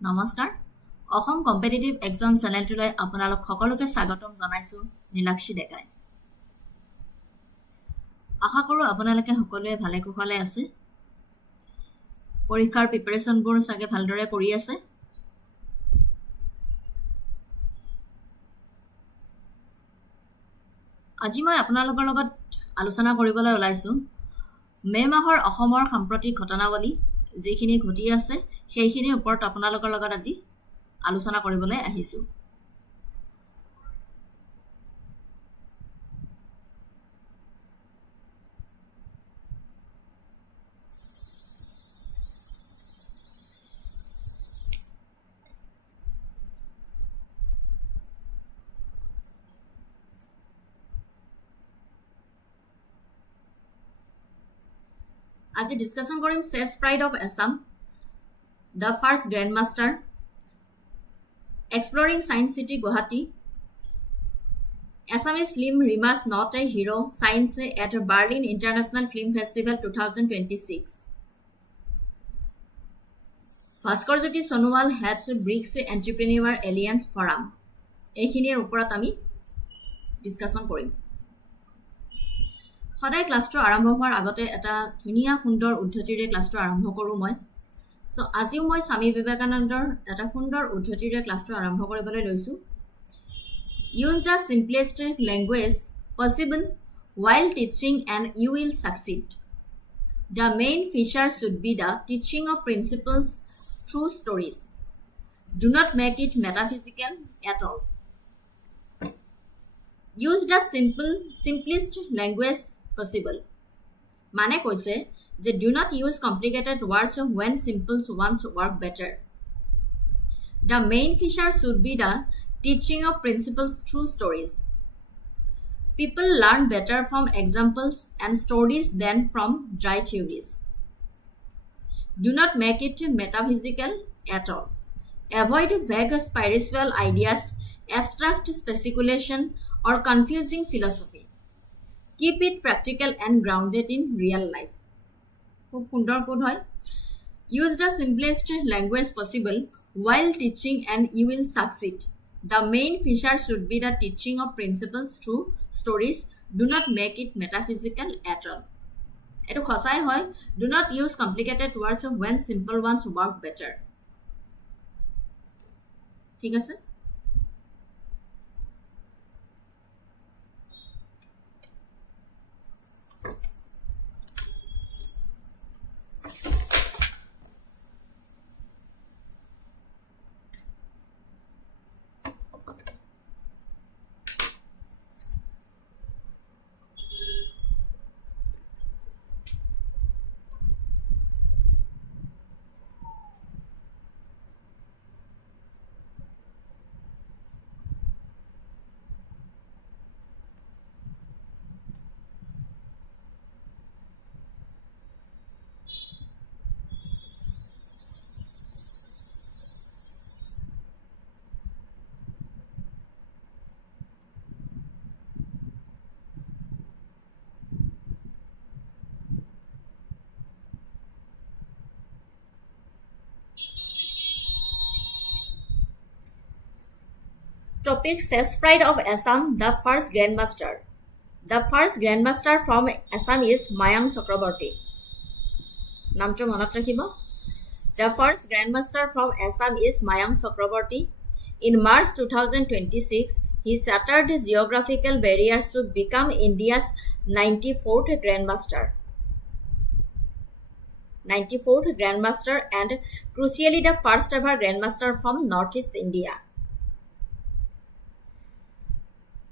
নমস্কাৰ Assam competitive exam চেনেলটোলৈ আপোনালোক সকলোকে স্বাগতম জনাইছো নীলাক্ষী ডেকাই আশা কৰোঁ আপোনালোকে সকলোৱে ভালে কুশলে আছে পৰীক্ষাৰ প্ৰিপাৰেচনবোৰ চাগে ভালদৰে কৰি আছে আজি মই আপোনালোকৰ লগত আলোচনা কৰিবলৈ ওলাইছো মে মাহৰ অসমৰ সাম্প্ৰতিক ঘটনাৱলী যিখিনি ঘটি আছে সেইখিনিৰ ওপৰত আপোনালোকৰ লগত আজি আলোচনা কৰিবলৈ আহিছো আজি ডিসকাশন কৰিম chess pride of Assam the first grandmaster exploring science city Guwahati Assamese film Rima's Not a Hero Science at Berlin International Film Festival 2026 Bhaskarjyoti Sonowal heads BRICS Entrepreneur Alliance Forum এইখিনিৰ ওপৰত আমি ডিসকাশন কৰিম সদায় ক্লাছটো আৰম্ভ হোৱাৰ আগতে এটা ধুনীয়া সুন্দৰ উদ্ধৃতিৰে ক্লাছটো আৰম্ভ কৰোঁ মই So, আজিও মই স্বামী বিবেকানন্দৰ এটা সুন্দৰ উদ্ধৃতিৰে ক্লাছটো আৰম্ভ কৰিবলৈ লৈছো Use the simplest language possible while teaching and you will succeed. The main feature should be the teaching of principles through stories. Do not make it metaphysical at all. Use the simplest language possible. মানে কৈছে যে do not use complicated words when simple ones work better. The main feature should be the teaching of principles through stories. People learn better from examples and stories than from dry theories. Do not make it metaphysical at all. Avoid vague spiritual ideas, abstract speculation, or confusing philosophy. Keep it practical and grounded in real life. খুব সুন্দৰ code হয় Use the simplest language possible while teaching and you will succeed. The main feature should be the teaching of principles through stories. Do not make it metaphysical at all. এটো খসাই হয় Do not use complicated words when simple ones work better. ঠিক আছে Topic Chess Pride of Assam, the first grandmaster. The first grandmaster from Assam is Mayang Chakraborty. নামটো মনত ৰাখিব The first grandmaster from Assam is Mayang Chakraborty. In March 2026, he shattered geographical barriers to become India's 94th grandmaster. 94th grandmaster and crucially the first ever grandmaster from Northeast India.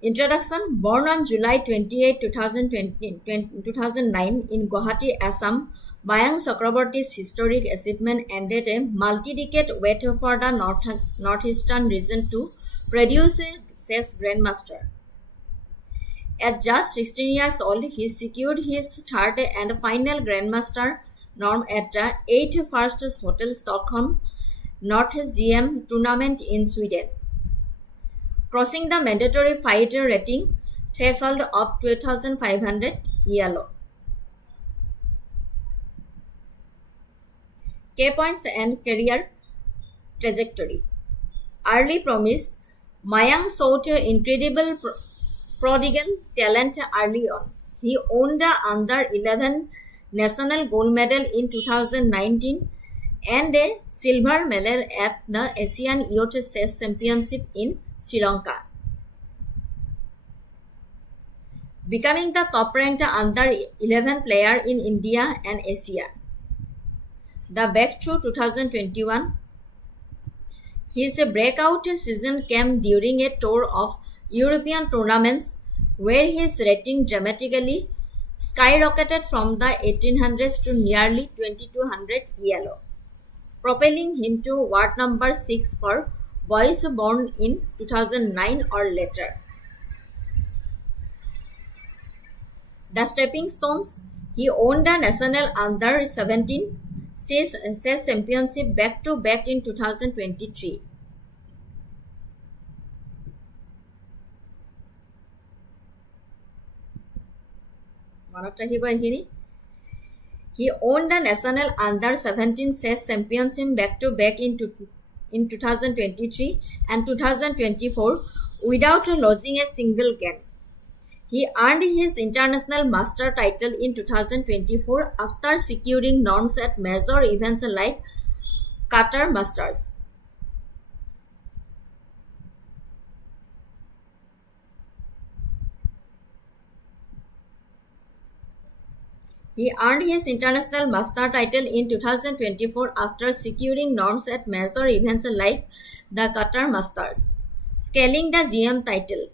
Introduction Born on July 28, 2009 in Guwahati, Assam, Mayang Chakraborty's historic achievement ended a multi-decade wait for the northeastern region to produce a chess grandmaster. At just 16 years old, he secured his third and final grandmaster norm at the 81st Hotel Stockholm North GM tournament in Sweden, crossing the mandatory fight rating threshold of 2,500 ELO. K points and career trajectory. Early promise, Mayang showed incredible prodigal talent early on. He won the under-11 national gold medal in 2019 and a silver medal at the Asian Youth Chess Championship in Sri Lanka, becoming the top-ranked under-11 player in India and Asia. The back to 2021, his breakout season came during a tour of European tournaments where his rating dramatically skyrocketed from the 1800s to nearly 2200 ELO, propelling him to world number 6 for boys born in 2009 or later. The stepping stones, he won the national under-17 chess championship back-to-back in 2023. He won the national under-17 chess championship back-to-back in 2023 and 2024 without losing a single game. He earned his international master title in 2024 after securing norms at major events like Qatar Masters. He earned his international master title in 2024 after securing norms at major events like the Qatar Masters, scaling the GM title.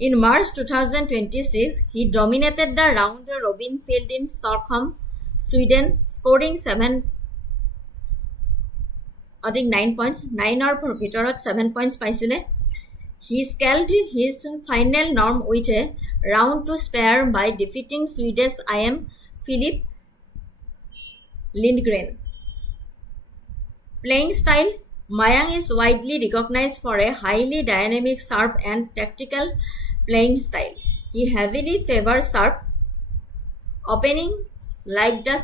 In March 2026, he dominated the round-robin field in Stockholm, Sweden, scoring 9 points. 9 ভিতৰত 7 points পাইছিলে. He scaled his final norm with a round to spare by defeating Swedish IM Philip Lindgren. Playing style, Mayang is widely recognized for a highly dynamic, sharp and tactical playing style. He heavily favors sharp openings like the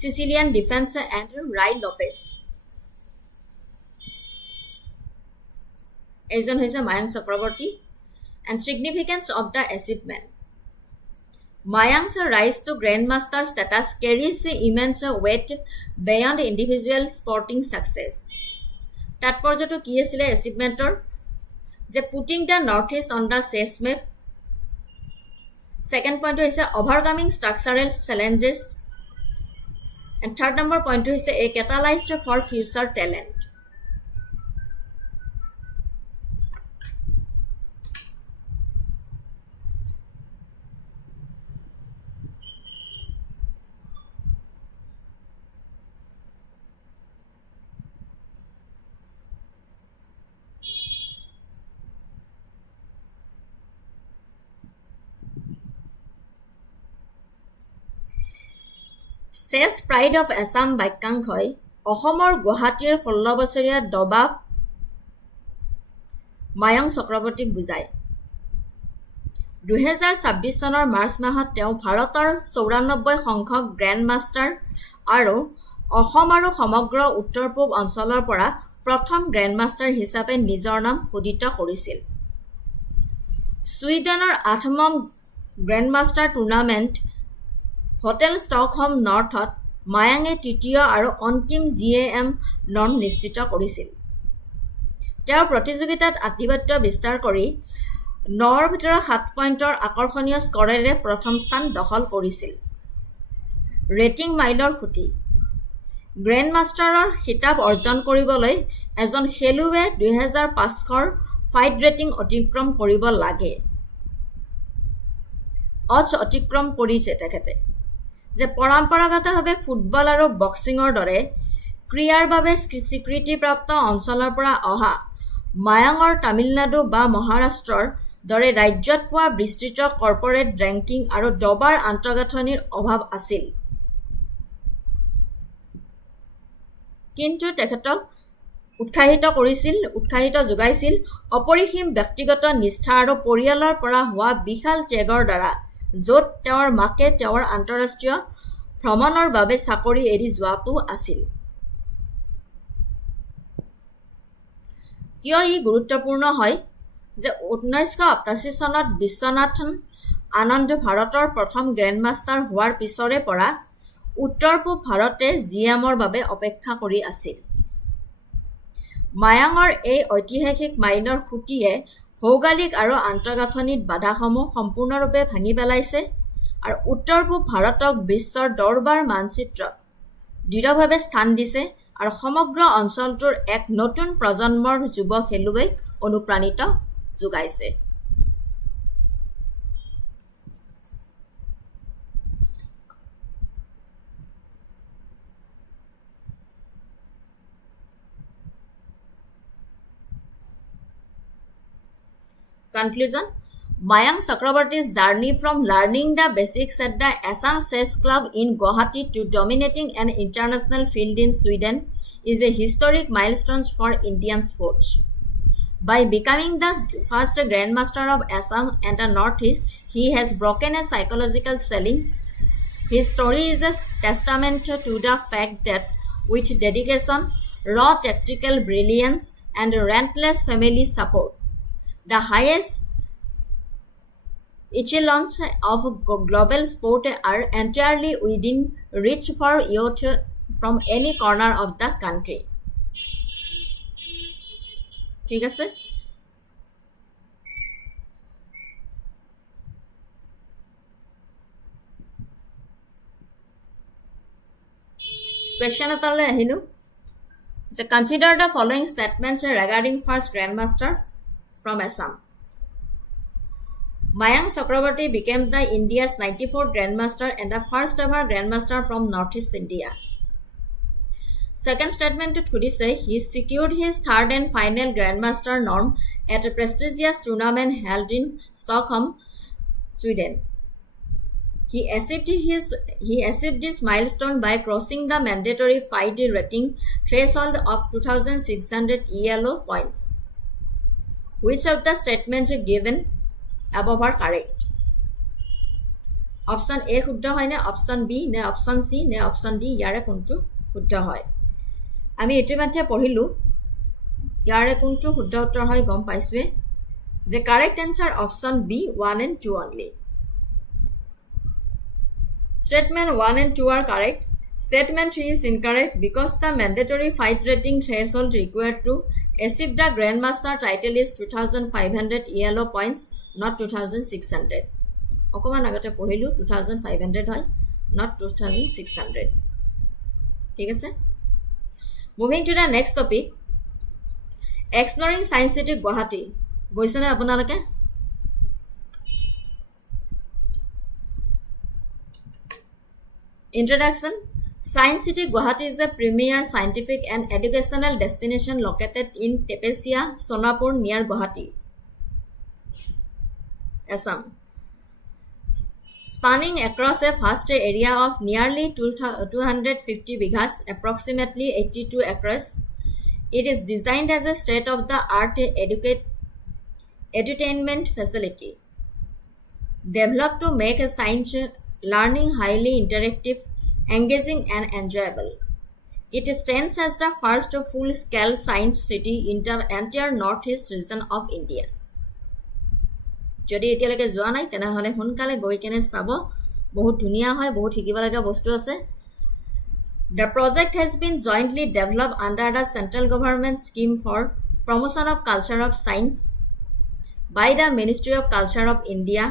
Sicilian defense and Rai Lopez. Ejon hoise Mayang Chakraborty and significance of the achievement. Mayang's rise to grandmaster status carries immense weight beyond individual sporting success. তাৎপৰ্যটো কি আছিল এচিভমেণ্টৰ যে putting the north east on the chess map. Second পইণ্টটো হৈছে overcoming structural challenges and third number পইণ্টটো হৈছে a catalysed for future talent. Chess pride of Assam বাক্যাংশই অসমৰ গুৱাহাটীৰ 16 বছৰীয়া দবা মায়ং চক্ৰৱৰ্তীক বুজায়. 2026 চনৰ মাৰ্চ মাহত তেওঁ ভাৰতৰ 94 সংখ্যক গ্ৰেণ্ড মাষ্টাৰ আৰু অসম আৰু সমগ্ৰ উত্তৰ পূব অঞ্চলৰ পৰা প্ৰথম গ্ৰেণ্ড মাষ্টাৰ হিচাপে নিজৰ নাম খোদিত কৰিছিল. ছুইডেনৰ 8ম grand master tournament hotel Stockholm নৰ্থত মায়াঙে তৃতীয় আৰু অন্তিম GAM নৰ্ম নিশ্চিত কৰিছিল. তেওঁ প্ৰতিযোগিতাত আধিপত্য বিস্তাৰ কৰি 9ৰ ভিতৰত 7 পইণ্টৰ আকৰ্ষণীয় স্কৰেৰে প্ৰথম স্থান দখল কৰিছিল. ৰেটিং মাইলৰ খুঁটি, গ্ৰেণ্ড মাষ্টাৰৰ খিতাপ অৰ্জন কৰিবলৈ এজন খেলুৱৈয়ে 2500ৰ ফাইট ৰেটিং অতিক্ৰম কৰিব লাগে. অডছ অতিক্ৰম কৰিছে তেখেতে. যে পৰম্পৰাগতভাৱে ফুটবল আৰু বক্সিঙৰ দৰে ক্ৰীড়াৰ বাবে স্বীকৃতিপ্ৰাপ্ত অঞ্চলৰ পৰা অহা মায়াঙৰ তামিলনাডু বা মহাৰাষ্ট্ৰৰ দৰে ৰাজ্যত পোৱা বিস্তৃত কৰ্পৰেট ৰেংকিং আৰু দবাৰ আন্তঃগাঁথনিৰ অভাৱ আছিল. কিন্তু তেখেতক উৎসাহিত যোগাইছিল অপৰিসীম ব্যক্তিগত নিষ্ঠা আৰু পৰিয়ালৰ পৰা হোৱা বিশাল ত্যাগৰ দ্বাৰা, য'ত তেওঁৰ মাকে তেওঁৰ আন্তঃৰাষ্ট্ৰীয় ভ্ৰমণৰ বাবে চাকৰি এৰি যোৱাটো আছিল. কিয় ই গুৰুত্বপূৰ্ণ হয় যে 1988 চনত বিশ্বনাথন আনন্দ ভাৰতৰ প্ৰথম গ্ৰেণ্ডমাষ্টাৰ হোৱাৰ পিছৰে পৰা উত্তৰ পূব ভাৰতে জিএমৰ বাবে অপেক্ষা কৰি আছিল মায়াঙৰ এই ঐতিহাসিক মাইলৰ খুঁটিয়ে ভৌগোলিক আৰু আন্তঃগাঁথনিত বাধাসমূহ সম্পূৰ্ণৰূপে ভাঙি পেলাইছে আৰু উত্তৰ পূব ভাৰতক বিশ্বৰ দৰবাৰ মানচিত্ৰত দৃঢ়ভাৱে স্থান দিছে আৰু সমগ্ৰ অঞ্চলটোৰ এক নতুন প্ৰজন্মৰ যুৱ খেলুৱৈক অনুপ্ৰাণিত যোগাইছে Conclusion Mayang Chakrabarty's journey from learning the basics at the Assam Chess Club in Guwahati to dominating an international field in Sweden is a historic milestone for Indian sports. By becoming the first Grandmaster of Assam and the Northeast, he has broken a psychological ceiling. His story is a testament to the fact that with dedication, raw tactical brilliance, and relentless family support, the highest echelons of global sport are entirely within reach for youth from any corner of the country. ঠিক আছে question এটালৈ আহিলো যে consider the following statements regarding first grandmaster from Assam. Mayang Chakrabarty became the India's 94th grandmaster and the first ever grandmaster from Northeast India. Second statement could say he secured his third and final grandmaster norm at a prestigious tournament held in Stockholm, Sweden. He achieved this milestone by crossing the mandatory FIDE rating threshold of 2,600 ELO points. Which of the statements given above are correct? Option A শুদ্ধ হয় নে option B নে option C নে option D ইয়াৰে কোনটো শুদ্ধ হয় আমি ইতিমধ্যে পঢ়িলো ইয়াৰে কোনটো শুদ্ধ উত্তৰ হয় গম পাইছোৱে যে correct answer option B 1 and 2 only. Statement 1 and 2 are correct. Statement 3 is incorrect because the mandatory fight rating threshold required to achieve the grandmaster title is 2,500 ELO points, not 2,600. অকমান আগতে পঢ়িলো 2,500 হয়, not 2,600. ঠিক আছে? Moving to the next topic, exploring Science City Guwahati. গৈছেনে আপোনালোকে? Introduction. Science City Guwahati is a premier scientific and educational destination located in Tepesia, Sonapur near Guwahati, Assam. Spanning across a vast area of nearly 250 bighas, approximately 82 acres, it is designed as a state-of-the-art edutainment facility, developed to make a science learning highly interactive, engaging and enjoyable. It stands as the first full-scale science city in the entire northeast region of India. যদি এতিয়ালৈকে যোৱা নাই তেনেহলে সোনকালে গৈ কেনে চাব বহুত ধুনিয়া হয় বহুত শিকিব লগা বস্তু আছে The project has been jointly developed under the central government scheme for promotion of culture of science by the Ministry of Culture of India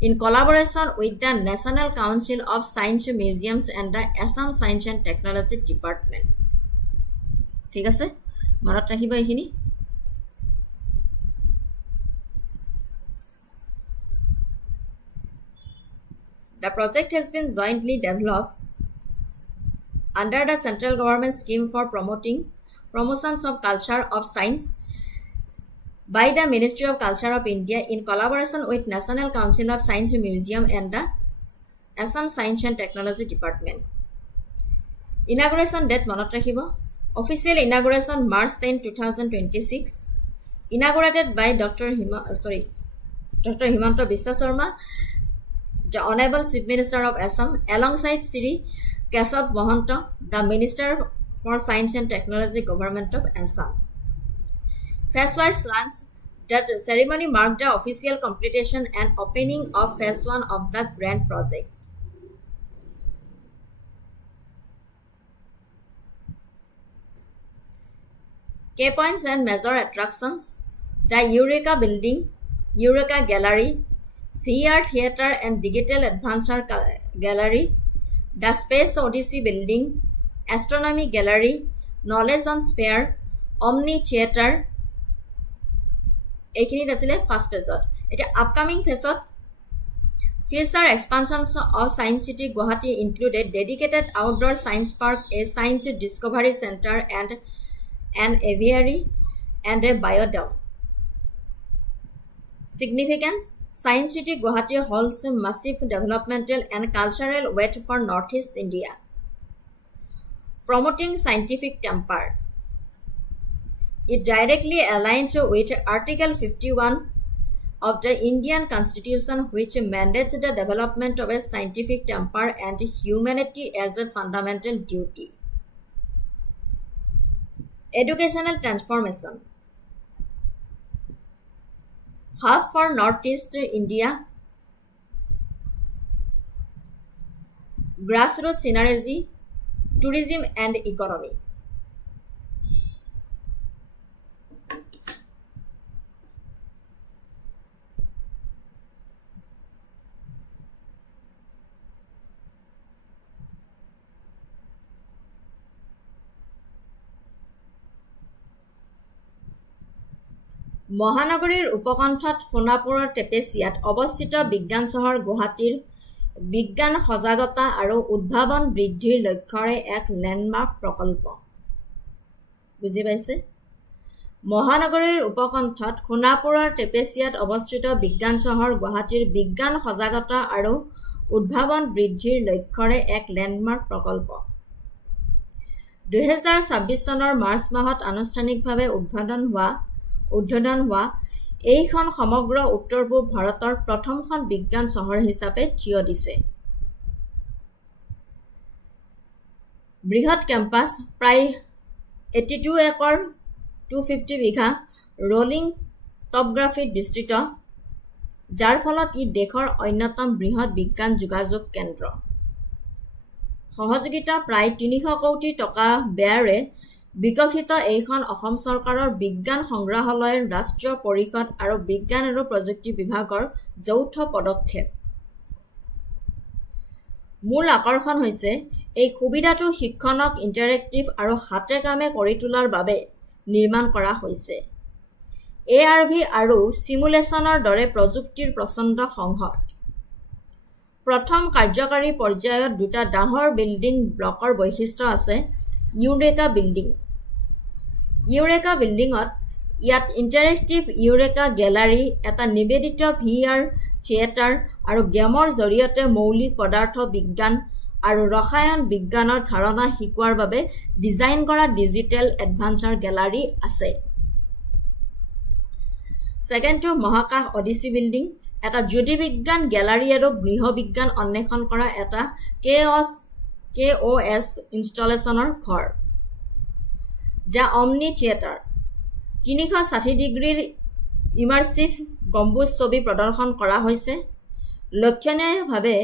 in collaboration with the National Council of Science Museums and the Assam Science and Technology Department. ঠিক আছে মনত ৰাখিব এইখিনি The project has been jointly developed under the central government scheme for promotions of culture of science by the Ministry of Culture of India in collaboration with National Council of Science Museum and the Assam Science and Technology Department. Inauguration date monot rakhibo. Official inauguration March 10, 2026. Inaugurated by Dr. Himanta Biswa Sharma, the Honorable Chief Minister of Assam, alongside Sri Keshav Mohanto, the Minister for Science and Technology, Government of Assam. Phase-wise launch. That ceremony marked the official completion and opening of Phase 1 of the grand project. Key points and major attractions. The Eureka Building, Eureka Gallery, VR Theatre and Digital Adventure Gallery, the Space Odyssey Building, Astronomy Gallery, Knowledge on Sphere, Omni Theatre. এইখিনিত আছিলে first ফেজত এটা upcoming ফেজত future expansions of Science City Guwahati included dedicated outdoor science park, a science discovery center and an aviary and a biodome. Significance. Science City Guwahati holds massive developmental and cultural weight for Northeast India. Promoting scientific temper. It directly aligns with Article 51 of the Indian Constitution, which mandates the development of a scientific temper and humanity as a fundamental duty. Educational transformation. Hub for Northeast India. Grassroots synergy, tourism and economy. মহানগৰীৰ উপকণ্ঠত সোণাপুৰৰ টেপেচিয়াত অৱস্থিত বিজ্ঞান চহৰ গুৱাহাটীৰ বিজ্ঞান সজাগতা আৰু উদ্ভাৱন বৃদ্ধিৰ লক্ষ্যৰে এক লেণ্ডমাৰ্ক প্ৰকল্প বুজি পাইছে মহানগৰীৰ উপকণ্ঠত সোণাপুৰৰ টেপেচিয়াত অৱস্থিত বিজ্ঞান চহৰ গুৱাহাটীৰ বিজ্ঞান সজাগতা আৰু উদ্ভাৱন বৃদ্ধিৰ লক্ষ্যৰে এক লেণ্ডমাৰ্ক প্ৰকল্প 2026 চনৰ মাৰ্চ মাহত আনুষ্ঠানিকভাৱে উদ্বোধন হোৱা এইখন সমগ্ৰ উত্তৰ পূব ভাৰতৰ প্ৰথমখন বিজ্ঞান চহৰ হিচাপে থিয় দিছে বৃহৎ কেম্পাছ প্ৰায় 82 একৰ 250 বিঘা ৰোলিং টপগ্ৰাফিত বিস্তৃত যাৰ ফলত ই দেশৰ অন্যতম বৃহৎ বিজ্ঞান যোগাযোগ কেন্দ্ৰ সহযোগিতা প্ৰায় 300 কোটি টকা ব্যয়েৰে বিকশিত এইখন অসম চৰকাৰৰ বিজ্ঞান সংগ্ৰহালয়ৰ ৰাষ্ট্ৰীয় পৰিষদ আৰু বিজ্ঞান আৰু প্ৰযুক্তি বিভাগৰ যৌথ পদক্ষেপ মূল আকৰ্ষণ হৈছে এই সুবিধাটো শিক্ষণক ইণ্টাৰেক্টিভ আৰু হাতে কামে কৰি তোলাৰ বাবে নিৰ্মাণ কৰা হৈছে ARV আৰু সিমুলেশনৰ দৰে প্ৰযুক্তিৰ প্ৰচণ্ড সংহত প্ৰথম কাৰ্যকাৰী পৰ্যায়ত দুটা ডাঙৰ বিল্ডিং ব্লকৰ বৈশিষ্ট্য আছে ইউৰেকা বিল্ডিঙত ইয়াত ইণ্টাৰেক্টিভ ইউৰেকা গেলাৰী এটা নিবেদিত VR থিয়েটাৰ আৰু গেমৰ জৰিয়তে মৌলিক পদাৰ্থ বিজ্ঞান আৰু ৰসায়ন বিজ্ঞানৰ ধাৰণা শিকোৱাৰ বাবে ডিজাইন কৰা ডিজিটেল এডভান্সাৰ গেলাৰী আছে ছেকেণ্ডটো মহাকাশ অডিচি বিল্ডিং এটা জ্যোতিৰ্বিজ্ঞান গেলাৰী আৰু গৃহ বিজ্ঞান অন্বেষণ কৰা এটা KOS ইনষ্টলেশ্যনৰ ঘৰ দ্য অমনি থিয়েটাৰ 360 ডিগ্ৰীৰ ইমাৰ্চিভ গম্বুজ ছবি প্ৰদৰ্শন কৰা হৈছে লক্ষণীয়ভাৱে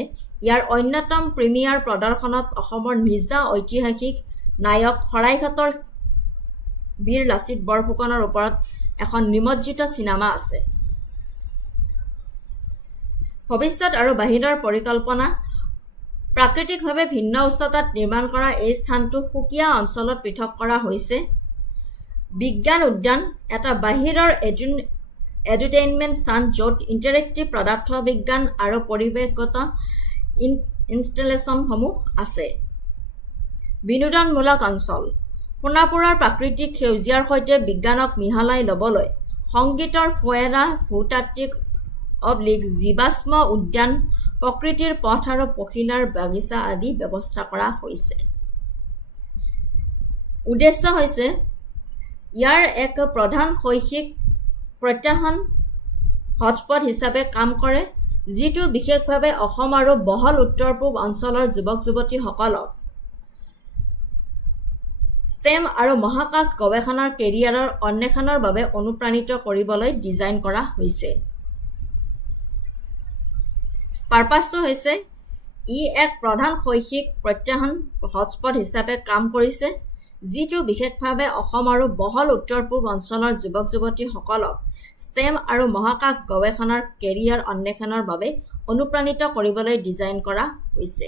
ইয়াৰ অন্যতম প্ৰিমিয়াৰ প্ৰদৰ্শনত অসমৰ নিজা ঐতিহাসিক নায়ক শৰাইঘাটৰ বীৰ লাচিত বৰফুকনৰ ওপৰত এখন নিমজ্জিত চিনেমা আছে ভৱিষ্যত আৰু বাহিৰৰ পৰিকল্পনা প্ৰাকৃতিকভাৱে ভিন্ন উচ্চতাত নিৰ্মাণ কৰা এই স্থানটো সুকীয়া অঞ্চলত পৃথক কৰা হৈছে বিজ্ঞান উদ্যান এটা বাহিৰৰ এডুটেইনমেণ্ট স্থান য'ত ইণ্টাৰেক্টিভ পদাৰ্থ বিজ্ঞান আৰু পৰিৱেশগত ইনষ্টেলেশ্যনসমূহ আছে বিনোদনমূলক অঞ্চল সোণাপুৰৰ প্ৰাকৃতিক সেউজীয়াৰ সৈতে বিজ্ঞানক মিহলাই ল'বলৈ সংগীতৰ ফোৱাৰা ভূতাত্ত্বিক জীৱাশ্ম উদ্যান প্ৰকৃতিৰ পথ আৰু পখিলাৰ বাগিচা আদি ব্যৱস্থা কৰা হৈছে উদ্দেশ্য হৈছে ইয়াৰ এক প্ৰধান শৈক্ষিক প্ৰত্যাহ্বান হটস্পট হিচাপে কাম কৰে যিটো বিশেষভাৱে অসম আৰু বহল উত্তৰ পূব অঞ্চলৰ যুৱক যুৱতীসকলক STEM আৰু মহাকাশ গৱেষণাৰ কেৰিয়াৰৰ অন্বেষণৰ বাবে অনুপ্ৰাণিত কৰিবলৈ ডিজাইন কৰা হৈছে। পাৰপাছটো হৈছে ই এক প্ৰধান শৈক্ষিক প্ৰত্যাহ্বান হটস্পট হিচাপে কাম কৰিছে, যিটো বিশেষভাৱে অসম আৰু বহল উত্তৰ-পূব অঞ্চলৰ যুৱক-যুৱতীসকলক STEM আৰু মহাকাশ গৱেষণাৰ কেৰিয়াৰ অন্বেষণৰ বাবে অনুপ্ৰাণিত কৰিবলৈ ডিজাইন কৰা হৈছে।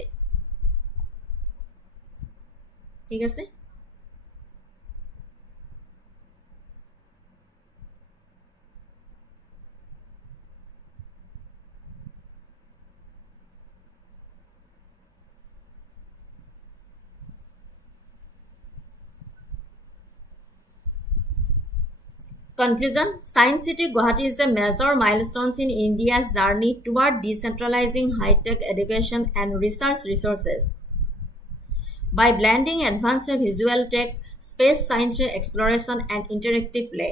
ঠিক আছে। Conclusion: Science City Guwahati is a major milestone in India's journey toward decentralizing high-tech education and research resources. By blending advanced visual tech, space science exploration, and interactive play,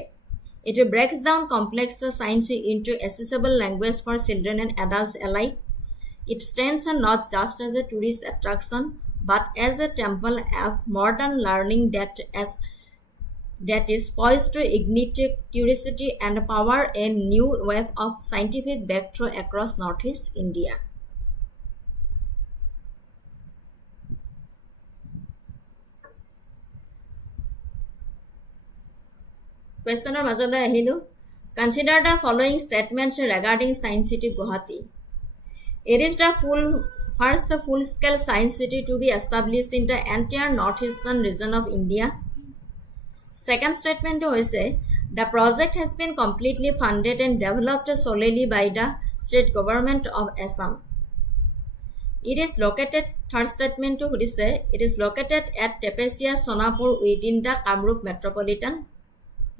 it breaks down complex science into accessible language for children and adults alike. It stands not just as a tourist attraction, but as a temple of modern learning that is poised to ignite curiosity and power a new wave of scientific breakthrough across Northeast India. Questioner মাজলৈ আহিলো. Consider the following statements regarding Science City Guwahati. It is the first full-scale science city to be established in the entire northeastern region of India. Second statement is the project has been completely funded and developed solely by the state government of Assam. It is located, third statement is it is located at Tepesia Sonapur within the Kamrup Metropolitan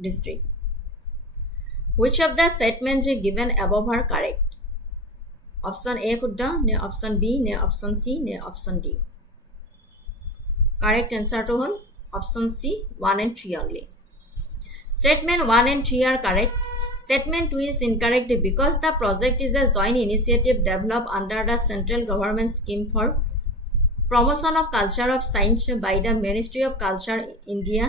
District. Which of the statements given above are correct? Option A Kudda, ne option B, ne option C, ne option D. Correct answer to all option C, 1 and 3 only. Statement 1 and 3 are correct. Statement 2 is incorrect because the project is a joint initiative developed under the central government scheme for promotion of culture of science by the Ministry of Culture India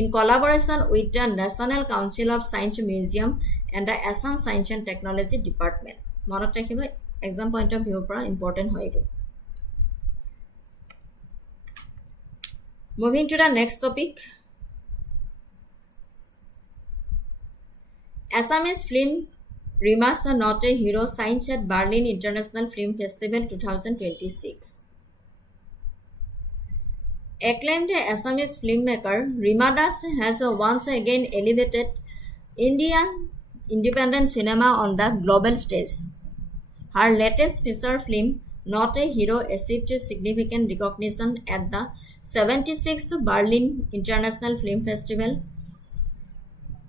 in collaboration with the National Council of Science Museum and the Assam Science and Technology Department. মনত ৰাখিব, exam point of view পৰা important হয় এইটো। Moving to the next topic. Assamese film Rimas Not a Hero Science at Berlin International Film Festival 2026. Acclaimed Assamese filmmaker Rima Das has once again elevated Indian independent cinema on the global stage. Her latest feature film, Not a Hero, achieved significant recognition at the 76th Berlin International Film Festival,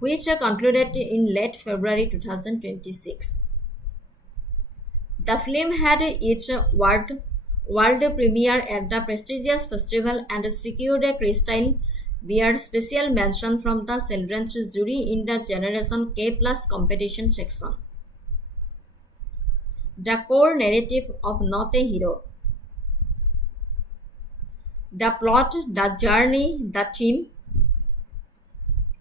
which concluded in late February 2026. The film had its world premiere at the prestigious festival and secured a Crystal Beer special mention from the children's jury in the Generation K+ competition section. The core narrative of Not a Hero. The plot, the journey, the theme,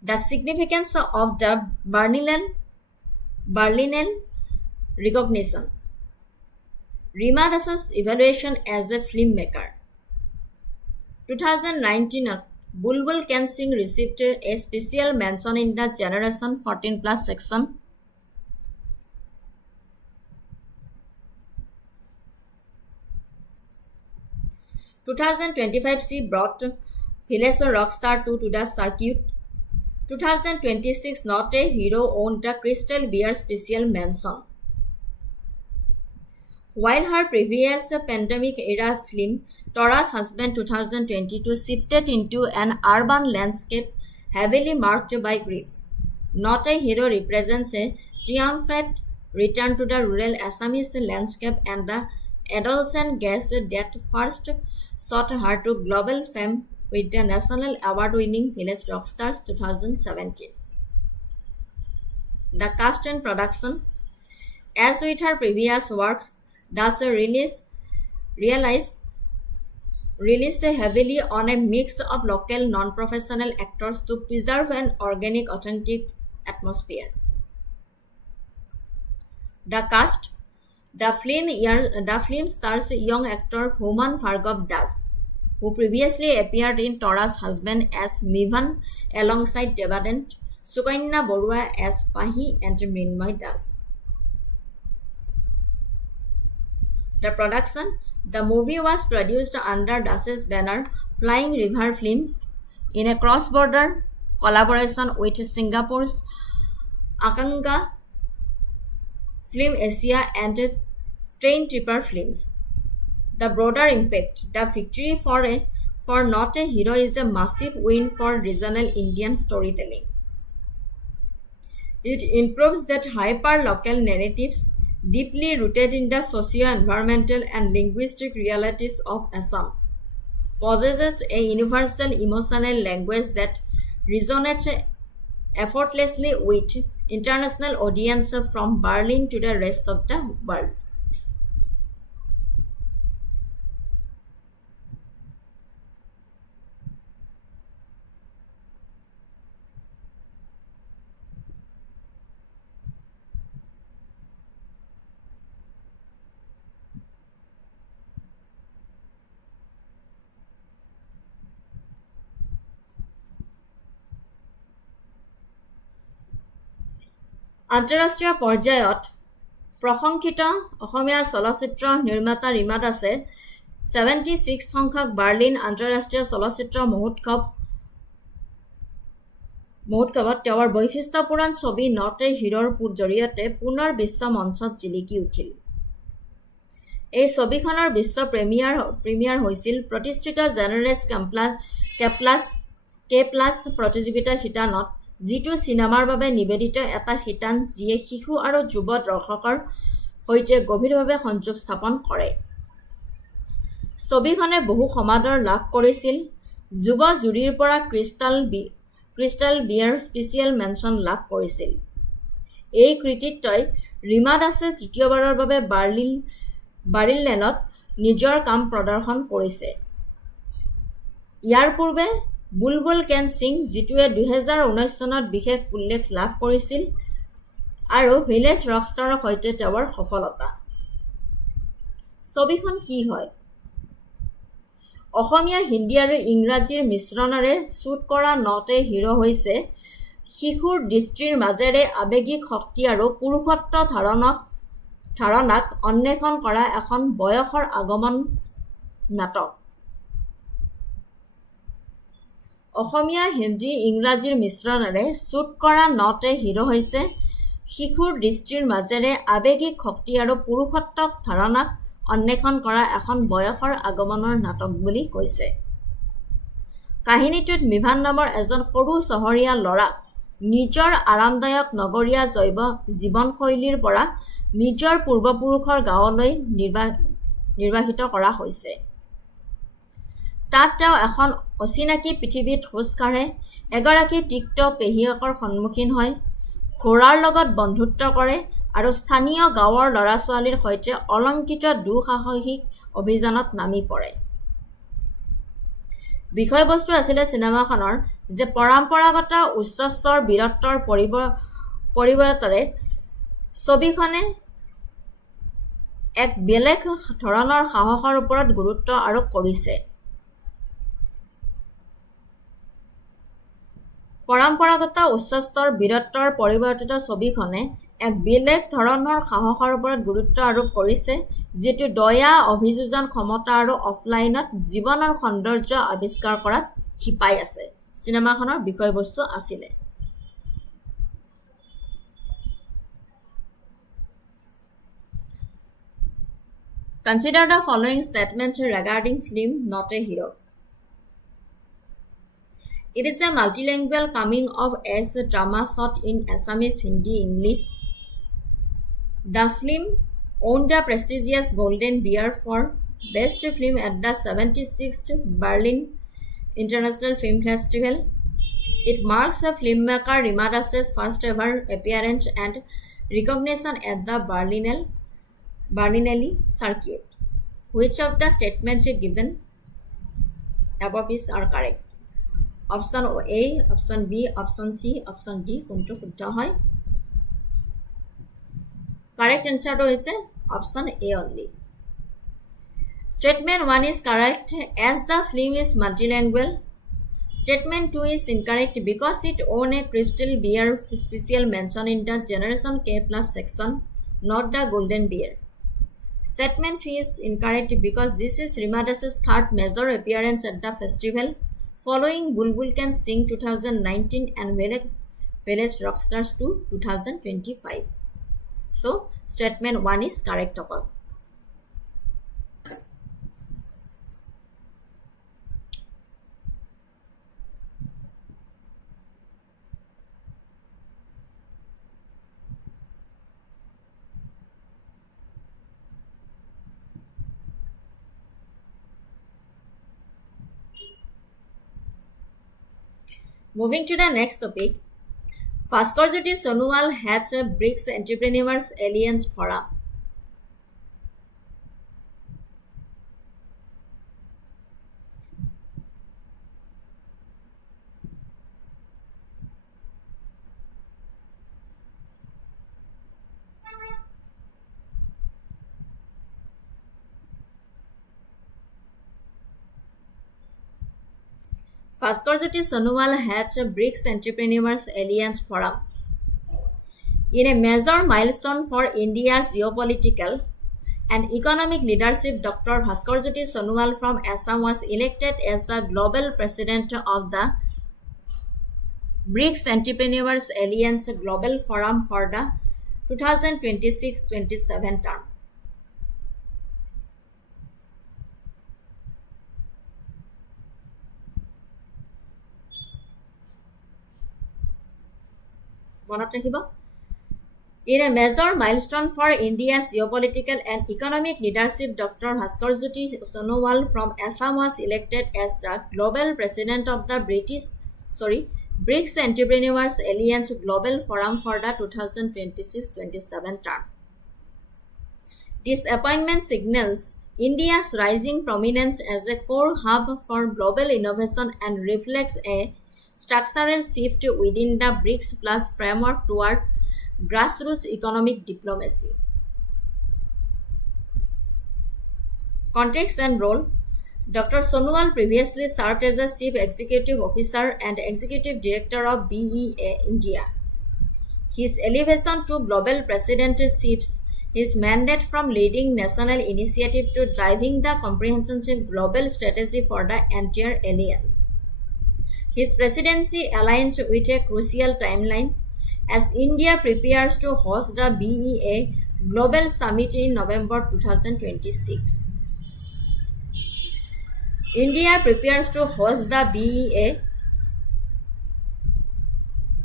the significance of the Berlinale recognition. Rima Das's evaluation as a filmmaker. 2019 Bulbul Can Sing received a special mention in the Generation 14+ section. In 2025 she brought Village Rockstar 2 to the circuit. 2026 Not a Hero owned the Crystal Beer special mention. While her previous pandemic-era film, Tora's Husband 2022, shifted into an urban landscape heavily marked by grief, Not a Hero represents a triumphant return to the rural Assamese landscape and the adolescent gaze that first sought her to global fame with the national award-winning Village Rockstars 2017. The cast and production. As with her previous works, Das realized released heavily on a mix of local non-professional actors to preserve an organic, authentic atmosphere. The cast: the film stars young actor Homan Bhargav Das, who previously appeared in Tora's husband as Mivan alongside Devadent, Sukanya Borua as Pahi, and Mrinmoy Das. The production: the movie was produced under Das's banner Flying River Films in a cross-border collaboration with Singapore's Akanga Film Asia and Train Tripper Films. The broader impact: the victory for Not a Hero is a massive win for regional Indian storytelling. It improves that hyper-local narratives, deeply rooted in the socio-environmental and linguistic realities of Assam, possesses a universal emotional language that resonates effortlessly with international audiences from Berlin to the rest of the world. আন্তঃৰাষ্ট্ৰীয় পৰ্যায়ত প্ৰশংসিত অসমীয়া চলচ্চিত্ৰ নিৰ্মাতা ৰীমা দাসে 76 সংখ্যক Berlin আন্তঃৰাষ্ট্ৰীয় চলচ্চিত্ৰ মহোৎসৱত তেওঁৰ বৈশিষ্ট্যপূৰ্ণ ছবি নট এ হিৰোৰ জৰিয়তে পুনৰ বিশ্ব মঞ্চত জিলিকি উঠিল। এই ছবিখনৰ বিশ্ব প্ৰিমিয়াৰ হৈছিল প্ৰতিষ্ঠিত জেনাৰেছ কে+ প্ৰতিযোগিতা শিতানত, যিটো চিনেমাৰ বাবে নিবেদিত এটা শিতান যিয়ে শিশু আৰু যুৱ দৰ্শকৰ সৈতে গভীৰভাৱে সংযোগ স্থাপন কৰে। ছবিখনে বহু সমাদৰ লাভ কৰিছিল। যুৱ জুৰীৰ পৰা ক্ৰিষ্টাল বিয়াৰ স্পেচিয়েল মেনশ্যন লাভ কৰিছিল। এই কৃতিত্বই ৰীমা দাসে তৃতীয়বাৰৰ বাবে বাৰ্লিনত নিজৰ কাম প্ৰদৰ্শন কৰিছে। ইয়াৰ পূৰ্বে বুলবুল কেন সিং, যিটোৱে 2019 চনত বিশেষ উল্লেখ লাভ কৰিছিল, আৰু ভিলেজ ৰকষ্টাৰৰ সৈতে তেওঁৰ সফলতা। ছবিখন কি হয়? অসমীয়া, হিন্দী আৰু ইংৰাজীৰ মিশ্ৰণেৰে শ্বুট কৰা নট এ হিৰো হৈছে শিশুৰ দৃষ্টিৰ মাজেৰে আৱেগিক শক্তি আৰু পুৰুষত্ব ধাৰণাক অন্বেষণ কৰা এখন বয়সৰ আগমন নাটক। অসমীয়া, হিন্দী, ইংৰাজীৰ মিশ্ৰণেৰে শ্বুট কৰা নট এ হিৰো হৈছে শিশুৰ দৃষ্টিৰ মাজেৰে আৱেগিক শক্তি আৰু পুৰুষত্বক ধাৰণাক অন্বেষণ কৰা এখন বয়সৰ আগমনৰ নাটক বুলি কৈছে। কাহিনীটোত মিভান নামৰ এজন সৰু চহৰীয়া ল'ৰাক নিজৰ আৰামদায়ক নগৰীয়া জীৱনশৈলীৰ পৰা নিজৰ পূৰ্বপুৰুষৰ গাঁৱলৈ নিৰ্বাসিত কৰা হৈছে। তাত তেওঁ এখন অচিনাকি পৃথিৱীত খোজ কাঢ়ে, এগৰাকী তিক্ত পেহীয়েকৰ সন্মুখীন হয়, ঘোঁৰাৰ লগত বন্ধুত্ব কৰে আৰু স্থানীয় গাঁৱৰ ল'ৰা-ছোৱালীৰ সৈতে অলংকৃত দুঃসাহসিক অভিযানত নামি পৰে। বিষয়বস্তু আছিলে চিনেমাখনৰ যে পৰম্পৰাগত উচ্চস্বৰ বীৰত্বৰ পৰিৱৰ্তে ছবিখনে এক বেলেগ ধৰণৰ সাহসৰ ওপৰত গুৰুত্ব আৰোপ কৰিছে। পৰম্পৰাগত উচ্চস্তৰ বীৰত্বৰ পৰিৱৰ্তিত ছবিখনে এক বেলেগ ধৰণৰ সাহসৰ ওপৰত গুৰুত্ব আৰোপ কৰিছে, যিটো দয়া, অভিযোজন ক্ষমতা আৰু অফলাইনত জীৱনৰ সৌন্দৰ্য আৱিষ্কাৰ কৰাত শিপাই আছে। চিনেমাখনৰ বিষয়বস্তু আছিলে। Consider the following statements regarding film Not a Hero. It is a multilingual coming-of-age drama shot in Assamese, Hindi, English. The film won the prestigious Golden Bear for Best Film at the 76th Berlin International Film Festival. It marks the filmmaker Rimma Das's first ever appearance and recognition at the Berlinale circuit. Which of the statements given above is are correct. Option A, option B, option C, option D কোনটো শুদ্ধ হয়? Correct answer to is option A only. Statement 1 is correct as the film is multilingual. Statement 2 is incorrect because it own a crystal beer special mention in the Generation K plus section, not the golden beer. Statement 3 is incorrect because this is Rima Das's third major appearance at the festival, following Bulbul Can Sing 2019 and Village Rockstars 2 2025. So, statement 1 is correct of all. Moving to the next topic, Bhaskarjyoti Sonowal has a BRICS Entrepreneurs Alliance Forum. Bhaskarjyoti Sonowal has a BRICS Entrepreneurs Alliance Forum. In a major milestone for India's geopolitical and economic leadership, Dr. Bhaskarjyoti Sonowal from Assam was elected as the global president of the BRICS Entrepreneurs Alliance Global Forum for the 2026-27 term. In a major milestone for India's geopolitical and economic leadership, Dr. Bhaskarjyoti Sonowal from Assam was elected as the global president of the BRICS Entrepreneurs Alliance Global Forum for the 2026-27 term. This appointment signals India's rising prominence as a core hub for global innovation and reflects a structural shift within the BRICS Plus framework toward grassroots economic diplomacy. Context and role. Dr. Sonowal previously served as a Chief Executive Officer and Executive Director of BEA India. His elevation to global presidentships, his mandate from leading national initiative to driving the comprehensive global strategy for the entire alliance. His presidency aligns with a crucial timeline as India prepares to host the BEA Global Summit in November 2026. India prepares to host the BEA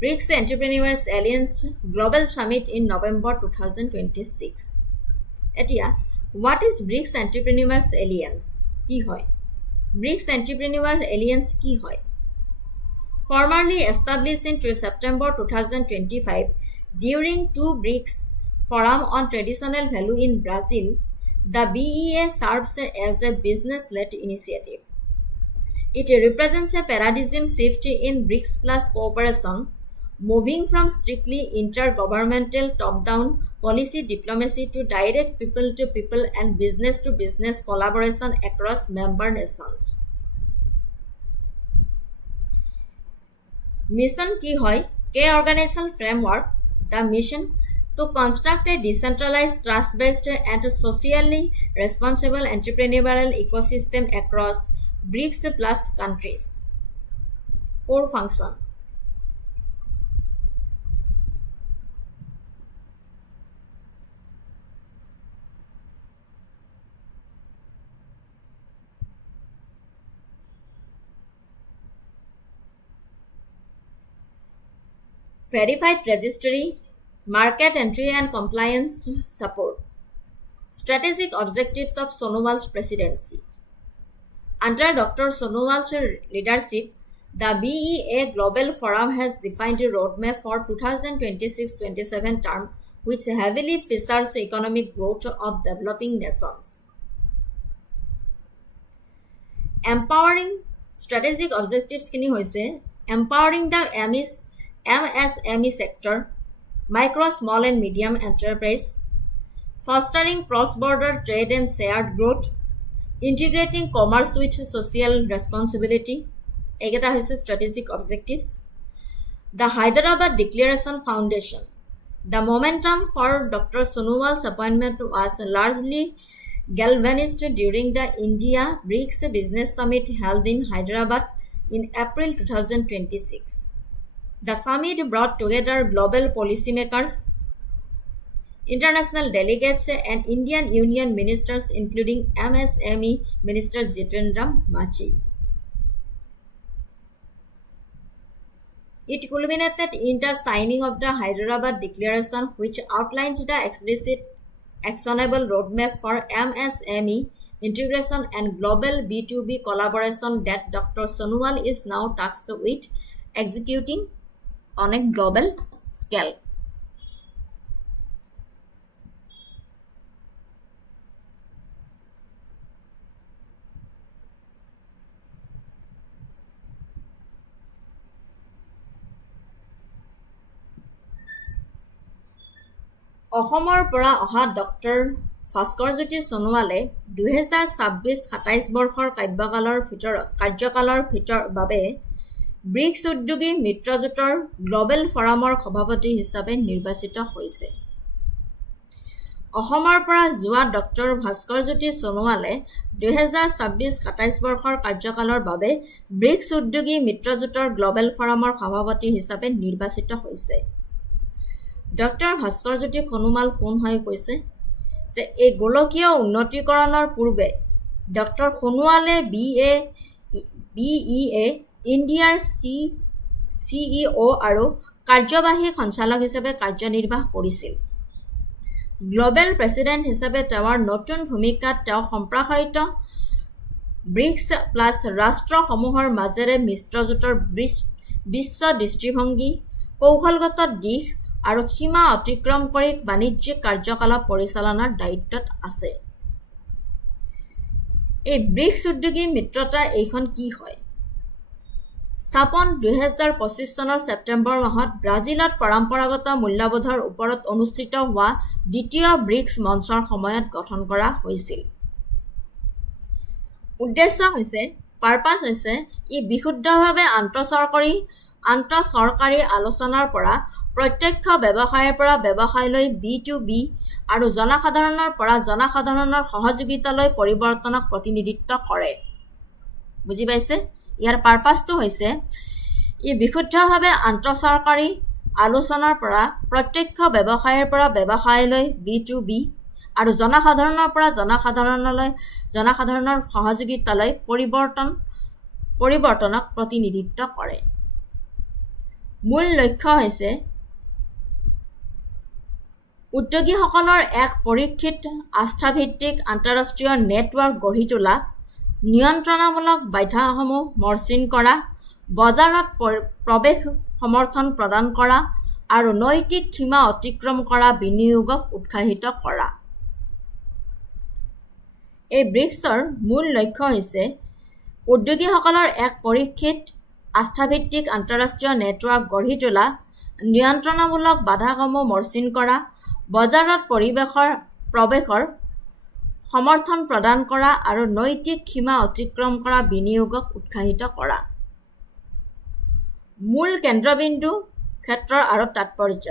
BRICS Entrepreneurs Alliance Global Summit in November 2026. Etia, what is BRICS Entrepreneurs Alliance? Ki hoy? BRICS Entrepreneurs Alliance ki hoy? Formerly established in September 2025 during two BRICS Forum on Traditional Value in Brazil, the BEA serves as a business-led initiative. It represents a paradigm shift in BRICS Plus cooperation, moving from strictly intergovernmental top-down policy diplomacy to direct people-to-people and business-to-business collaboration across member nations. Mission ki hoy? K organizational framework. The mission to construct a decentralized, trust-based and socially responsible entrepreneurial ecosystem across BRICS plus countries. Core function. Verified registry, market entry and compliance support. Strategic objectives of Sonowal's presidency. Under Dr. Sonowal's leadership, the BEA Global Forum has defined a roadmap for 2026-27 term, which heavily features economic growth of developing nations. Empowering strategic objectives kini hoise empowering the MSME sector, micro, small and medium enterprise, fostering cross-border trade and shared growth, integrating commerce with social responsibility. Egeta hoise strategic objectives. The Hyderabad Declaration Foundation. The momentum for Dr. Sonowal's appointment was largely galvanized during the India BRICS Business Summit held in Hyderabad in April 2026. The summit brought together global policymakers, international delegates, and Indian Union ministers, including MSME Minister Jitendra Machi. It culminated in the signing of the Hyderabad Declaration, which outlines the explicit, actionable roadmap for MSME integration and global B2B collaboration that Dr. Sonowal is now tasked with executing on a global scale. অসমৰ পৰা অহা doctor Bhaskarjyoti সোণোৱালে 2026-27 বৰ্ষৰ কাৰ্যকালৰ বাবে bricks উদ্যোগী মিত্ৰজোঁটৰ global ফৰামৰ সভাপতি হিচাপে নিৰ্বাচিত হৈছে। অসমৰ পৰা যোৱা ডক্টৰ ভাস্কৰজ্যোতি সোণোৱালে 2026-27 বৰ্ষৰ কাৰ্যকালৰ বাবে ব্ৰিক্স উদ্যোগী মিত্ৰজোঁটৰ গ্ল'বেল ফৰামৰ সভাপতি হিচাপে নিৰ্বাচিত হৈছে। ডক্টৰ ভাস্কৰজ্যোতি সোণোৱাল কোন হৈ কৈছে যে এই গোলকীয় উন্নতিকৰণৰ পূৰ্বে ডক্টৰ সোণোৱালে BEA ইণ্ডিয়াৰ CEO আৰু কাৰ্যবাহী সঞ্চালক হিচাপে কাৰ্যনিৰ্বাহ কৰিছিল। গ্ল'বেল প্ৰেছিডেণ্ট হিচাপে তেওঁৰ নতুন ভূমিকাত তেওঁ সম্প্ৰসাৰিত ব্ৰিক্স প্লাছ ৰাষ্ট্ৰসমূহৰ মাজেৰে মিত্ৰজোঁটৰ বিশ্ব দৃষ্টিভংগী, কৌশলগত দিশ আৰু সীমা অতিক্ৰম কৰি বাণিজ্যিক কাৰ্যকলাপ পৰিচালনাৰ দায়িত্বত আছে। এই ব্ৰিক্স উদ্যোগী মিত্ৰতা এইখন কি হয়? স্থাপন 2025 চনৰ ছেপ্টেম্বৰ মাহত ব্ৰাজিলত পৰম্পৰাগত মূল্যবোধৰ ওপৰত অনুষ্ঠিত হোৱা দ্বিতীয় ব্ৰিক্স মঞ্চৰ সময়ত গঠন কৰা হৈছিল। উদ্দেশ্য হৈছে ই বিশুদ্ধভাৱে আন্তঃচৰকাৰী আলোচনাৰ পৰা প্ৰত্যক্ষ ব্যৱসায়ৰ পৰা ব্যৱসায়লৈ B2B আৰু জনসাধাৰণৰ পৰা জনসাধাৰণৰ সহযোগিতালৈ পৰিৱৰ্তনক প্ৰতিনিধিত্ব কৰে। বুজি পাইছে? ইয়াৰ পাৰপাছটো হৈছে ই বিশুদ্ধভাৱে আন্তঃচৰকাৰী আলোচনাৰ পৰা প্ৰত্যক্ষ ব্যৱসায়ৰ পৰা ব্যৱসায়লৈ B2B আৰু জনসাধাৰণৰ পৰা জনসাধাৰণৰ সহযোগিতালৈ পৰিৱৰ্তনক প্ৰতিনিধিত্ব কৰে। মূল লক্ষ্য হৈছে উদ্যোগীসকলৰ এক পৰীক্ষিত আস্থাভিত্তিক আন্তঃৰাষ্ট্ৰীয় নেটৱৰ্ক গঢ়ি তোলা, নিয়ন্ত্ৰণামূলক বাধাসমূহ মসৃণ কৰা, বজাৰত প্ৰৱেশ সমৰ্থন প্ৰদান কৰা আৰু নৈতিক সীমা অতিক্ৰম কৰা বিনিয়োগক উৎসাহিত কৰা। এই ব্ৰিক্সৰ মূল লক্ষ্য হৈছে উদ্যোগীসকলৰ এক পৰীক্ষিত আস্থাভিত্তিক আন্তঃৰাষ্ট্ৰীয় নেটৱৰ্ক গঢ়ি তোলা, নিয়ন্ত্ৰণামূলক বাধাসমূহ মসৃণ কৰা, বজাৰত প্ৰৱেশৰ সমৰ্থন প্ৰদান কৰা আৰু নৈতিক সীমা অতিক্ৰম কৰা বিনিয়োগক উৎসাহিত কৰা। মূল কেন্দ্ৰবিন্দু, ক্ষেত্ৰ আৰু তাৎপৰ্য।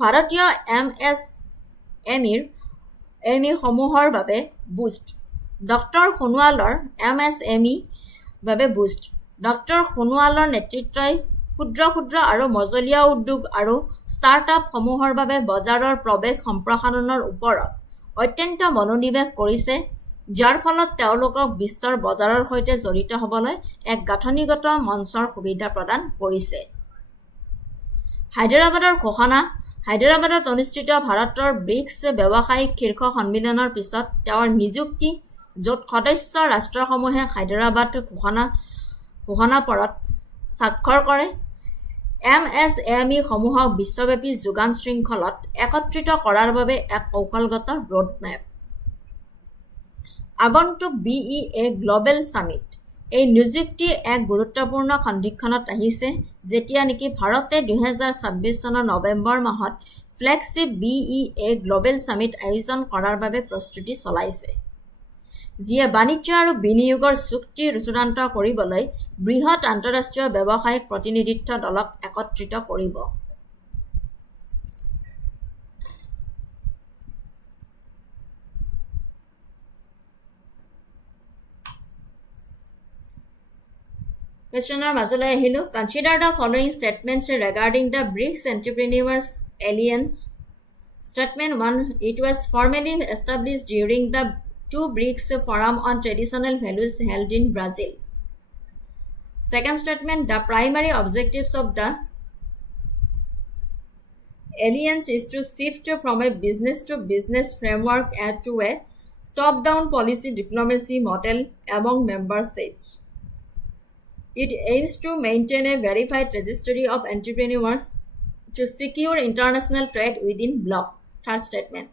ভাৰতীয় MSME সমূহৰ বাবে বুষ্ট। ডক্টৰ সোণোৱালৰ MSME বাবে বুষ্ট। ডক্টৰ সোণোৱালৰ নেতৃত্বই ক্ষুদ্ৰ আৰু মজলীয়া উদ্যোগ আৰু ষ্টাৰ্টআপ সমূহৰ বাবে বজাৰৰ প্ৰৱেশ সম্প্ৰসাৰণৰ ওপৰত অত্যন্ত মনোনিৱেশ কৰিছে, যাৰ ফলত তেওঁলোকক বিশ্বৰ বজাৰৰ সৈতে জড়িত হ'বলৈ এক গাঁথনিগত মঞ্চৰ সুবিধা প্ৰদান কৰিছে। হায়দৰাবাদত অনুষ্ঠিত ভাৰতৰ ব্ৰিক্স ব্যৱসায়িক শীৰ্ষ সন্মিলনৰ পিছত তেওঁৰ নিযুক্তি, য'ত সদস্য ৰাষ্ট্ৰসমূহে হায়দৰাবাদ ঘোষণাপত্ৰত স্বাক্ষৰ কৰে। MSME সমূহক বিশ্বব্যাপী যোগান শৃংখলত একত্ৰিত কৰাৰ বাবে এক কৌশলগত ৰোডমেপ। আগন্তুক BEA গ্লোবেল সামিট এই নিযুক্তি এক গুৰুত্বপূৰ্ণ সন্ধিক্ষণত আহিছে যেতিয়া নেকি ভাৰতে 2026 চনৰ নৱেম্বৰ মাহত ফ্লেগশিপ BEA গ্লোবেল সামিট আয়োজন কৰাৰ বাবে প্ৰস্তুতি চলাইছে যিয়ে বাণিজ্য আৰু বিনিয়োগৰ চুক্তি চূড়ান্ত কৰিবলৈ বৃহৎ আন্তঃৰাষ্ট্ৰীয় ব্যৱসায়িক প্ৰতিনিধিত্ব দলক একত্ৰিত কৰিব Questioner মাজলৈ আহিলো Consider the following statements regarding the BRICS Entrepreneurs Alliance. Statement 1. It was formally established during the 2 BRICS Forum on Traditional Values held in Brazil. Second statement. The primary objectives of the alliance is to shift from a business-to-business framework to a top-down policy diplomacy model among member states. It aims to maintain a verified registry of entrepreneurs to secure international trade within bloc. Third statement.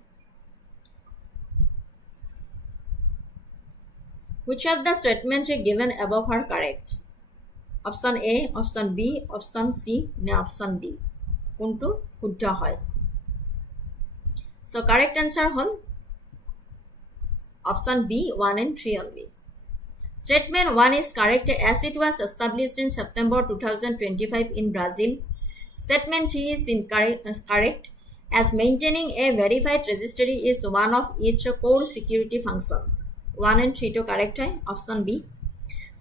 Which of the statements given above are correct? Option A, option B, option C, and option D. Kuntu শুদ্ধ হয় So correct answer hol option B, 1 and 3 only. Statement 1 is correct as it was established in September 2025 in Brazil. Statement 3 is correct as maintaining a verified registry is one of its core security functions. 1 and 3 to correct hai option B.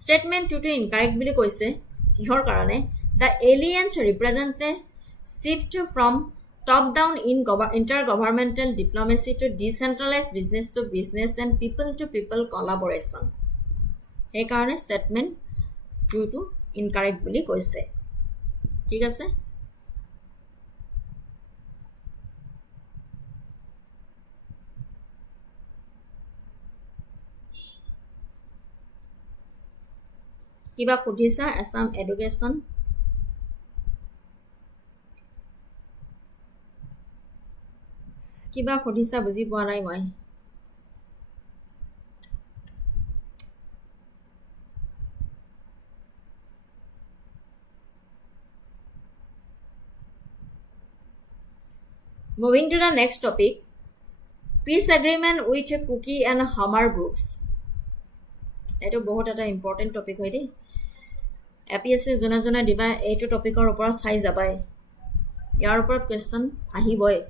Statement 2 to incorrect bili koise kihor karone the alliance represent a shift from top down in intergovernmental diplomacy to decentralized business to business and people to people collaboration. সেই কাৰণে statement 2 to incorrect বুলি কৈছে ঠিক আছে কিবা সুধিছা Assam education কিবা সুধিছা বুজি পোৱা নাই মই Moving to the next topic, peace agreement with Kuki and Hmar groups. Eto bahut eta important topic hoy de. APSC jona diba eto topic or opor sai jabai. Yar opor question ahiboy.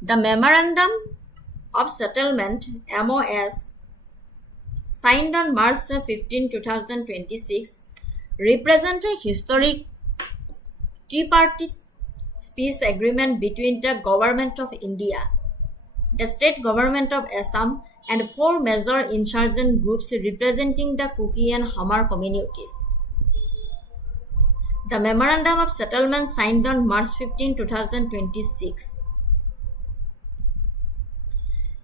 The memorandum of settlement MOS signed on March 15, 2026 represent a historic tripartite peace agreement between the government of India, the state government of Assam, and 4 major insurgent groups representing the Kuki and Hmar communities. The memorandum of settlement signed on March 15, 2026.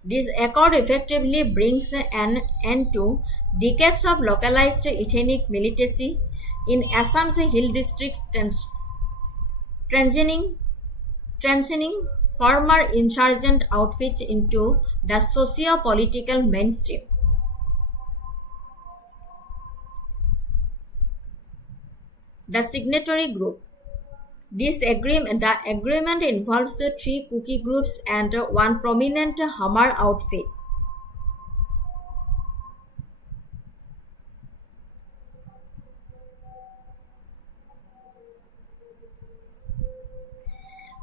This accord effectively brings an end to decades of localized ethnic militancy in Assam's hill district, transitioning former insurgent outfits into the socio-political mainstream. The signatory group. The agreement involves 3 Kuki groups and 1 prominent Hmar outfit.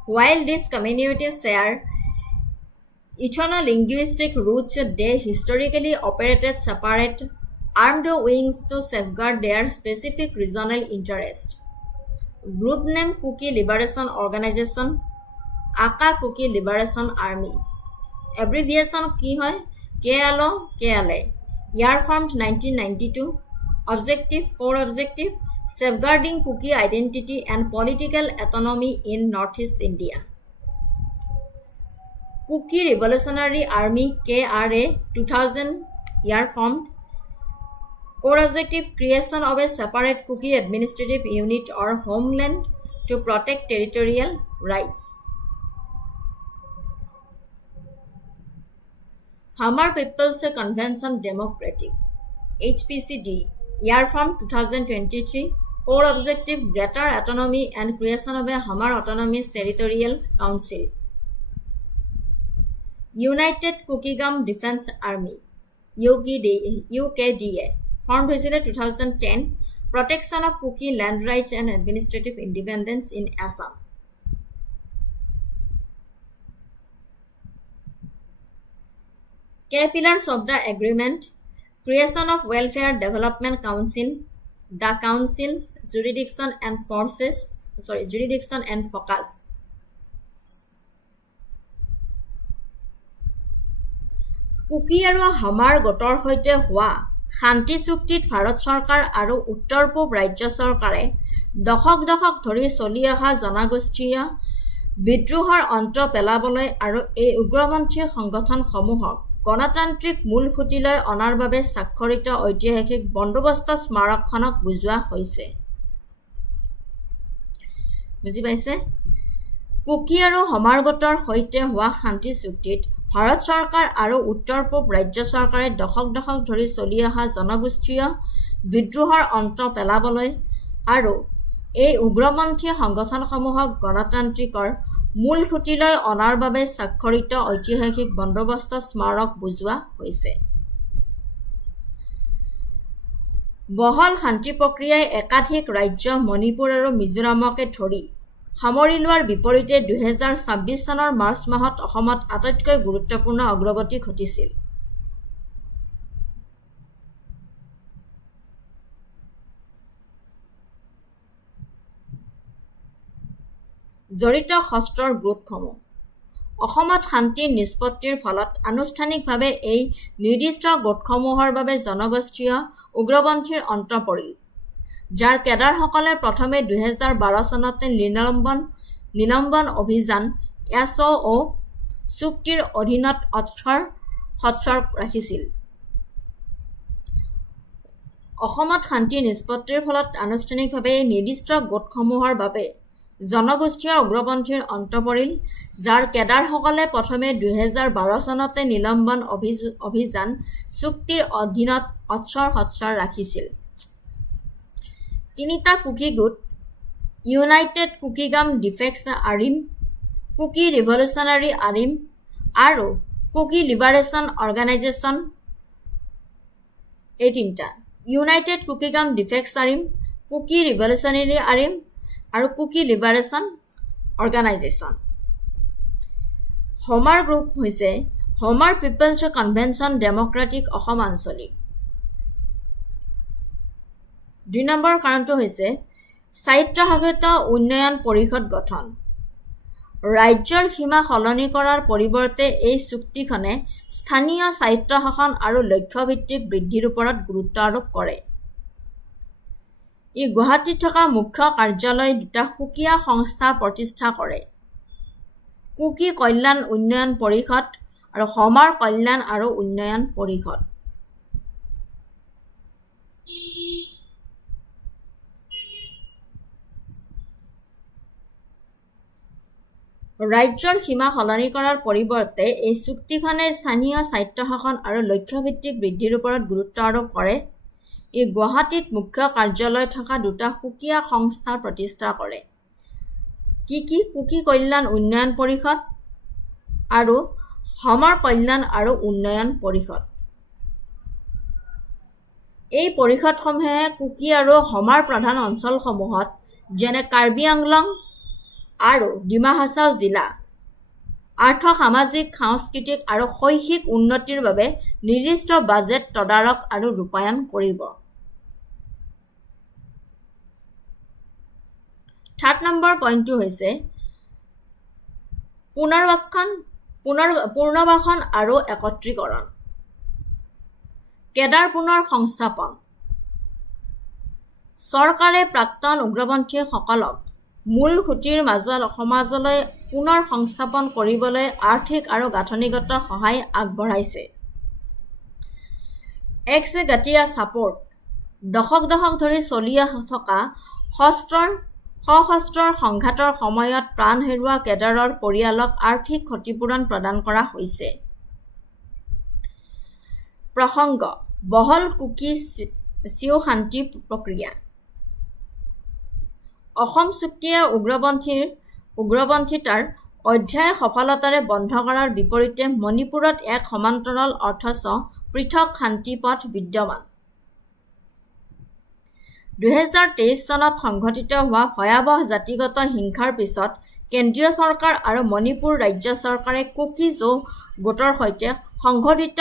While these communities share ethno-linguistic roots, they historically operated separate armed wings to safeguard their specific regional interest. Group name Kuki Liberation Organization, Aka Kuki Liberation Army. Abbreviation ki hoy KLO KLA. Year formed 1992. Objective, core objective, safeguarding Kuki identity and political autonomy in Northeast India. Kuki Revolutionary Army KRA 2000 year formed. Core objective, creation of a separate Kuki administrative unit or homeland to protect territorial rights. Hmar People's Convention Democratic HPCD year from 2023 core objective greater autonomy and creation of a Hmar Autonomous Territorial Council. United Kuki Defense Army UKDA formed in 2010 protection of Kuki land rights and administrative independence in Assam. Key pillars of the agreement: creation of Welfare Development Council, the Council's jurisdiction and focus. Kuki আৰু হামাৰ গোটৰ সৈতে হোৱা শান্তি চুক্তিত ভাৰত চৰকাৰ আৰু উত্তৰ পূব ৰাজ্য চৰকাৰে দশক ধৰি চলি অহা জনগোষ্ঠীয় বিদ্ৰোহৰ অন্ত পেলাবলৈ আৰু এই উগ্ৰপন্থী সংগঠনসমূহক গণতান্ত্ৰিক মূল খুঁটিলৈ অনাৰ বাবে স্বাক্ষৰিত ঐতিহাসিক বন্দোবস্ত স্মাৰকখনক বুজোৱা হৈছে। বুজি পাইছে? কুকি আৰু হমাৰ গোটৰ সৈতে হোৱা শান্তি চুক্তিত ভাৰত চৰকাৰ আৰু উত্তৰ পূব ৰাজ্য চৰকাৰে দশক ধৰি চলি অহা জনগোষ্ঠীয় বিদ্ৰোহৰ অন্ত পেলাবলৈ আৰু এই উগ্ৰপন্থী সংগঠনসমূহক গণতান্ত্ৰিকৰ মূল খুঁটিলৈ অনাৰ বাবে স্বাক্ষৰিত ঐতিহাসিক বন্দোবস্ত স্মাৰক বুজোৱা হৈছে। বহল শান্তি প্ৰক্ৰিয়াই একাধিক ৰাজ্য মণিপুৰ আৰু মিজোৰামকে ধৰি সামৰি লোৱাৰ বিপৰীতে 2026 চনৰ মাৰ্চ মাহত অসমত আটাইতকৈ গুৰুত্বপূৰ্ণ অগ্ৰগতি ঘটিছিল। জড়িত হস্তৰ গোটসমূহ অসমত শান্তি নিষ্পত্তিৰ ফলত আনুষ্ঠানিকভাৱে এই নিৰ্দিষ্ট গোটসমূহৰ বাবে জনগোষ্ঠীয় উগ্ৰপন্থীৰ অন্ত পৰিল, যাৰ কেডাৰসকলে প্ৰথমে 2012 চনতে নিলম্বন অভিযান SOO চুক্তিৰ অধীনত অস্ত্ৰ ৰাখিছিল। অসমত শান্তি নিষ্পত্তিৰ ফলত আনুষ্ঠানিকভাৱে এই নিৰ্দিষ্ট গোটসমূহৰ বাবে জনগোষ্ঠীয় উগ্ৰপন্থীৰ অন্ত পৰিল, যাৰ কেডাৰসকলে প্ৰথমে 2012 চনতে নিলম্বন অভিযান চুক্তিৰ অধীনত অস্ত্ৰ ৰাখিছিল। তিনিটা কুকি গোট united Kukigam defence army, Kuki revolutionary army আৰু কুকি লিবাৰেশ্যন অৰ্গেনাইজেশ্যন। এই তিনিটা united Kukigam defence army, Kuki revolutionary army আৰু Kuki liberation organisation. Hmar group হৈছে Hmar people's convention democratic Assam আঞ্চলিক। 2 নম্বৰ কাৰণটো হৈছে স্বায়ত্তশাসিত উন্নয়ন পৰিষদ গঠন। ৰাজ্যৰ সীমা সলনি কৰাৰ পৰিৱৰ্তে এই চুক্তিখনে স্থানীয় স্বায়ত্তশাসন আৰু লক্ষ্যভিত্তিক বৃদ্ধিৰ ওপৰত গুৰুত্ব আৰোপ কৰে। ই গুৱাহাটীত থকা মুখ্য কাৰ্যালয় দুটা সুকীয়া সংস্থা প্ৰতিষ্ঠা কৰে: কুকি কল্যাণ উন্নয়ন পৰিষদ আৰু হমাৰ কল্যাণ আৰু উন্নয়ন পৰিষদ। ৰাজ্যৰ সীমা সলনি কৰাৰ পৰিৱৰ্তে এই চুক্তিখনে স্থানীয় স্বায়ত্তশাসন আৰু লক্ষ্যভিত্তিক বৃদ্ধিৰ ওপৰত গুৰুত্ব আৰোপ কৰে। ই গুৱাহাটীত মুখ্য কাৰ্যালয় থকা দুটা সুকীয়া সংস্থা প্ৰতিষ্ঠা কৰে: কুকি কল্যাণ উন্নয়ন পৰিষদ আৰু হমাৰ কল্যাণ আৰু উন্নয়ন পৰিষদ। এই পৰিষদসমূহে কুকি আৰু হমাৰ প্ৰধান অঞ্চলসমূহত যেনে কাৰ্বি আংলং আৰু ডিমা হাছাও জিলা আৰ্থ সামাজিক সাংস্কৃতিক আৰু শৈক্ষিক উন্নতিৰ বাবে নিৰ্দিষ্ট বাজেট তদাৰক আৰু ৰূপায়ণ কৰিব। 3 নম্বৰ পইণ্টটো হৈছে পুনৰ্বাসন আৰু একত্ৰীকৰণ। কেডাৰ পুনৰ সংস্থাপন। চৰকাৰে প্ৰাক্তন উগ্ৰপন্থীসকলক মূল খুঁটিৰ সমাজলৈ পুনৰ সংস্থাপন কৰিবলৈ আৰ্থিক আৰু গাঁথনিগত সহায় আগবঢ়াইছে। এক্স গাটিয়া ছাপোৰ্ট দশক ধৰি চলি থকা সশস্ত্ৰ সংঘাতৰ সময়ত প্ৰাণ হেৰুওৱা কেডাৰৰ পৰিয়ালক আৰ্থিক ক্ষতিপূৰণ প্ৰদান কৰা হৈছে। প্ৰসংগ বহল কুকি চিও শান্তি প্ৰক্ৰিয়া অসম চুক্তিয়ে উগ্ৰপন্থীতাৰ অধ্যায় সফলতাৰে বন্ধ কৰাৰ বিপৰীতে মণিপুৰত এক সমান্তৰাল অৰ্থচ পৃথক শান্তি পথ বিদ্যমান 2023 চনত সংঘটিত হোৱা ভয়াৱহ জাতিগত হিংসাৰ পিছত কেন্দ্ৰীয় চৰকাৰ আৰু মণিপুৰ ৰাজ্য চৰকাৰে কুকি গোটৰ সৈতে সংঘটিত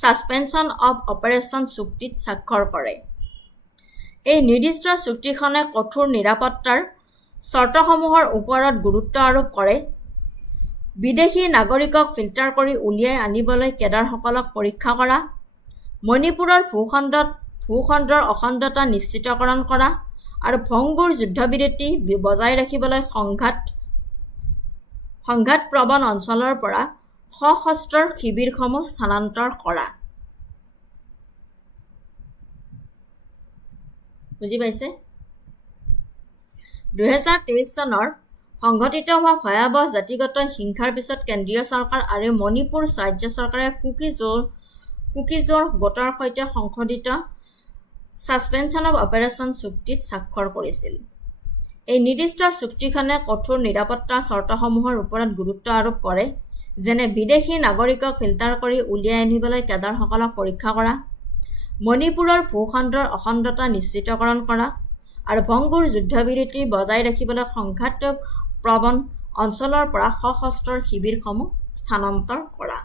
সাসপেনশন অফ অপাৰেশন চুক্তিত স্বাক্ষৰ কৰে এই নিৰ্দিষ্ট চুক্তিখনে কঠোৰ নিৰাপত্তাৰ চৰ্তসমূহৰ ওপৰত গুৰুত্ব আৰোপ কৰে বিদেশী নাগৰিকক ফিল্টাৰ কৰি উলিয়াই আনিবলৈ কেডাৰসকলক পৰীক্ষা কৰা মণিপুৰৰ ভূখণ্ডৰ অখণ্ডতা নিশ্চিতকৰণ কৰা আৰু ভংগুৰ যুদ্ধবিৰতি বজাই ৰাখিবলৈ সংঘাত প্ৰবণ অঞ্চলৰ পৰা সশস্ত্ৰৰ শিবিৰসমূহ স্থানান্তৰ কৰা বুজি পাইছে 2023 চনৰ সংঘটিত হোৱা ভয়াৱহ জাতিগত হিংসাৰ পিছত কেন্দ্ৰীয় চৰকাৰ আৰু মণিপুৰ ৰাজ্য চৰকাৰে কুকি গোটৰ সৈতে সংঘটিত সাসপেনশন অফ অপাৰেশন চুক্তিত স্বাক্ষৰ কৰিছিল এই নিৰ্দিষ্ট চুক্তিখনে কঠোৰ নিৰাপত্তা চৰ্তসমূহৰ ওপৰত গুৰুত্ব আৰোপ কৰে যেনে বিদেশী নাগৰিকক ফিল্টাৰ কৰি উলিয়াই আনিবলৈ কেডাৰসকলক পৰীক্ষা কৰা মণিপুৰৰ ভূখণ্ডৰ অখণ্ডতা নিশ্চিতকৰণ কৰা আৰু ভংগুৰ যুদ্ধবিৰতি বজাই ৰাখিবলৈ সংঘাত প্ৰবণ অঞ্চলৰ পৰা সশস্ত্ৰৰ শিবিৰসমূহ স্থানান্তৰ কৰা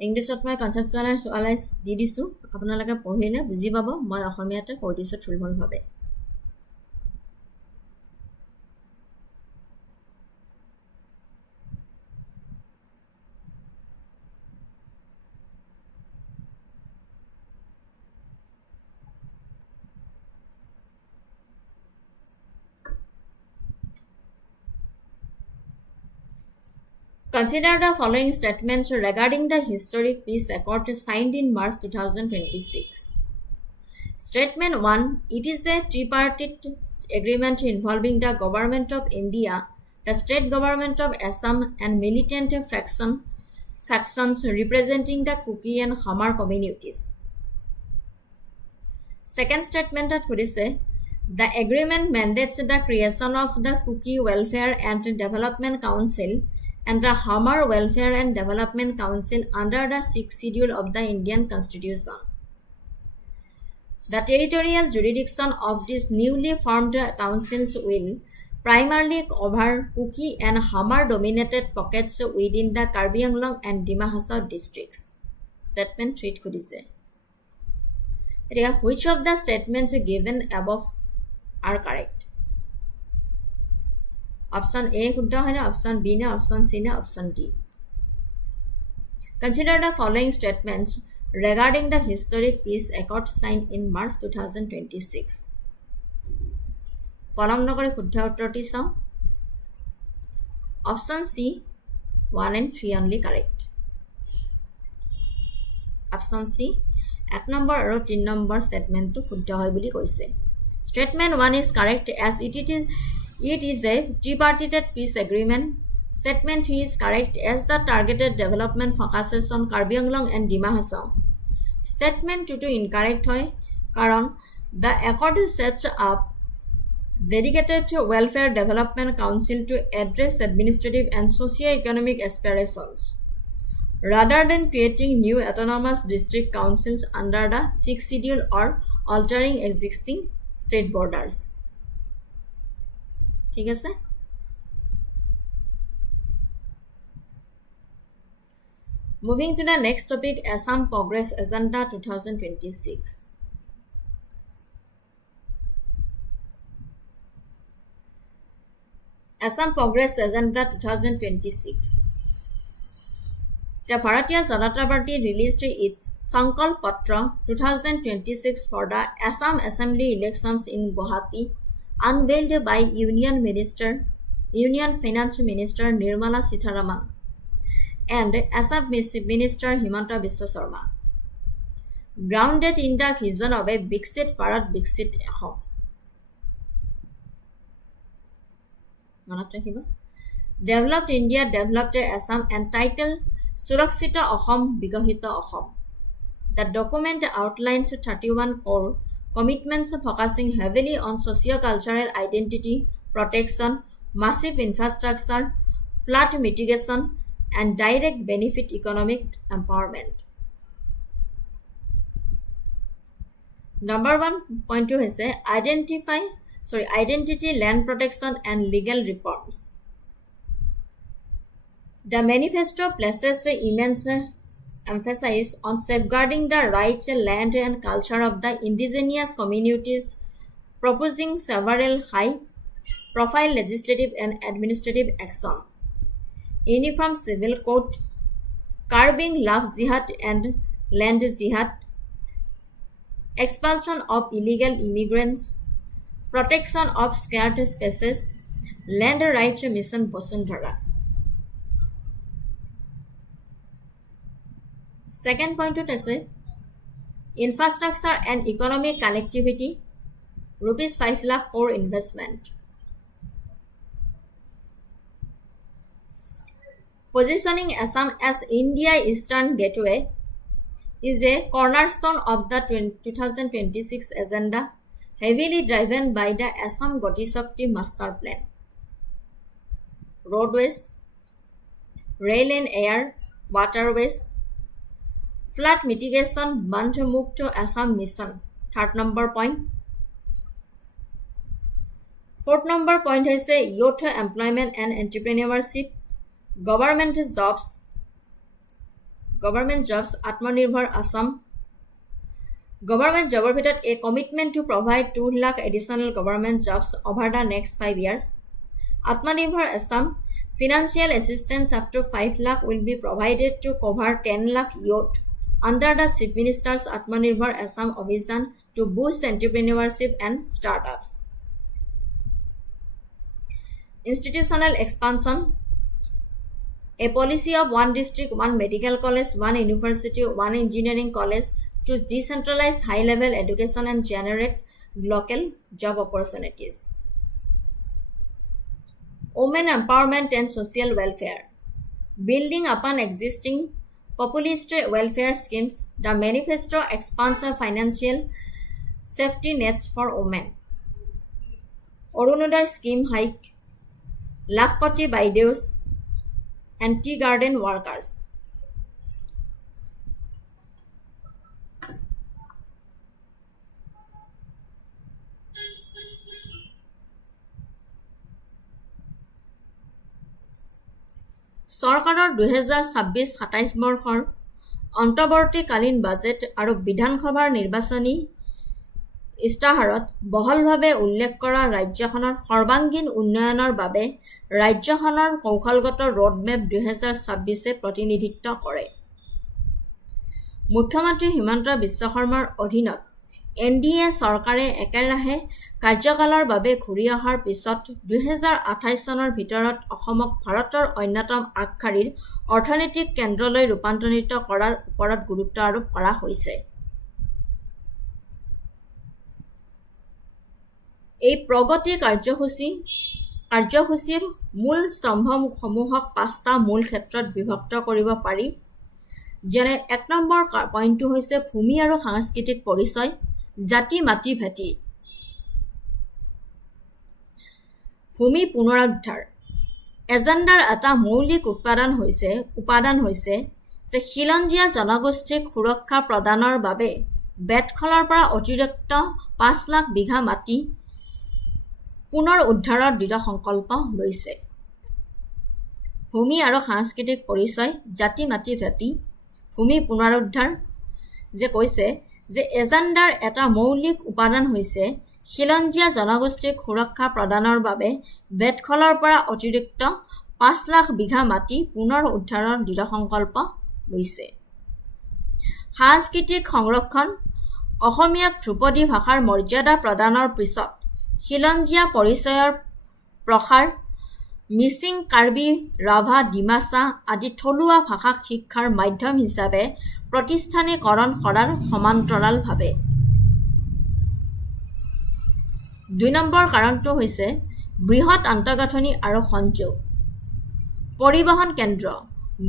ইংলিছত মই কনচেপচুৱেলাইজ দি দিছোঁ আপোনালোকে পঢ়িলে বুজি পাব মই অসমীয়াতে কৈ দিছোঁ থুলমূলভাৱে Consider the following statements regarding the historic peace accord signed in March 2026. Statement 1. It is a tripartite agreement involving the Government of India, the State Government of Assam, and militant factions representing the Kuki and Hmar communities. Second statement that could say, the agreement mandates the creation of the Kuki Welfare and Development Council and the Hmar Welfare and Development Council under the 6th Schedule of the Indian Constitution. The territorial jurisdiction of these newly formed councils will primarily cover Kuki and Hmar dominated pockets within the Karbi Anglong and Dima Hasao districts. Statement 3 could say. Which of the statements given above are correct? Option A শুদ্ধ হয় না option B না option C না option D Consider the following statements regarding the historic peace accord signed in March 2026 পলম নকৰি শুদ্ধ উত্তৰটি চাওঁ option C 1 and 3 only correct option C 1 number আৰু 3 নম্বৰ statementটো শুদ্ধ হয় বুলি কৈছে statement 1 is correct as it is a tripartite peace agreement. Statement 3 is correct as the targeted development focuses on Karbi Anglong and Dima Hasao. Statement 2 incorrect hoy karon the accord sets up dedicated welfare development council to address administrative and socio-economic aspirations rather than creating new autonomous district councils under the 6th schedule or altering existing state borders. ঠিক আছে Moving to the next topic Assam Progress Agenda 2026 Assam Progress Agenda 2026 The Bharatiya Janata Party released its Sankalp Patra 2026 for the Assam Assembly elections in Guwahati unveiled by Union Finance Minister Nirmala Sitharaman and Assam Minister Himanta Biswa Sharma. Grounded in the vision of a Viksit Bharat Viksit Assam. Developed India developed Assam entitled Surakshita Assam Bikashita Assam. The document outlines 31 core commitments focusing heavily on socio-cultural identity, protection, massive infrastructure, flood mitigation, and direct benefit economic empowerment. Number 1.2 is identity, land protection, and legal reforms. The manifesto places immense emphasis on safeguarding the rights, land, and culture of the indigenous communities, proposing several high-profile legislative and administrative actions. Uniform Civil Code, curbing love jihad and land jihad, expulsion of illegal immigrants, protection of scarce species, land rights mission Bosundhara. Second point is infrastructure and economic connectivity, rupees 5 lakh crore investment. Positioning Assam as India's Eastern Gateway is a cornerstone of the 2026 agenda, heavily driven by the Assam Gati Shakti Master Plan. Roadways, rail and air, waterways, flood mitigation, Bandh Mukto Assam mission. Third number point. Fourth number point is youth employment and entrepreneurship, government jobs, Atmanirbhar Assam. Government job a commitment to provide 2 lakh additional government jobs over the next 5 years. Atmanirbhar Assam, financial assistance up to 5 lakh will be provided to cover 10 lakh youth under the Chief Minister's Atmanirbhar Assam Abhijan to boost entrepreneurship and startups. Institutional expansion, a policy of 1 district, 1 medical college, 1 university, 1 engineering college to decentralize high-level education and generate local job opportunities. Women empowerment and social welfare, building upon existing populist welfare schemes, the manifesto expands financial safety nets for women. Arunodaya scheme hike, Lakhpati Baideus, and tea garden workers. চৰকাৰৰ 2026-27 বৰ্ষৰ অন্তৱৰ্তীকালীন budget আৰু বিধানসভাৰ নিৰ্বাচনী ইস্তাহাৰত বহলভাৱে উল্লেখ কৰা ৰাজ্যখনৰ সৰ্বাংগীন উন্নয়নৰ বাবে ৰাজ্যখনৰ কৌশলগত ৰোডমেপ 2026 প্ৰতিনিধিত্ব কৰে। মুখ্যমন্ত্ৰী হিমন্ত বিশ্ব শৰ্মাৰ অধীনত NDA চৰকাৰে একেৰাহে কাৰ্যকালৰ বাবে ঘূৰি অহাৰ পিছত 2028 চনৰ ভিতৰত অসমক ভাৰতৰ অন্যতম আগশাৰীৰ অৰ্থনৈতিক কেন্দ্ৰলৈ ৰূপান্তৰিত কৰাৰ ওপৰত গুৰুত্ব আৰোপ কৰা হৈছে। এই প্ৰগতি কাৰ্যসূচীৰ মূল স্তম্ভসমূহক 5টা মূল ক্ষেত্ৰত বিভক্ত কৰিব পাৰি, যেনে 1 নম্বৰ পইণ্টটো হৈছে ভূমি আৰু সাংস্কৃতিক পৰিচয়, জাতি মাটি ভেটি, ভূমি পুনৰুদ্ধাৰ। এজেণ্ডাৰ এটা মৌলিক উপাদান হৈছে যে খিলঞ্জীয়া জনগোষ্ঠীক সুৰক্ষা প্ৰদানৰ বাবে বেতখলৰ পৰা অতিৰিক্ত 5 লাখ বিঘা মাটি পুনৰ উদ্ধাৰৰ দৃঢ় সংকল্প লৈছে। ভূমি আৰু সাংস্কৃতিক পৰিচয়, জাতি মাটি ভেটি, ভূমি পুনৰুদ্ধাৰ যে কৈছে যে এজেণ্ডাৰ এটা মৌলিক উপাদান হৈছে খিলঞ্জীয়া জনগোষ্ঠীক সুৰক্ষা প্ৰদানৰ বাবে বেতখলৰ পৰা অতিৰিক্ত 5 লাখ বিঘা মাটি পুনৰ উদ্ধাৰৰ দৃঢ় সংকল্প লৈছে। সাংস্কৃতিক সংৰক্ষণ, অসমীয়াক ধ্ৰুপদী ভাষাৰ মৰ্যাদা প্ৰদানৰ পিছত খিলঞ্জীয়া পৰিচয়ৰ প্ৰসাৰ, মিচিং, কাৰ্বি, ৰাভা, ডিমাচা আদি থলুৱা ভাষাক শিক্ষাৰ মাধ্যম হিচাপে প্ৰতিষ্ঠানীকৰণ কৰাৰ সমান্তৰালভাৱে। 2 নম্বৰ কাৰণটো হৈছে বৃহৎ আন্তঃগাঁথনি আৰু সংযোগ। পৰিবহন কেন্দ্ৰ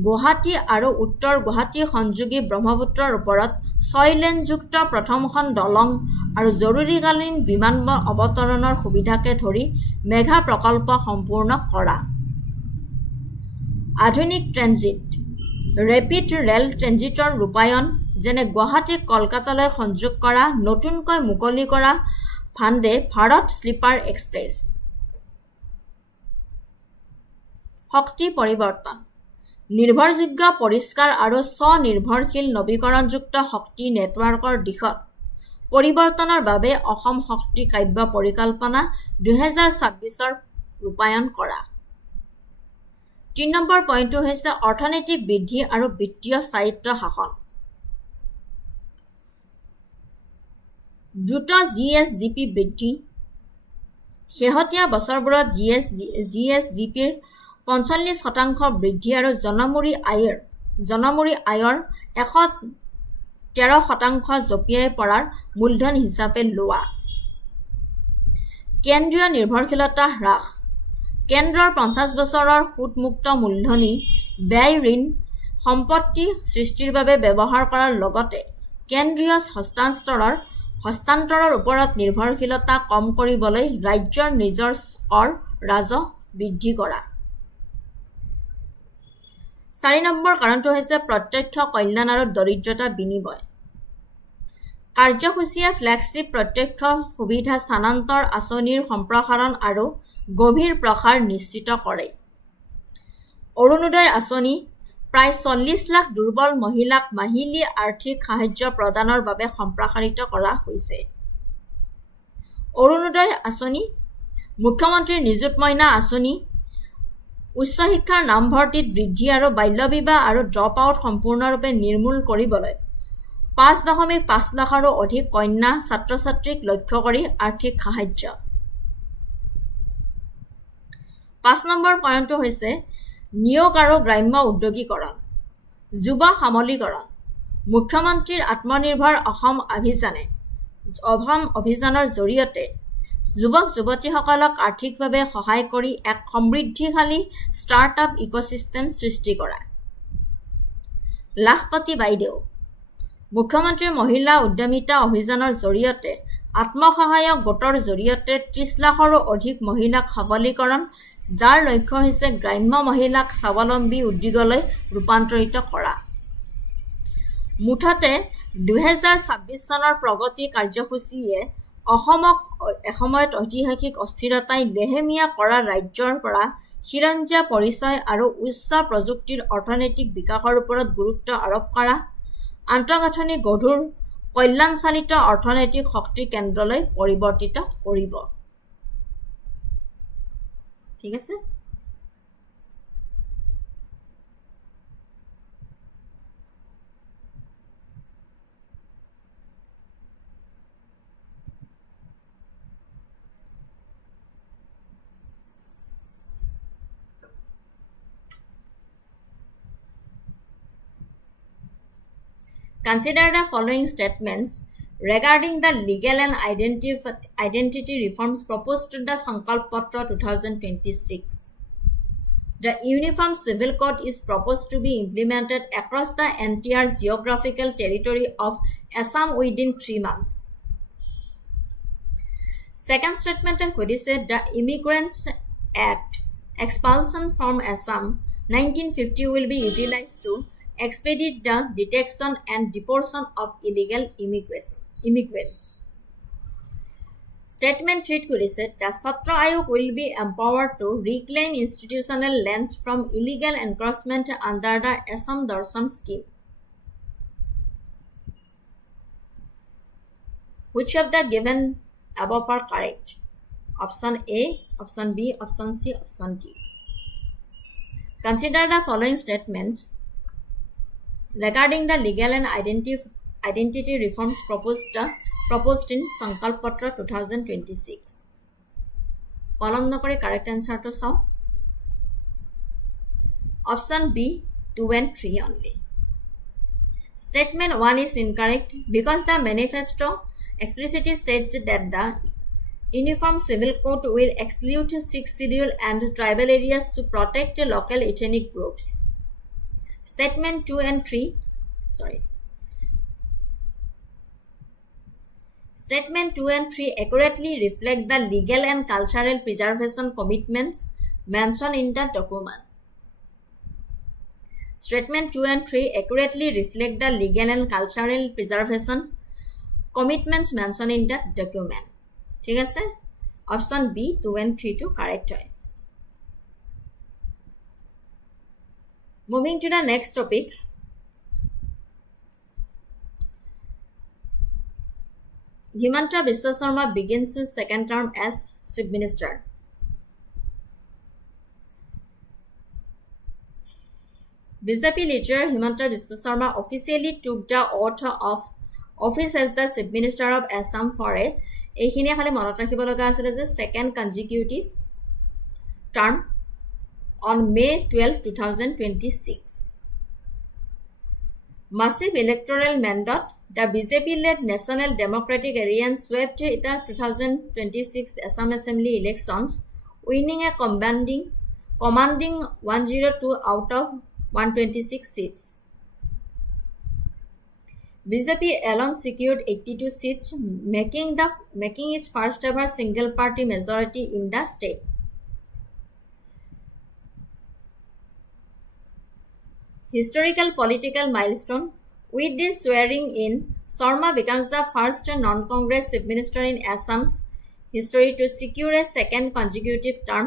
গুৱাহাটী আৰু উত্তৰ গুৱাহাটী সংযোগী ব্ৰহ্মপুত্ৰৰ ওপৰত 6 লেনযুক্ত প্ৰথমখন দলং আৰু জৰুৰীকালীন বিমান অৱতৰণৰ সুবিধাকে ধৰি মেঘা প্ৰকল্প সম্পূৰ্ণ কৰা আধুনিক ট্ৰেনজিট ৰেপিড ৰেল ট্ৰেনজিটৰ ৰূপায়ণ যেনে গুৱাহাটীক কলকাতালৈ সংযোগ কৰা নতুনকৈ মুকলি কৰা ভান্দে ভাৰত স্লিপাৰ এক্সপ্ৰেছ শক্তি পৰিৱৰ্তন নিৰ্ভৰযোগ্য পৰিষ্কাৰ আৰু স্বনিৰ্ভৰশীল নৱীকৰণযুক্ত শক্তি নেটৱৰ্কৰ দিশত পৰিৱৰ্তনৰ বাবে অসম শক্তি কাৰ্য পৰিকল্পনা 2026 ৰূপায়ণ কৰা 3 নম্বৰ পইণ্টটো হৈছে অৰ্থনৈতিক বৃদ্ধি আৰু বিত্তীয় স্থায়িত্ব শাসন দ্ৰুত জিএছডিপি বৃদ্ধি শেহতীয়া বছৰবোৰত জিএছডিপিৰ 45% বৃদ্ধি আৰু জনমূৰি আয়ৰ 113% জঁপিয়াই পৰাৰ মূলধন হিচাপে লোৱা কেন্দ্ৰীয় নিৰ্ভৰশীলতা হ্ৰাস কেন্দ্ৰৰ 50 বছৰৰ সুতমুক্ত মূলধনী ব্যয় ঋণ সম্পত্তি সৃষ্টিৰ বাবে ব্যৱহাৰ কৰাৰ লগতে কেন্দ্ৰীয় হস্তান্তৰৰ ওপৰত নিৰ্ভৰশীলতা কম কৰিবলৈ ৰাজ্যৰ নিজৰ কৰ ৰাজহ বৃদ্ধি কৰা 4 নম্বৰ কাৰণটো হৈছে প্ৰত্যক্ষ কল্যাণ আৰু দৰিদ্ৰতা বিনিময় কাৰ্যসূচীয়ে ফ্লেগশ্বিপ প্ৰত্যক্ষ সুবিধা স্থানান্তৰ আঁচনিৰ সম্প্ৰসাৰণ আৰু গভীৰ প্ৰসাৰ নিশ্চিত কৰে অৰুণোদয় আঁচনি প্ৰায় 40 লাখ দুৰ্বল মহিলাক মাহিলী আৰ্থিক সাহায্য প্ৰদানৰ বাবে সম্প্ৰসাৰিত কৰা হৈছে অৰুণোদয় আঁচনি মুখ্যমন্ত্ৰীৰ নিযুত মইনা আঁচনি উচ্চ শিক্ষাৰ নামভৰ্তিত বৃদ্ধি আৰু বাল্যবিবাহ আৰু ড্ৰপ আউট সম্পূৰ্ণৰূপে নিৰ্মূল কৰিবলৈ 5.5 লাখৰো অধিক কন্যা ছাত্ৰ-ছাত্ৰীক লক্ষ্য কৰি আৰ্থিক সাহায্য 5 নম্বৰ পইণ্টটো হৈছে নিয়োগ আৰু গ্ৰাম্য উদ্যোগীকৰণ যুৱ সামলীকৰণ মুখ্যমন্ত্ৰীৰ আত্মনিৰ্ভৰ অসম অভিযানৰ জৰিয়তে যুৱক-যুৱতীসকলক আৰ্থিকভাৱে সহায় কৰি এক সমৃদ্ধিশালী ষ্টাৰ্টআপ ইক'চিষ্টেম সৃষ্টি কৰা লাখপতি বাইদেউ মুখ্যমন্ত্ৰীৰ মহিলা উদ্যমিতা অভিযানৰ জৰিয়তে আত্মসহায়ক গোটৰ জৰিয়তে 30 লাখৰো অধিক মহিলাক সবলীকৰণ যাৰ লক্ষ্য হৈছে গ্ৰাম্য মহিলাক স্বাৱলম্বী উদ্যোগলৈ ৰূপান্তৰিত কৰা মুঠতে 2026 চনৰ প্ৰগতি কাৰ্যসূচীয়ে অসমক এসময়ত ঐতিহাসিক অস্থিৰতাই লেহেমীয়া কৰা ৰাজ্যৰ পৰা খিৰঞ্জীয়া পৰিচয় আৰু উচ্চ প্ৰযুক্তিৰ অৰ্থনৈতিক বিকাশৰ ওপৰত গুৰুত্ব আৰোপ কৰা আন্তঃগাঁথনি গধুৰ কল্যাণচালিত অৰ্থনৈতিক শক্তি কেন্দ্ৰলৈ পৰিৱৰ্তিত কৰিব ঠিক আছে Consider the following statements regarding the legal and identity reforms proposed to the Sankalp Patra 2026. The Uniform Civil Code is proposed to be implemented across the entire geographical territory of Assam within 3 months. Second statement said the Immigrants Act expulsion from Assam 1950 will be utilized to expedite the detection and deportation of illegal immigrants. Statement 3 said the Satra Ayog will be empowered to reclaim institutional lands from illegal encroachment under the Assam Darshan scheme. Which of the given above are correct? Option A, option B, option C, option D. Consider the following statements regarding the legal and identity reforms proposed in Sankalp Patra 2026. Column number correct answer to some. Option B 2 and 3 only. Statement 1 is incorrect because the manifesto explicitly states that the Uniform Civil Code will exclude 6th schedule and tribal areas to protect local ethnic groups. Statement 2 and 3 accurately reflect the legal and cultural preservation commitments mentioned in the document. Statement 2 and 3 accurately reflect the legal and cultural preservation commitments mentioned in the document. ঠিক আছে? Option B 2 and 3 to correct হয়. Moving to the next topic. Himanta Biswa Sarma begins his second term as Chief Minister. BJP leader Himanta Biswa Sarma officially took the oath of office as the Chief Minister of Assam for এইখিনি খালি মনত ৰাখিব লগা আছিল যে second consecutive term on May 12, 2026. Massive electoral mandate, the BJP-led National Democratic Alliance swept the 2026 Assam Assembly elections, winning a commanding 102 out of 126 seats. BJP alone secured 82 seats, making its first-ever single-party majority in the state. Historical political milestone. With this swearing-in, Sarma becomes the first non-Congress Chief Minister in Assam's history to secure a second consecutive term,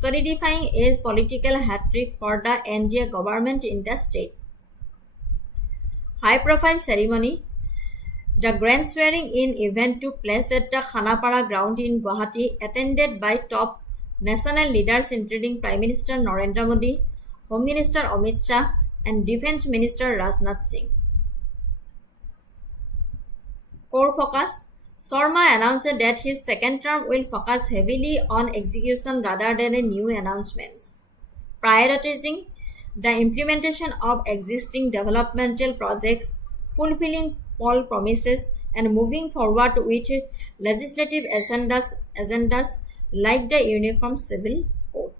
solidifying a political hat-trick for the NDA government in the state. High-profile ceremony. The grand swearing-in event took place at the Khanapara ground in Guwahati, attended by top national leaders including Prime Minister Narendra Modi, Home Minister Amit Shah, and Defense Minister Rajnath Singh. Core focus. Sarma announced that his second term will focus heavily on execution rather than new announcements, prioritizing the implementation of existing developmental projects, fulfilling poll promises, and moving forward with legislative agendas like the Uniform Civil Code.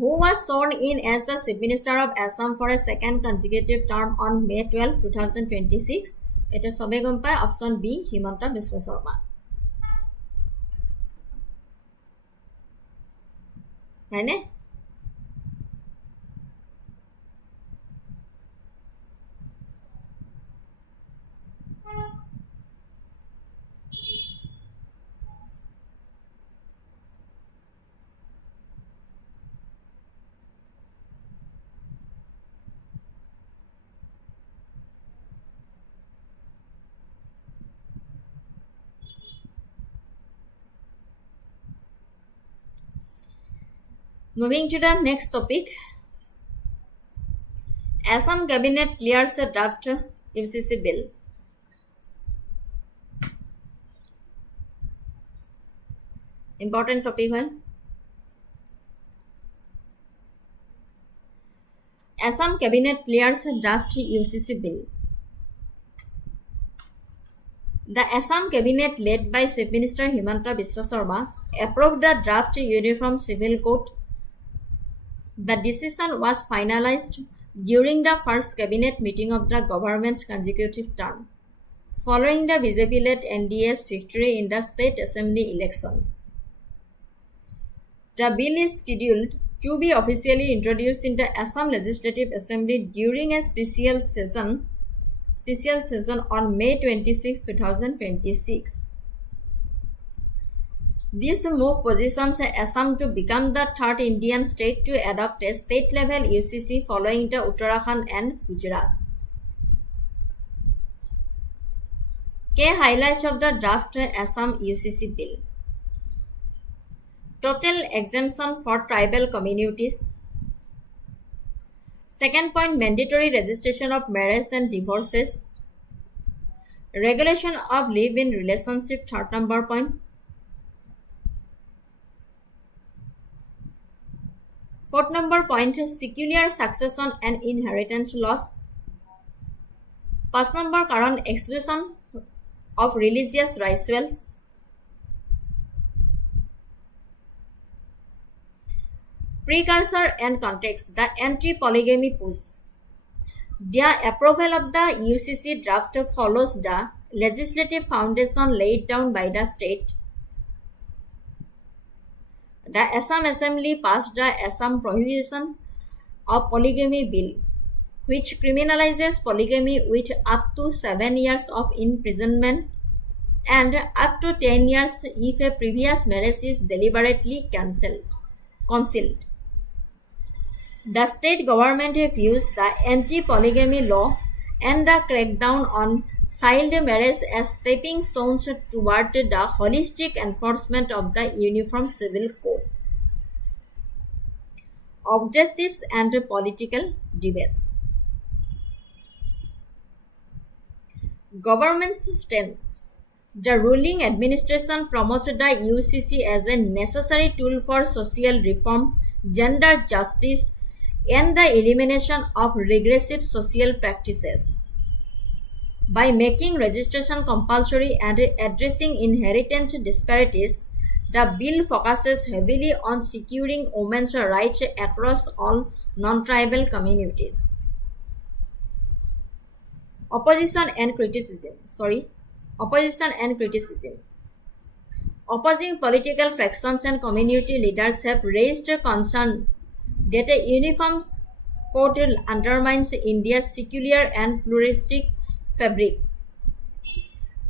Who was sworn in as the Chief Minister of Assam for a second consecutive term on May 12, 2026? It is sobe gom pae option B Himanta Biswa Sarma. Haine? Moving to the next topic. Assam Cabinet clears a draft UCC bill. Important topic hai. Assam Cabinet clears a draft UCC bill. The Assam Cabinet led by Chief Minister Himanta Biswa Sarma approved the draft Uniform Civil Code. The decision was finalized during the first cabinet meeting of the government's consecutive term, following the BJP-led NDA's victory in the state assembly elections. The bill is scheduled to be officially introduced in the Assam Legislative Assembly during a special session on May 26, 2026. This move positions Assam to become the third Indian state to adopt a state-level UCC following the Uttarakhand and Gujarat. Key highlights of the draft Assam UCC bill. Total exemption for tribal communities. Second point, mandatory registration of marriage and divorces. Regulation of live-in relationship, third number point. Fourth number point, secular succession and inheritance laws. 5 number karon, exclusion of religious rituals. Precursor and context, the anti-polygamy push. The approval of the UCC draft follows the legislative foundation laid down by the state. The Assam Assembly passed the Assam Prohibition of Polygamy Bill, which criminalizes polygamy with up to 7 years of imprisonment and up to 10 years if a previous marriage is deliberately concealed. The state government views the anti-polygamy law and the crackdown on child marriage as stepping stones toward the holistic enforcement of the Uniform Civil Code. Objectives and political debates. Government's stance. The ruling administration promotes the UCC as a necessary tool for social reform, gender justice, and the elimination of regressive social practices. By making registration compulsory and addressing inheritance disparities, the bill focuses heavily on securing women's rights across all non-tribal communities. Opposition and criticism. Opposing political fractions and community leaders have raised concern that a uniform code undermines India's secular and pluralistic fabric.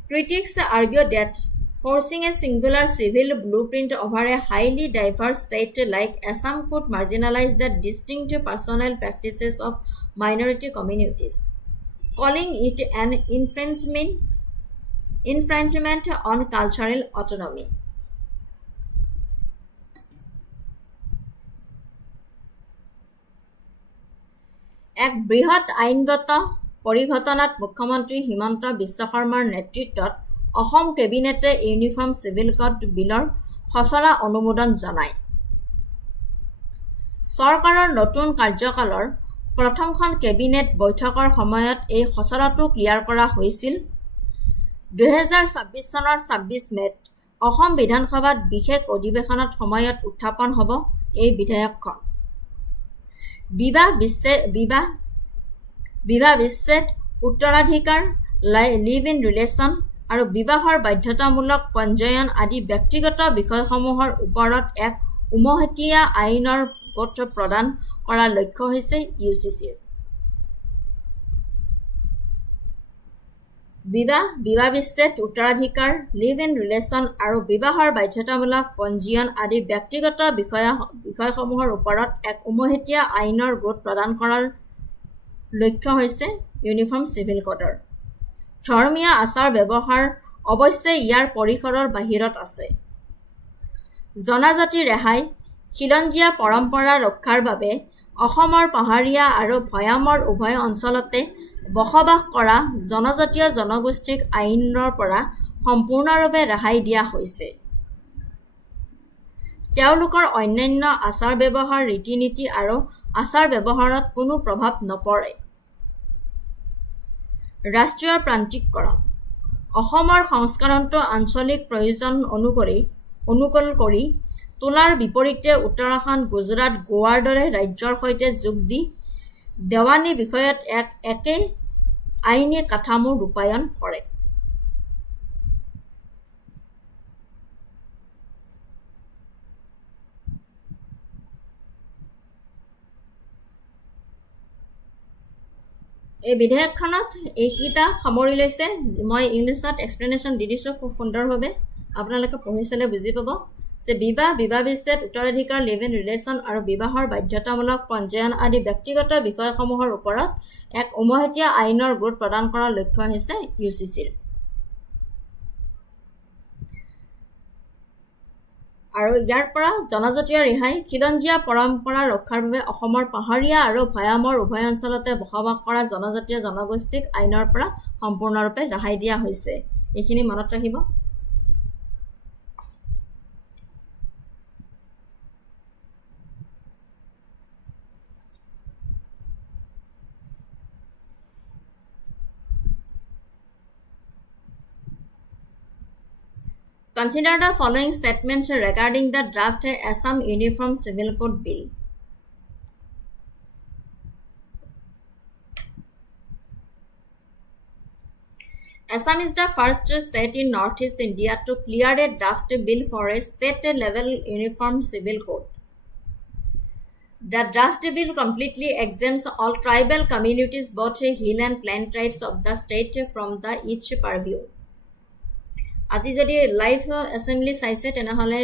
Critics argue that forcing a singular civil blueprint over a highly diverse state like Assam could marginalize the distinct personal practices of minority communities, calling it an infringement on cultural autonomy. এক বৃহৎ আইনগত পৰিঘটনাত মুখ্যমন্ত্ৰী হিমন্ত বিশ্ব শৰ্মাৰ নেতৃত্বত অসম কেবিনেটে uniform civil code বিলৰ খচৰা অনুমোদন জনায়। চৰকাৰৰ নতুন কাৰ্যকালৰ প্ৰথমখন কেবিনেট বৈঠকৰ সময়ত এই খচৰাটো ক্লিয়াৰ কৰা হৈছিল। 2026 চনৰ 26 মেত অসম বিধানসভাত বিশেষ অধিৱেশনত সময়ত উত্থাপন হ'ব এই বিধেয়কখন। বিবাহ বিচ্ছেদ, উত্তৰাধিকাৰ, লিভ ইন ৰিলেশ্যন আৰু বিবাহৰ বাধ্যতামূলক পঞ্জীয়ন আদি ব্যক্তিগত বিষয়সমূহৰ ওপৰত এক উমৈহতীয়া আইনৰ গোট প্ৰদান কৰাৰ লক্ষ্য হৈছে ইউচিচিৰ। বিবাহ বিচ্ছেদ, উত্তৰাধিকাৰ, লিভ ইন ৰিলেশ্যন আৰু বিবাহৰ বাধ্যতামূলক পঞ্জীয়ন আদি ব্যক্তিগত বিষয়সমূহৰ ওপৰত এক উমৈহতীয়া আইনৰ গোট প্ৰদান কৰাৰ লক্ষ্য হৈছে ইউনিফৰ্ম চিভিল কোডৰ। ধৰ্মীয় আচাৰ ব্যৱহাৰ অৱশ্যে ইয়াৰ পৰিসৰৰ বাহিৰত আছে। জনজাতি ৰেহাই, খিলঞ্জীয়া পৰম্পৰা ৰক্ষাৰ বাবে অসমৰ পাহাৰীয়া আৰু ভৈয়ামৰ উভয় অঞ্চলতে বসবাস কৰা জনজাতীয় জনগোষ্ঠীক আইনৰ পৰা সম্পূৰ্ণৰূপে ৰেহাই দিয়া হৈছে। তেওঁলোকৰ অন্যান্য আচাৰ ব্যৱহাৰ, ৰীতি নীতি আৰু আচাৰ ব্যৱহাৰত কোনো প্ৰভাৱ নপৰে। ৰাষ্ট্ৰীয় প্ৰান্তিকৰণ। অসমৰ সংস্কৰণটো আঞ্চলিক প্ৰয়োজন অনুকূল কৰি তোলাৰ বিপৰীতে উত্তৰাখণ্ড, গুজৰাট, গোৱাৰ দৰে ৰাজ্যৰ সৈতে যোগ দি দেৱানী বিষয়ত একে আইনী কাঠামো ৰূপায়ণ কৰে। এই বিধেয়কখনত এইকেইটা সামৰি লৈছে। মই ইংলিছত এক্সপ্লেনেশ্যন দি দিছোঁ খুব সুন্দৰভাৱে, আপোনালোকে পঢ়ি চালে বুজি পাব যে বিবাহ বিচ্ছেদ, উত্তৰাধিকাৰ, লিভ ইন ৰিলেশ্যন আৰু বিবাহৰ বাধ্যতামূলক পঞ্জীয়ন আদি ব্যক্তিগত বিষয়সমূহৰ ওপৰত এক উমৈহতীয়া আইনৰ গোট প্ৰদান কৰাৰ লক্ষ্য হৈছে ইউচিচিৰ। আৰু ইয়াৰ পৰা জনজাতীয় ৰেহাই, খিলঞ্জীয়া পৰম্পৰা ৰক্ষাৰ বাবে অসমৰ পাহাৰীয়া আৰু ভৈয়ামৰ উভয় অঞ্চলতে বসবাস কৰা জনজাতীয় জনগোষ্ঠীক আইনৰ পৰা সম্পূৰ্ণৰূপে ৰেহাই দিয়া হৈছে। এইখিনি মনত ৰাখিব। Consider the following statements regarding the draft Assam Uniform Civil Code Bill. Assam is the first state in Northeast India to clear a draft bill for a state-level uniform civil code. The draft bill completely exempts all tribal communities, both hill and plain tribes of the state, from the each purview. আজি যদি live assembly চাইছে তেনেহলে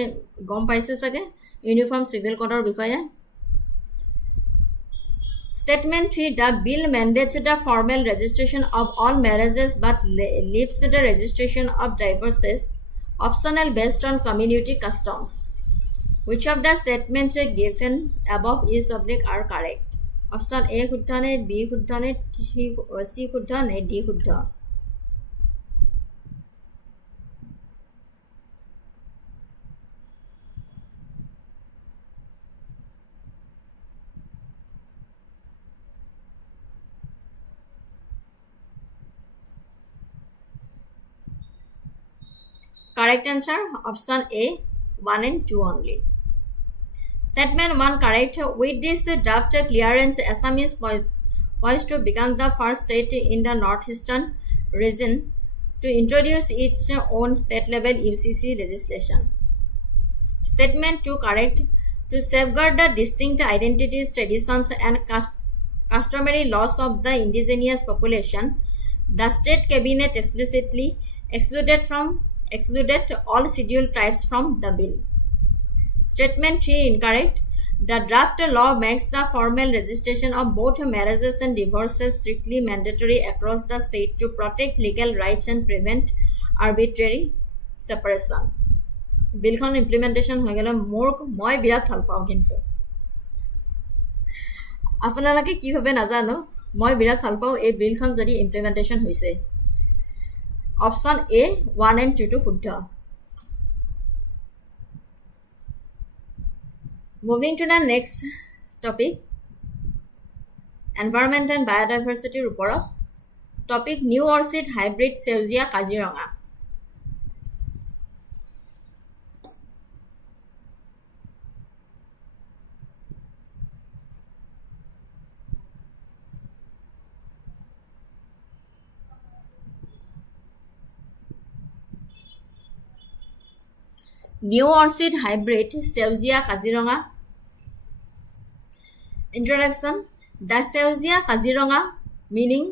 গম পাইছে চাগে uniform civil কোডৰ বিষয়ে Statement 3 The bill mandates the formal registration of all marriages but leaves the registration of divorces optional based on community customs. Which of the statements given above is are correct? Option A শুদ্ধ নে B শুদ্ধ নে C শুদ্ধ নে D শুদ্ধ Correct answer option A 1 and 2 only. Statement 1 correct. With this draft clearance, Assam is poised to become the first state in the northeastern region to introduce its own state-level UCC legislation. Statement 2 correct. To safeguard the distinct identities, traditions, and customary laws of the indigenous population, the state cabinet explicitly excluded all scheduled tribes from the bill. Statement 3 incorrect. The draft law makes the formal registration of both marriages and divorces strictly mandatory across the state to protect legal rights and prevent arbitrary separation. Billখন implementation হৈ গলে মই বিৰাট ভাল পাওঁ কিন্তু আপোনালোকে কি ভাবে নাজানো মই বিৰাট ভাল পাওঁ এই বিলখন যদি implementation হৈছে Option A 1 and 2 to শুদ্ধ Moving to the next topic Environment and Biodiversity ওপৰত Topic New Orchid Hybrid সেউজীয়া Kaziranga New Orchid Hybrid Seujia Kaziranga Introduction The Seujia Kaziranga meaning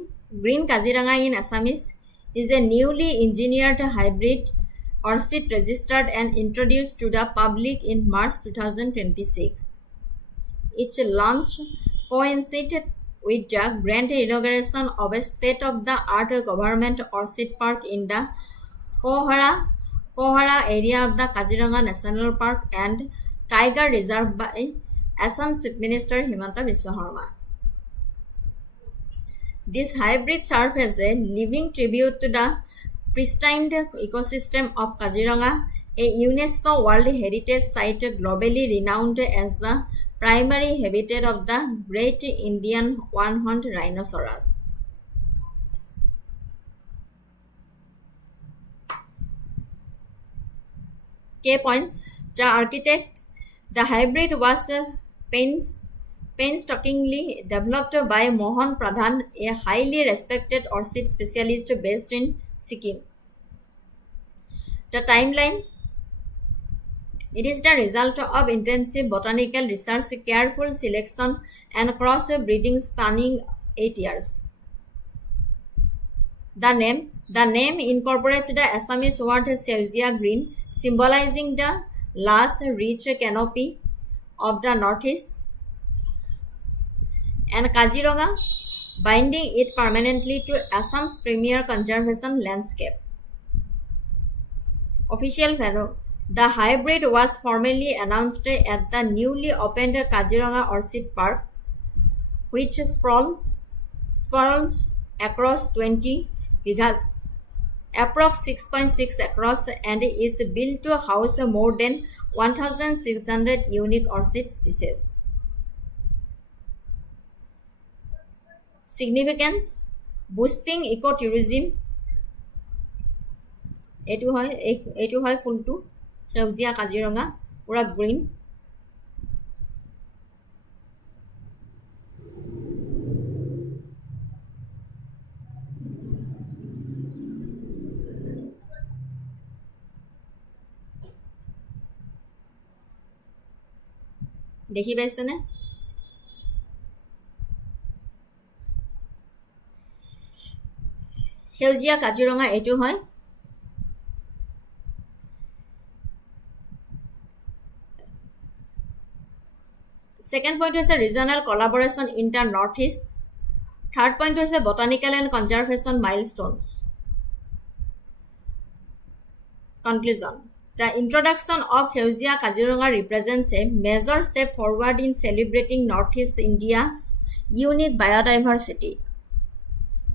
Green Kaziranga in Assamese is a newly engineered hybrid orchid registered and introduced to the public in March 2026. Its launch coincided with the grand inauguration of a state-of-the-art government orchid park in the Kohara area of the Kaziranga National Park and Tiger Reserve by Assam Chief Minister Himanta Biswa Sarma. This hybrid serves as a living tribute to the pristine ecosystem of Kaziranga, a UNESCO World Heritage Site globally renowned as the primary habitat of the great Indian one-horned rhinoceros. Key points. The architect, the hybrid was painstakingly developed by Mohan Pradhan, a highly respected orchid specialist based in Sikkim. The timeline. It is the result of intensive botanical research, careful selection, and cross-breeding spanning 8 years. The name incorporates the Assamese word Seujia green, symbolizing the lush, rich canopy of the northeast, and Kaziranga, binding it permanently to Assam's premier conservation landscape. Official value. The hybrid was formally announced at the newly opened Kaziranga Orchid Park, which sprawls across 20 bighas, approx 6.6 across, and is built to house more than 1,600 unique orchid species. Significance: boosting ecotourism, এইটো হয় ফুলটো সেউজীয়া কাজিৰঙা পুৰা green দেখি পাইছেনে সেউজীয়া কাজিৰঙা এইটো হয় Second point is a regional collaboration in the Northeast. Third point is a botanical and conservation milestones. Conclusion. The introduction of Seujia Kaziranga represents a major step forward in celebrating Northeast India's unique biodiversity.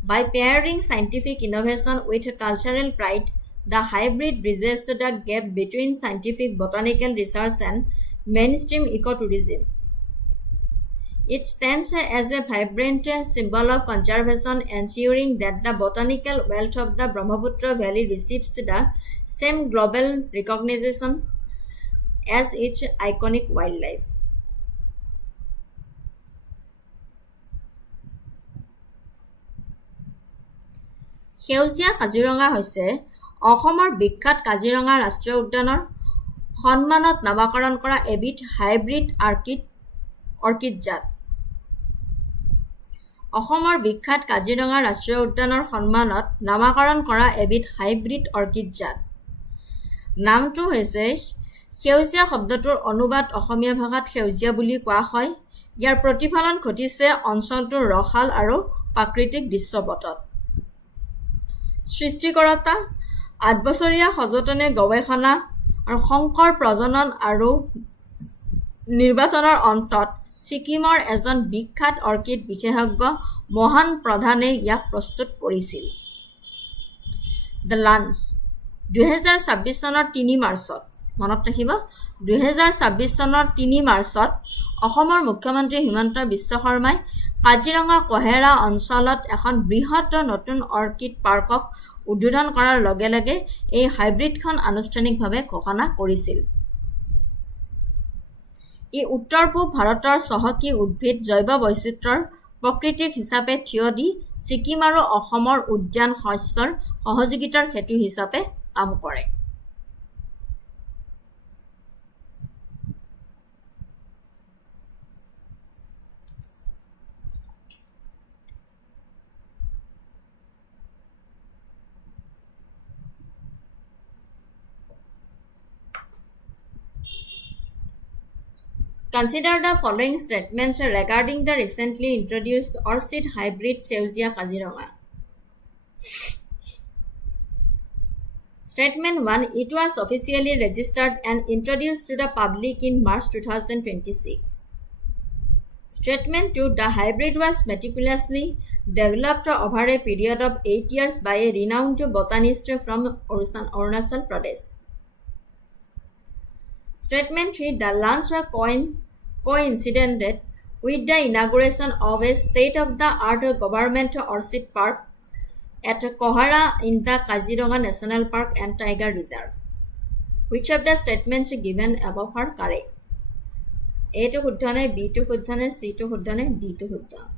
By pairing scientific innovation with cultural pride, the hybrid bridges the gap between scientific botanical research and mainstream ecotourism. It stands as a vibrant symbol of conservation, ensuring that the botanical wealth of the Brahmaputra Valley receives the same global recognition as its iconic wildlife. সেউজীয়া কাজিৰঙা হৈছে অসমৰ বিখ্যাত কাজিৰঙা ৰাষ্ট্ৰীয় উদ্যানৰ সন্মানত নামকৰণ কৰা এবিধ হাইব্ৰিড অৰ্কিড জাত অসমৰ বিখ্যাত কাজিৰঙা ৰাষ্ট্ৰীয় উদ্যানৰ সন্মানত নামকৰণ কৰা এবিধ হাইব্ৰিড অৰ্কিড জাত নামটো হৈছে সেউজীয়া শব্দটোৰ অনুবাদ অসমীয়া ভাষাত সেউজীয়া বুলি কোৱা হয় ইয়াৰ প্ৰতিফলন ঘটিছে অঞ্চলটোৰ ৰসাল আৰু প্ৰাকৃতিক দৃশ্যপটত সৃষ্টিকৰ্তা 8 বছৰীয়া সযতনে গৱেষণা আৰু সংকৰ প্ৰজনন আৰু নিৰ্বাচনৰ অন্তত ছিকিমৰ এজন বিখ্যাত অৰ্কিড বিশেষজ্ঞ মোহন প্ৰধানে ইয়াক প্ৰস্তুত কৰিছিল দ্য লাঞ্চ 2026 চনৰ 3 মাৰ্চত মনত ৰাখিব 2026 চনৰ 3 মাৰ্চত অসমৰ মুখ্যমন্ত্ৰী হিমন্ত বিশ্ব শৰ্মাই কাজিৰঙা কহেৰা অঞ্চলত এখন বৃহৎ নতুন অৰ্কিড পাৰ্কক উদ্বোধন কৰাৰ লগে লগে এই হাইব্ৰিডখন আনুষ্ঠানিকভাৱে ঘোষণা কৰিছিল ই উত্তৰ পূব ভাৰতৰ চহকী উদ্ভিদ জৈৱ বৈচিত্ৰ্যৰ প্ৰকৃতিক হিচাপে থিয় দি ছিকিম আৰু অসমৰ উদ্যান শস্যৰ সহযোগিতাৰ সেতু হিচাপে কাম কৰে Consider the following statements regarding the recently introduced orchid hybrid Seujia Kaziranga. Statement 1. It was officially registered and introduced to the public in March 2026. Statement 2. The hybrid was meticulously developed over a period of 8 years by a renowned botanist from Arunachal Pradesh. Statement 3. The launch coincided with the inauguration of a state-of-the-art government orchid park at Kohara in the Kaziranga National Park and Tiger Reserve. Which of the statements given above are correct? A to Huddane, B to Huddane, C to Huddane, D to Huddane.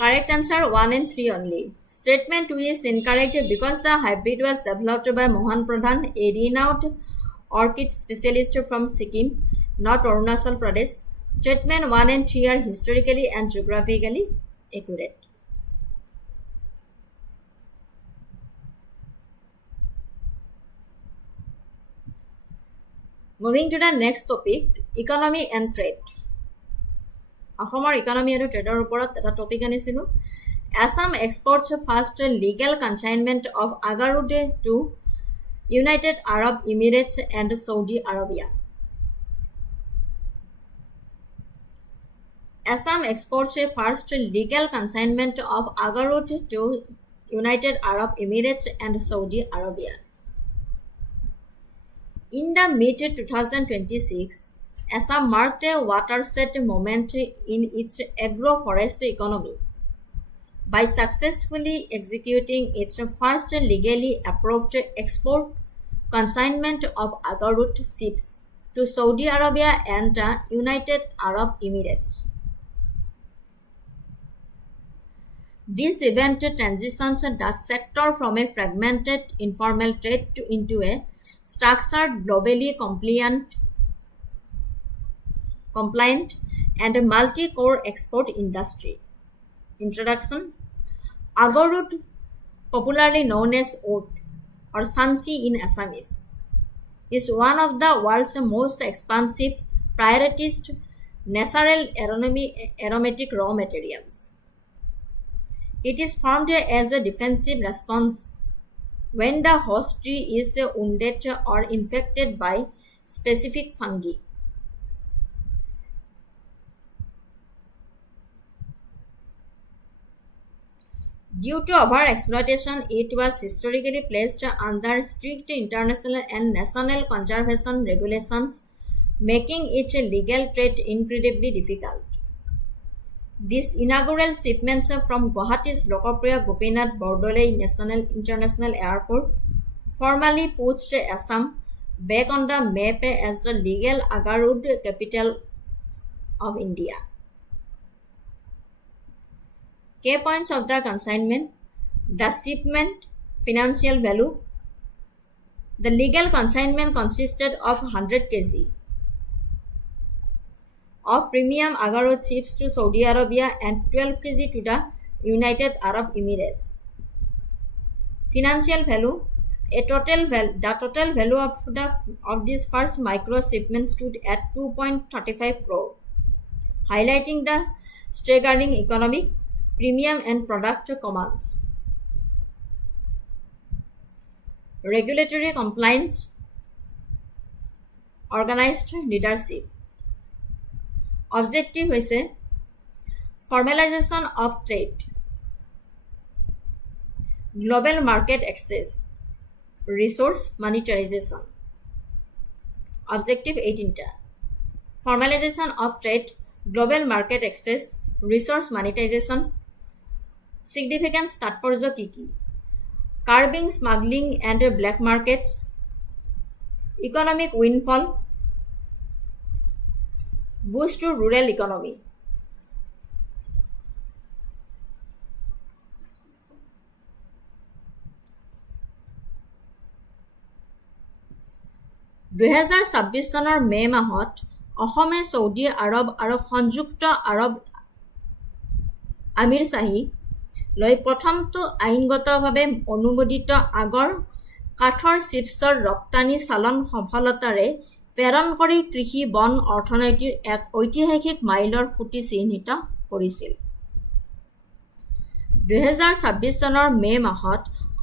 Correct answer 1 and 3 only. Statement 2 is incorrect because the hybrid was developed by Mohan Pradhan, a renowned orchid specialist from Sikkim, not Arunachal Pradesh. Statement 1 and 3 are historically and geographically accurate. Moving to the next topic, economy and trade. Assam economy and trade report that topic anisinu. Assam exports first legal consignment of Agarwood to United Arab Emirates and Saudi Arabia. Assam exports a first legal consignment of Agarwood to United Arab Emirates and Saudi Arabia. In the mid-2026, Assam marked a watershed moment in its agroforestry economy by successfully executing its first legally approved export consignment of Agarwood ships to Saudi Arabia and the United Arab Emirates. This event transitions the sector from a fragmented informal trade into a structured, globally compliant and multi-core export industry. Introduction. Agarwood, popularly known as oat or sansi in Assamese, is one of the world's most expansive, prioritized natural aromatic raw materials. It is formed as a defensive response when the host tree is wounded or infected by specific fungi. Due to overexploitation, it was historically placed under strict international and national conservation regulations, making its legal trade incredibly difficult. These inaugural shipments from Guwahati's Lokapria Gopinath Bordoloi International Airport formally puts Assam back on the map as the legal Agarwood capital of India. Key points of the consignment: the shipment, financial value. The legal consignment consisted of 100 kg of premium Agarwood ships to Saudi Arabia and 12 kg to the United Arab Emirates. Financial value: the total value of this first micro shipment stood at 2.35 crore, highlighting the staggering economic, premium and product commands. Regulatory compliance, organized leadership. Objective is formalization of trade, global market access, resource monetization. Objective 18. Formalization of trade, global market access, resource monetization. Significance तात्पर्य की curbing smuggling and black markets, economic windfall, boost to rural economy. চনৰ মে মাহত অসমে Saudi আৰব আৰু সংযুক্ত আৰব আমিৰশ্বাহী লৈ প্ৰথমটো আইনগতভাৱে অনুমোদিত আগৰ কাঠৰ চিপছৰ ৰপ্তানি চালান সফলতাৰে প্ৰেৰণ কৰি কৃষি বন অৰ্থনীতিৰ এক ঐতিহাসিক মাইলৰ খুঁটি চিহ্নিত কৰিছিল। 2026 চনৰ মে মাহত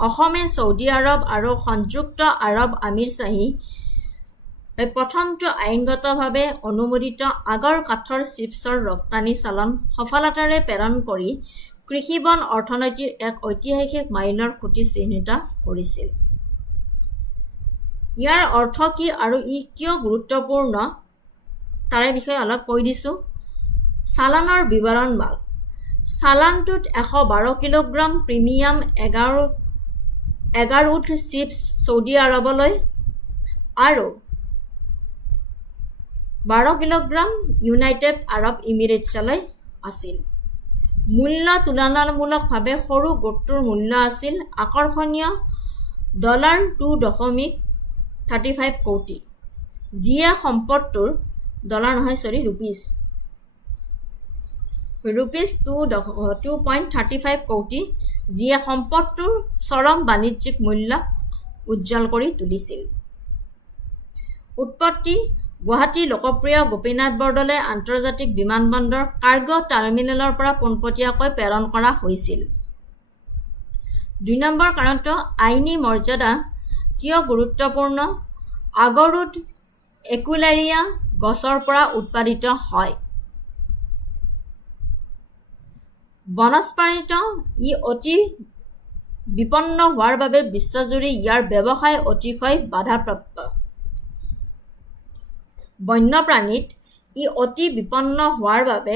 অসমে সৌদি আৰব আৰু সংযুক্ত আৰব আমিৰশ্বাহী প্ৰথমটো আইনগতভাৱে অনুমোদিত আগৰ কাঠৰ চিপছৰ ৰপ্তানি চালান সফলতাৰে প্ৰেৰণ কৰি কৃষি বন অৰ্থনীতিৰ এক ঐতিহাসিক মাইলৰ খুঁটি চিহ্নিত কৰিছিল। ইয়াৰ অৰ্থ কি আৰু ই কিয় গুৰুত্বপূৰ্ণ তাৰে বিষয়ে অলপ কৈ দিছোঁ। চালানৰ বিৱৰণমাল: চালানটোত 112 কিলোগ্ৰাম প্ৰিমিয়াম এগাৰউড চিপছ সৌদি আৰৱলৈ আৰু 12 কিলোগ্ৰাম ইউনাইটেড আৰব ইমিৰেটছলৈ আছিল। মূল্য তুলনামূলকভাৱে সৰু গোটটোৰ মূল্য আছিল আকৰ্ষণীয় $2.35 কোটি, যিয়ে সম্পদটোৰ ৰুপিজ 2.35 কোটি, যিয়ে সম্পদটোৰ চৰম বাণিজ্যিক মূল্য উজ্জ্বল কৰি তুলিছিল। উৎপত্তি: গুৱাহাটী লোকপ্ৰিয় গোপীনাথ বৰদলৈ আন্তৰ্জাতিক বিমানবন্দৰ কাৰ্গো টাৰ্মিনেলৰ পৰা পোনপটীয়াকৈ প্ৰেৰণ কৰা হৈছিল। 2 নম্বৰ কাৰণটো আইনী মৰ্যাদা কিয় গুৰুত্বপূৰ্ণ? আগৰউড একুলেৰিয়া গছৰ পৰা উৎপাদিত হয়। বনস্পতিত ই অতি বিপন্ন হোৱাৰ বাবে বিশ্বজুৰি ইয়াৰ ব্যৱসায় অতিশয় বাধাপ্ৰাপ্ত বন্যপ্ৰাণীত ই অতি বিপন্ন হোৱাৰ বাবে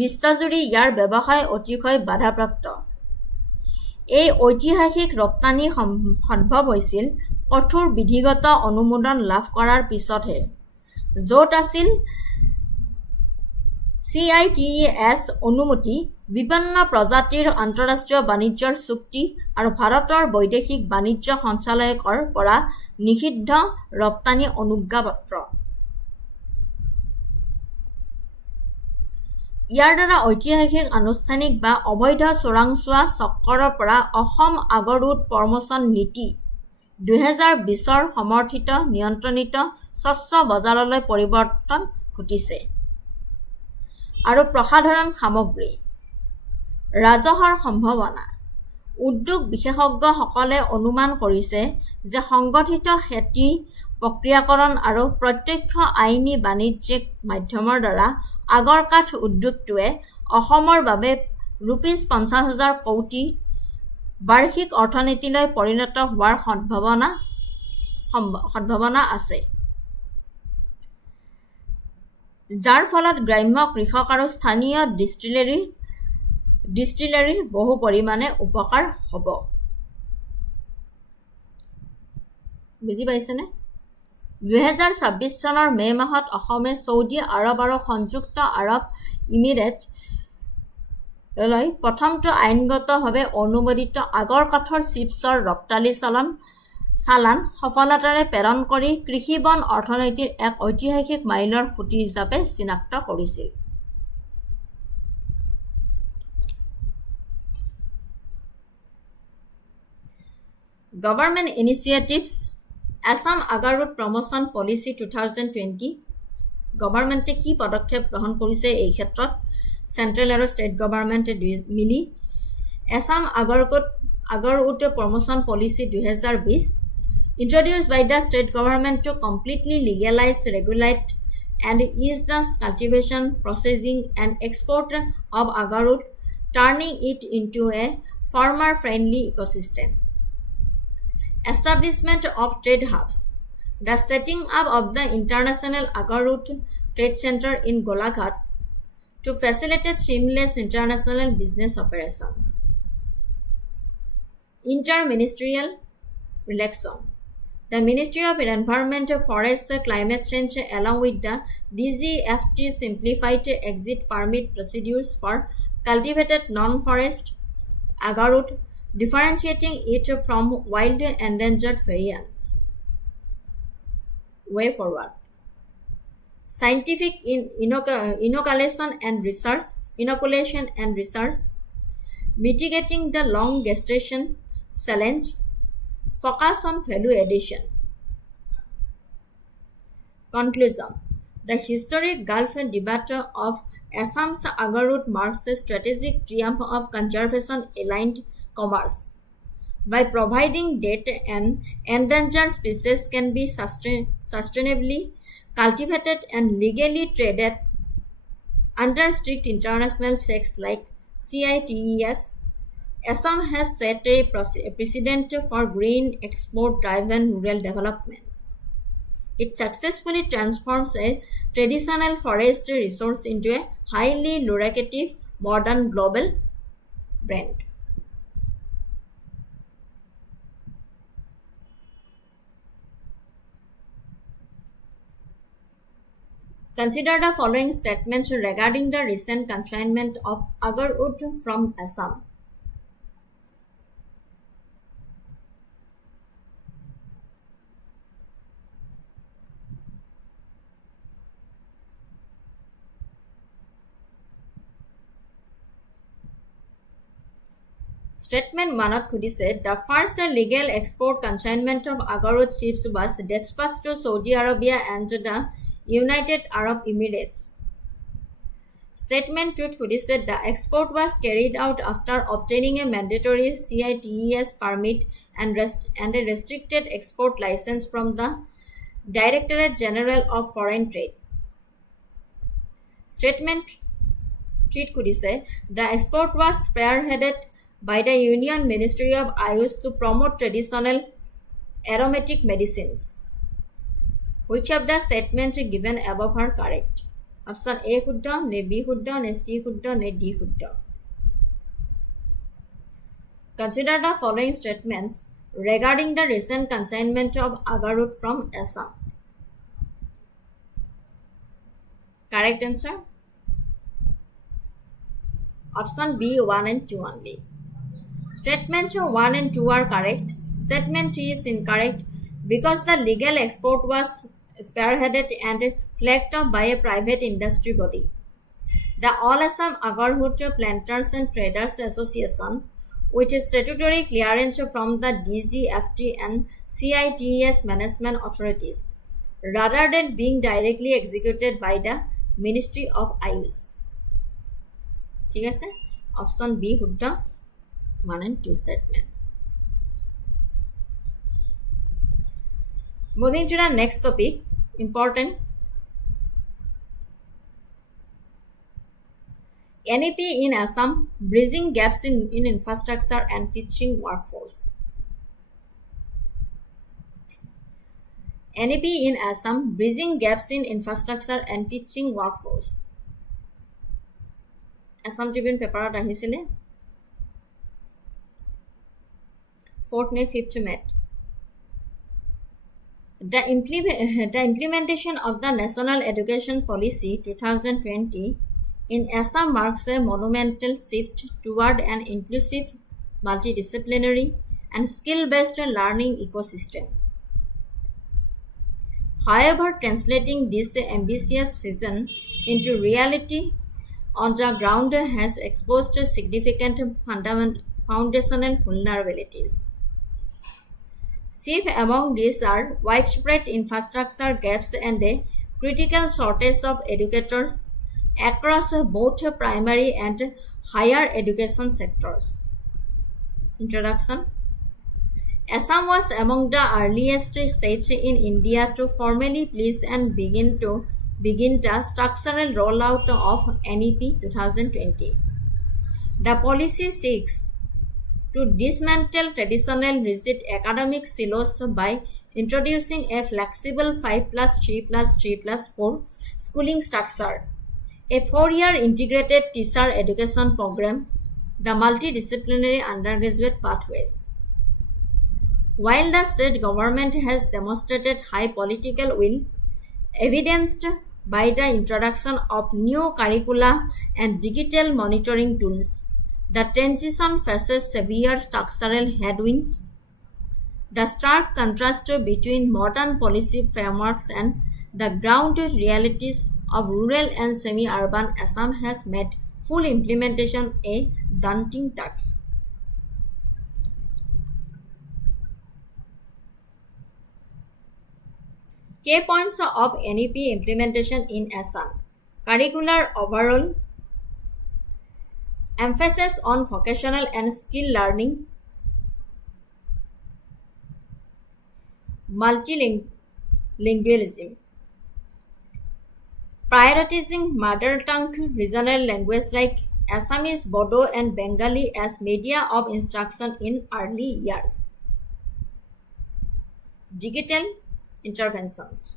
বিশ্বজুৰি ইয়াৰ ব্যৱসায় অতিশয় বাধাপ্ৰাপ্ত এই ঐতিহাসিক ৰপ্তানি সম্ভৱ হৈছিল কঠোৰ বিধিগত অনুমোদন লাভ কৰাৰ পিছতহে য'ত আছিল CITES অনুমতি বিভিন্ন প্ৰজাতিৰ আন্তঃৰাষ্ট্ৰীয় বাণিজ্যৰ চুক্তি আৰু ভাৰতৰ বৈদেশিক বাণিজ্য সঞ্চালয়কৰ পৰা নিষিদ্ধ ৰপ্তানি অনুজ্ঞাপত্ৰ ইয়াৰ দ্বাৰা ঐতিহাসিক আনুষ্ঠানিক বা অবৈধ চোৰাংচোৱা চক্ৰৰ পৰা অসম আগৰউড প্ৰমোচন নীতি 2020ৰ সমৰ্থিত নিয়ন্ত্ৰণিত স্বচ্ছ বজাৰলৈ পৰিৱৰ্তন ঘটিছে আৰু প্ৰসাধৰণ সামগ্ৰী ৰাজহৰ সম্ভাৱনা উদ্যোগ বিশেষজ্ঞসকলে অনুমান কৰিছে যে সংগঠিত খেতি প্ৰক্ৰিয়াকৰণ আৰু প্ৰত্যক্ষ আইনী বাণিজ্যিক মাধ্যমৰ দ্বাৰা আগৰকাঠ উদ্যোগটোৱে অসমৰ বাবে ₹50,000 কোটি বাৰ্ষিক অৰ্থনীতিলৈ পৰিণত হোৱাৰ সম্ভাৱনা আছে যাৰ ফলত গ্ৰাম্য কৃষক আৰু স্থানীয় ডিষ্টিলাৰীৰ বহু পৰিমাণে উপকাৰ হ'ব বুজি পাইছেনে 2026 চনৰ মে মাহত অসমে ছৌদি আৰব আৰু সংযুক্ত আৰব ইমিৰেটছলৈ প্ৰথমটো আইনগতভাৱে অনুমোদিত আগৰ কাঠৰ চিপছৰ ৰপ্তানি চালান সফলতাৰে প্ৰেৰণ কৰি কৃষি বন অৰ্থনীতিৰ এক ঐতিহাসিক মাইলৰ খুঁটি হিচাপে চিনাক্ত কৰিছিল government initiatives Assam Agarwood Promotion Policy 2020 গভৰ্ণমেণ্টে কি পদক্ষেপ গ্ৰহণ কৰিছে এই ক্ষেত্ৰত চেণ্ট্ৰেল আৰু ষ্টেট গভৰ্ণমেণ্টে মিলি Assam Agarwood Promotion Policy 2020 introduced by the state government to completely legalize, regulate and ease the cultivation, processing and export of agarwood, turning it into a farmer-friendly ecosystem. Establishment of trade hubs. The setting up of the International Agarwood Trade Center in Golaghat to facilitate seamless international business operations. Interministerial relaxation. The Ministry of Environment, Forest, Climate Change along with the DGFT simplified exit permit procedures for cultivated non-forest agarwood, differentiating it from wild endangered variants. Way forward. Scientific inoculation and research, mitigating the long gestation challenge, focus on value addition. Conclusion. The historic Gulf debate of Assam's Agarwood marks a strategic triumph of conservation-aligned commerce. By providing data and endangered species can be sustainably cultivated and legally traded under strict international checks like CITES, Assam has set a precedent for green export-driven rural development. It successfully transforms a traditional forest resource into a highly lucrative modern global brand. Consider the following statements regarding the recent consignment of agarwood from Assam. Statement 1 খুদিছে the first legal export consignment of agarwood ships was dispatched to Saudi Arabia and the United Arab Emirates. Statement 2 খুদিছে the export was carried out after obtaining a mandatory CITES permit and a restricted export license from the Directorate General of Foreign Trade. Statement treat kudise the export was spearheaded by the Union Ministry of Ayush to promote traditional aromatic medicines. Which of the statements given above are correct? Option A শুদ্ধ নে B শুদ্ধ নে C শুদ্ধ নে D শুদ্ধ Consider the following statements regarding the recent consignment of Agarwood from Assam. Correct answer? Option B 1 and 2 only. Statements 1 and 2 are correct. Statement 3 is incorrect because the legal export was spearheaded and flagged off by a private industry body. The All Assam Agarwood Planters and Traders Association, with statutory clearance from the DGFT and CITES management authorities, rather than being directly executed by the Ministry of Ayush. ঠিক আছে option B শুদ্ধ 1 and 2 statement. Moving to the next topic, important. NEP in Assam, bridging gaps in infrastructure and teaching workforce. NEP in Assam, bridging gaps in infrastructure and teaching workforce. Assam Tribune paper ahisile 4th ne 5th May. The implementation of the National Education Policy 2020 in Assam marks a monumental shift toward an inclusive, multidisciplinary, and skill-based learning ecosystems. However, translating this ambitious vision into reality on the ground has exposed significant foundational vulnerabilities. Chief among these are widespread infrastructure gaps and a critical shortage of educators across both primary and higher education sectors. Introduction. Assam was among the earliest states in India to formally place and begin the structural rollout of NEP 2020. The policy seeks to dismantle traditional rigid academic silos by introducing a flexible 5+3+3+4 schooling structure, a 4-year integrated teacher education program, the multidisciplinary undergraduate pathways. While the state government has demonstrated high political will, evidenced by the introduction of new curricula and digital monitoring tools, the transition faces severe structural headwinds. The stark contrast between modern policy frameworks and the ground realities of rural and semi-urban Assam has made full implementation a daunting task. Key points of NEP implementation in Assam. Curricular overall, emphasis on vocational and skill learning, multilingualism, prioritizing mother tongue regional language like Assamese, Bodo and Bengali as media of instruction in early years. Digital interventions.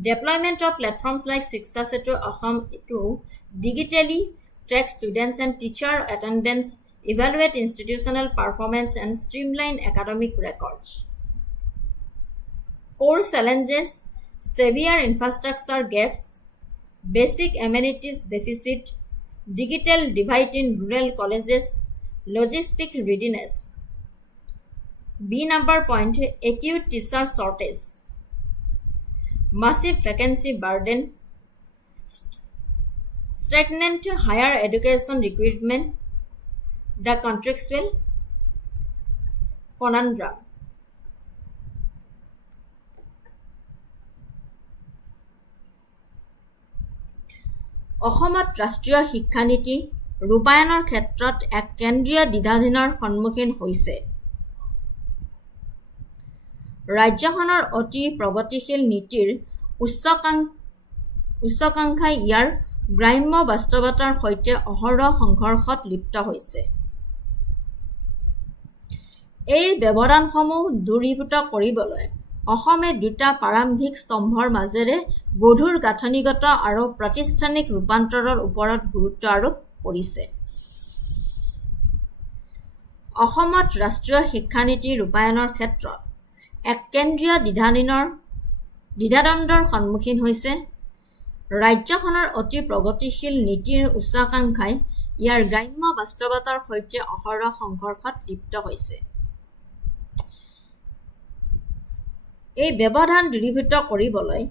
Deployment of platforms like Shiksha Setu Assam to digitally track students and teacher attendance, evaluate institutional performance and streamline academic records. Core challenges, severe infrastructure gaps, basic amenities deficit, digital divide in rural colleges, logistic readiness. B number point, acute teacher shortage, massive vacancy burden, stagnant higher education recruitment, the contractual conundrum. অসমত ৰাষ্ট্ৰীয় শিক্ষানীতি ৰূপায়ণৰ ক্ষেত্ৰত এক কেন্দ্ৰীয় দ্বিধাধীনৰ সন্মুখীন হৈছে। ৰাজ্যখনৰ অতি প্ৰগতিশীল নীতিৰ উচ্চাকাংক্ষাই ইয়াৰ গ্ৰাম্য বাস্তৱতাৰ সৈতে অহৰহ সংঘৰ্ষত লিপ্ত হৈছে। এই ব্যৱধানসমূহ দূৰীভূত কৰিবলৈ অসমে দুটা প্ৰাৰম্ভিক স্তম্ভৰ মাজেৰে গধুৰ গাঁথনিগত আৰু প্ৰতিষ্ঠানিক ৰূপান্তৰৰ ওপৰত গুৰুত্ব আৰোপ কৰিছে। অসমত ৰাষ্ট্ৰীয় শিক্ষানীতি ৰূপায়ণৰ ক্ষেত্ৰত এক কেন্দ্ৰীয় দ্বিধাদ্বন্দ্বৰ সন্মুখীন হৈছে। ৰাজ্যখনৰ অতি প্ৰগতিশীল নীতিৰ উচ্চাকাংক্ষাই ইয়াৰ গ্ৰাম্য বাস্তৱতাৰ সৈতে অহৰহ সংঘৰ্ষত লিপ্ত হৈছে। এই ব্যৱধান দূৰীভূত কৰিবলৈ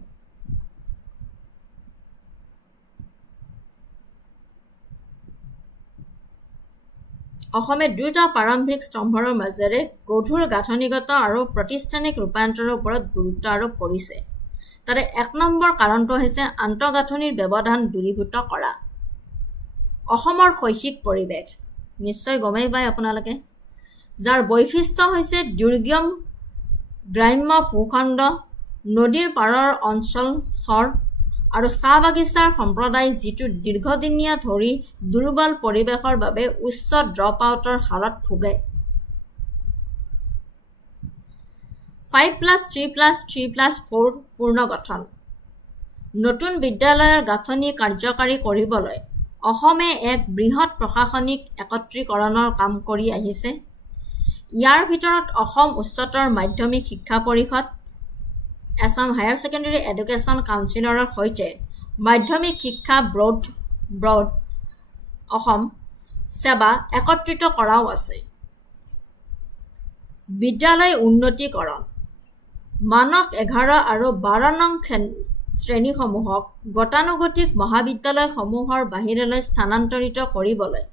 অসমে দুটা প্ৰাৰম্ভিক স্তম্ভৰ মাজেৰে গধুৰ গাঁথনিগত আৰু প্ৰতিষ্ঠানিক ৰূপান্তৰৰ ওপৰত গুৰুত্ব আৰোপ কৰিছে। তাৰে ১ নম্বৰ কাৰণটো হৈছে আন্তঃগাঁথনিৰ ব্যৱধান দূৰীভূত কৰা। অসমৰ শৈক্ষিক পৰিৱেশ নিশ্চয় গমেই পায় আপোনালোকে, যাৰ বৈশিষ্ট্য হৈছে দুৰ্গম গ্ৰাম্য ভূখণ্ড, নদীৰ পাৰৰ অঞ্চল, চৰ আৰু চাহ বাগিচাৰ সম্প্ৰদায়, যিটো দীৰ্ঘদিনীয়া ধৰি দুৰ্বল পৰিৱেশৰ বাবে উচ্চ ড্ৰপ আউটৰ হাৰত ভোগে। 5+3+3+4 পুনৰ্গঠন। নতুন বিদ্যালয়ৰ গাঁথনি কাৰ্যকাৰী কৰিবলৈ অসমে এক বৃহৎ প্ৰশাসনিক একত্ৰীকৰণৰ কাম কৰি আহিছে। ইয়াৰ ভিতৰত অসম উচ্চতৰ মাধ্যমিক শিক্ষা পৰিষদ, আছাম হায়াৰ ছেকেণ্ডেৰী এডুকেশ্যন কাউন্সিলৰ সৈতে মাধ্যমিক শিক্ষা বৰ্ড অসম সেৱা একত্ৰিত কৰাও আছে। বিদ্যালয় উন্নতিকৰণ। মানক ১১ আৰু ১২ নং শ্ৰেণীসমূহক গতানুগতিক মহাবিদ্যালয়সমূহৰ বাহিৰলৈ স্থানান্তৰিত কৰিবলৈ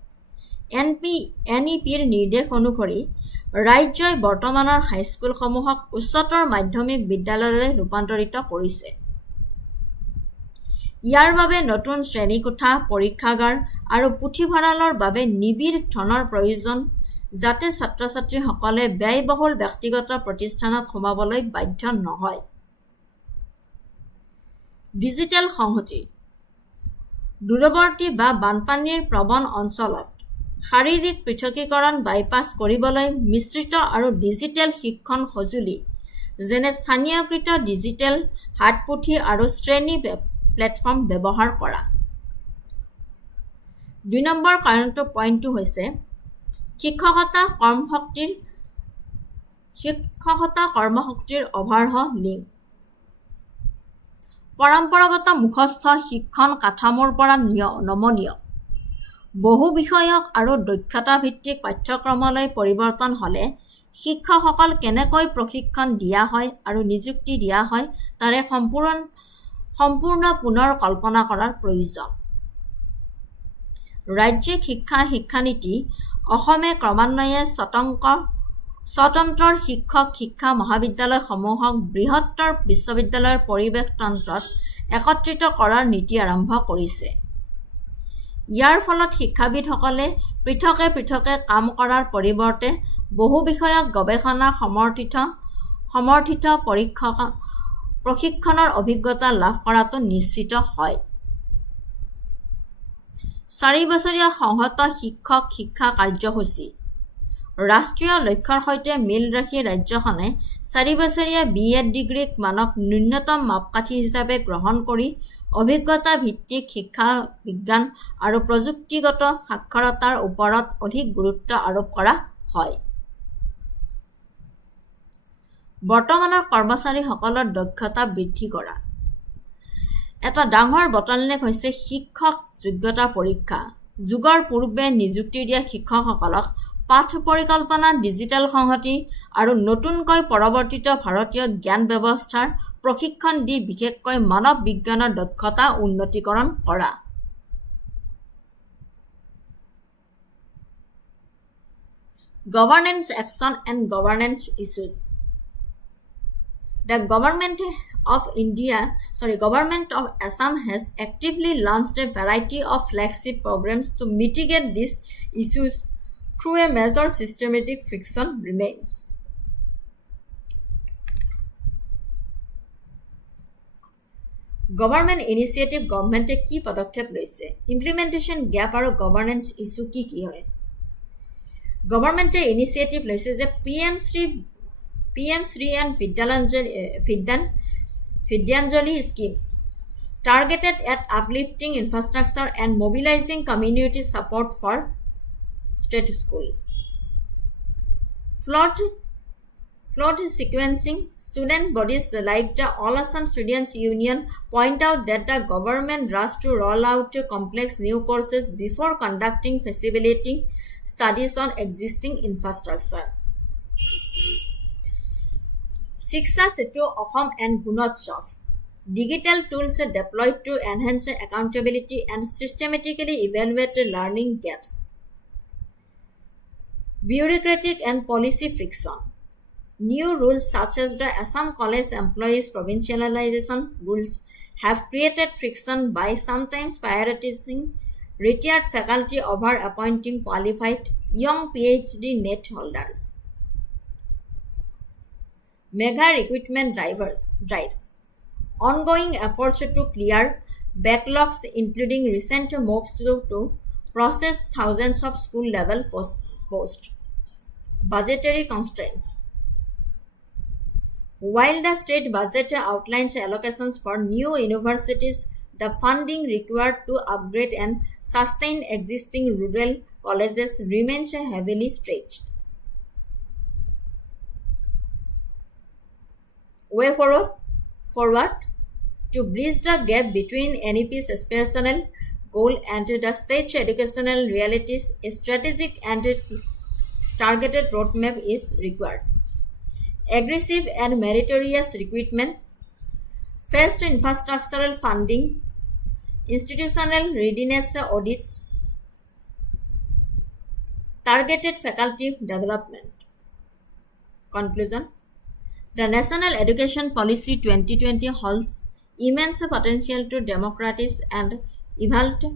NEPৰ নিৰ্দেশ অনুসৰি ৰাজ্যই বৰ্তমানৰ হাইস্কুলসমূহক উচ্চতৰ মাধ্যমিক বিদ্যালয়লৈ ৰূপান্তৰিত কৰিছে। ইয়াৰ বাবে নতুন শ্ৰেণীকোঠা, পৰীক্ষাগাৰ আৰু পুথিভঁৰালৰ বাবে নিবিড় ধনৰ প্ৰয়োজন, যাতে ছাত্ৰ-ছাত্ৰীসকলে ব্যয়বহুল ব্যক্তিগত প্ৰতিষ্ঠানত সোমাবলৈ বাধ্য নহয়। ডিজিটেল সংহতি। দূৰৱৰ্তী বা বানপানীৰ প্ৰৱণ অঞ্চলত শাৰীৰিক পৃথকীকৰণ বাইপাছ কৰিবলৈ মিশ্ৰিত আৰু ডিজিটেল শিক্ষণ সঁজুলি যেনে স্থানীয়কৃত ডিজিটেল হাতপুথি আৰু শ্ৰেণী প্লেটফৰ্ম ব্যৱহাৰ কৰা। ২ নম্বৰ পইণ্টটো হৈছে শিক্ষকতা কৰ্মশক্তিৰ অভাৰহলিং। পৰম্পৰাগত মুখস্থ শিক্ষণ কাঠামোৰ পৰা নমনীয় বহু বিষয়ক আৰু দক্ষতা ভিত্তিক পাঠ্যক্ৰমলৈ পৰিৱৰ্তন হ'লে শিক্ষকসকল কেনেকৈ প্ৰশিক্ষণ দিয়া হয় আৰু নিযুক্তি দিয়া হয় তাৰে সম্পূৰ্ণ পুনৰ কল্পনা কৰাৰ প্ৰয়োজন। ৰাজ্যিক শিক্ষানীতি অসমে ক্ৰমান্বয়ে স্বতন্ত্ৰ শিক্ষা মহাবিদ্যালয়সমূহক বৃহত্তৰ বিশ্ববিদ্যালয়ৰ পৰিৱেশ তন্ত্ৰত একত্ৰিত কৰাৰ নীতি আৰম্ভ কৰিছে। ইয়াৰ ফলত শিক্ষাবিদসকলে পৃথকে পৃথকে কাম কৰাৰ পৰিৱৰ্তে বহু বিষয়ক গৱেষণা সমৰ্থিত প্ৰশিক্ষণৰ অভিজ্ঞতা লাভ কৰাটো নিশ্চিত হয়। ৪ বছৰীয়া সংহত শিক্ষা কাৰ্যসূচী। ৰাষ্ট্ৰীয় লক্ষ্যৰ সৈতে মিল ৰাখি ৰাজ্যখনে ৪ বছৰীয়া BEd ডিগ্ৰীক মানক ন্যূনতম মাপকাঠি হিচাপে গ্ৰহণ কৰি অভিজ্ঞতা ভিত্তিক শিক্ষা, বিজ্ঞান আৰু প্ৰযুক্তিগত সাক্ষৰতাৰ ওপৰত অধিক গুৰুত্ব আৰোপ কৰা হয়। বৰ্তমানৰ কৰ্মচাৰীসকলৰ দক্ষতা বৃদ্ধি কৰা। এটা ডাঙৰ বটলনেক হৈছে শিক্ষক যোগ্যতা পৰীক্ষা। যুগৰ পূৰ্বে নিযুক্তি দিয়া শিক্ষকসকলক পাঠ পৰিকল্পনা, ডিজিটেল সংহতি আৰু নতুনকৈ পৰিৱৰ্তিত ভাৰতীয় জ্ঞান ব্যৱস্থাৰ প্ৰশিক্ষণ দি বিশেষকৈ মানৱ বিজ্ঞানৰ দক্ষতা উন্নীতকৰণ কৰা। Governance action and governance issues. The government of Assam has actively launched a variety of flagship programs to mitigate these issues, through a major systematic friction remains. Government initiative government কি পদক্ষেপ লৈছে implementation gap আৰু governance issue কি হয় Government initiative লৈছে যে PM3 and Vidyanjali schemes targeted at uplifting infrastructure and mobilizing community support for state schools. Flood sequencing student bodies like the All Assam Students Union point out that the government rushed to roll out complex new courses before conducting feasibility studies on existing infrastructure. Shiksha Setu Assam and Gunotsav Digital tools are deployed to enhance accountability and systematically evaluate learning gaps. Bureaucratic and policy friction. New rules such as the Assam College Employees Provincialization rules have created friction by sometimes prioritizing retired faculty over appointing qualified young PhD net holders. Mega recruitment drives. Ongoing efforts to clear backlogs, including recent moves to process thousands of school-level posts. Budgetary constraints. While the state budget outlines allocations for new universities, the funding required to upgrade and sustain existing rural colleges remains heavily stretched. Way forward to bridge the gap between NEP's aspirational goal and the state's educational realities, a strategic and targeted roadmap is required. Aggressive and meritorious recruitment, fast infrastructural funding, institutional readiness audits, targeted faculty development. Conclusion. The National Education Policy 2020 holds immense potential to democratize and elevate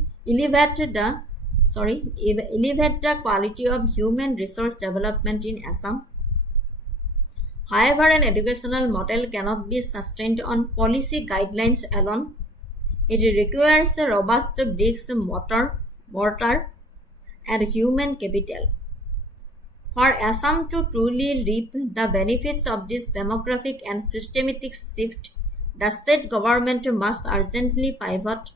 the quality of human resource development in Assam. However, an educational model cannot be sustained on policy guidelines alone. It requires a robust bricks, mortar, and human capital. For Assam to truly reap the benefits of this demographic and systematic shift, the state government must urgently pivot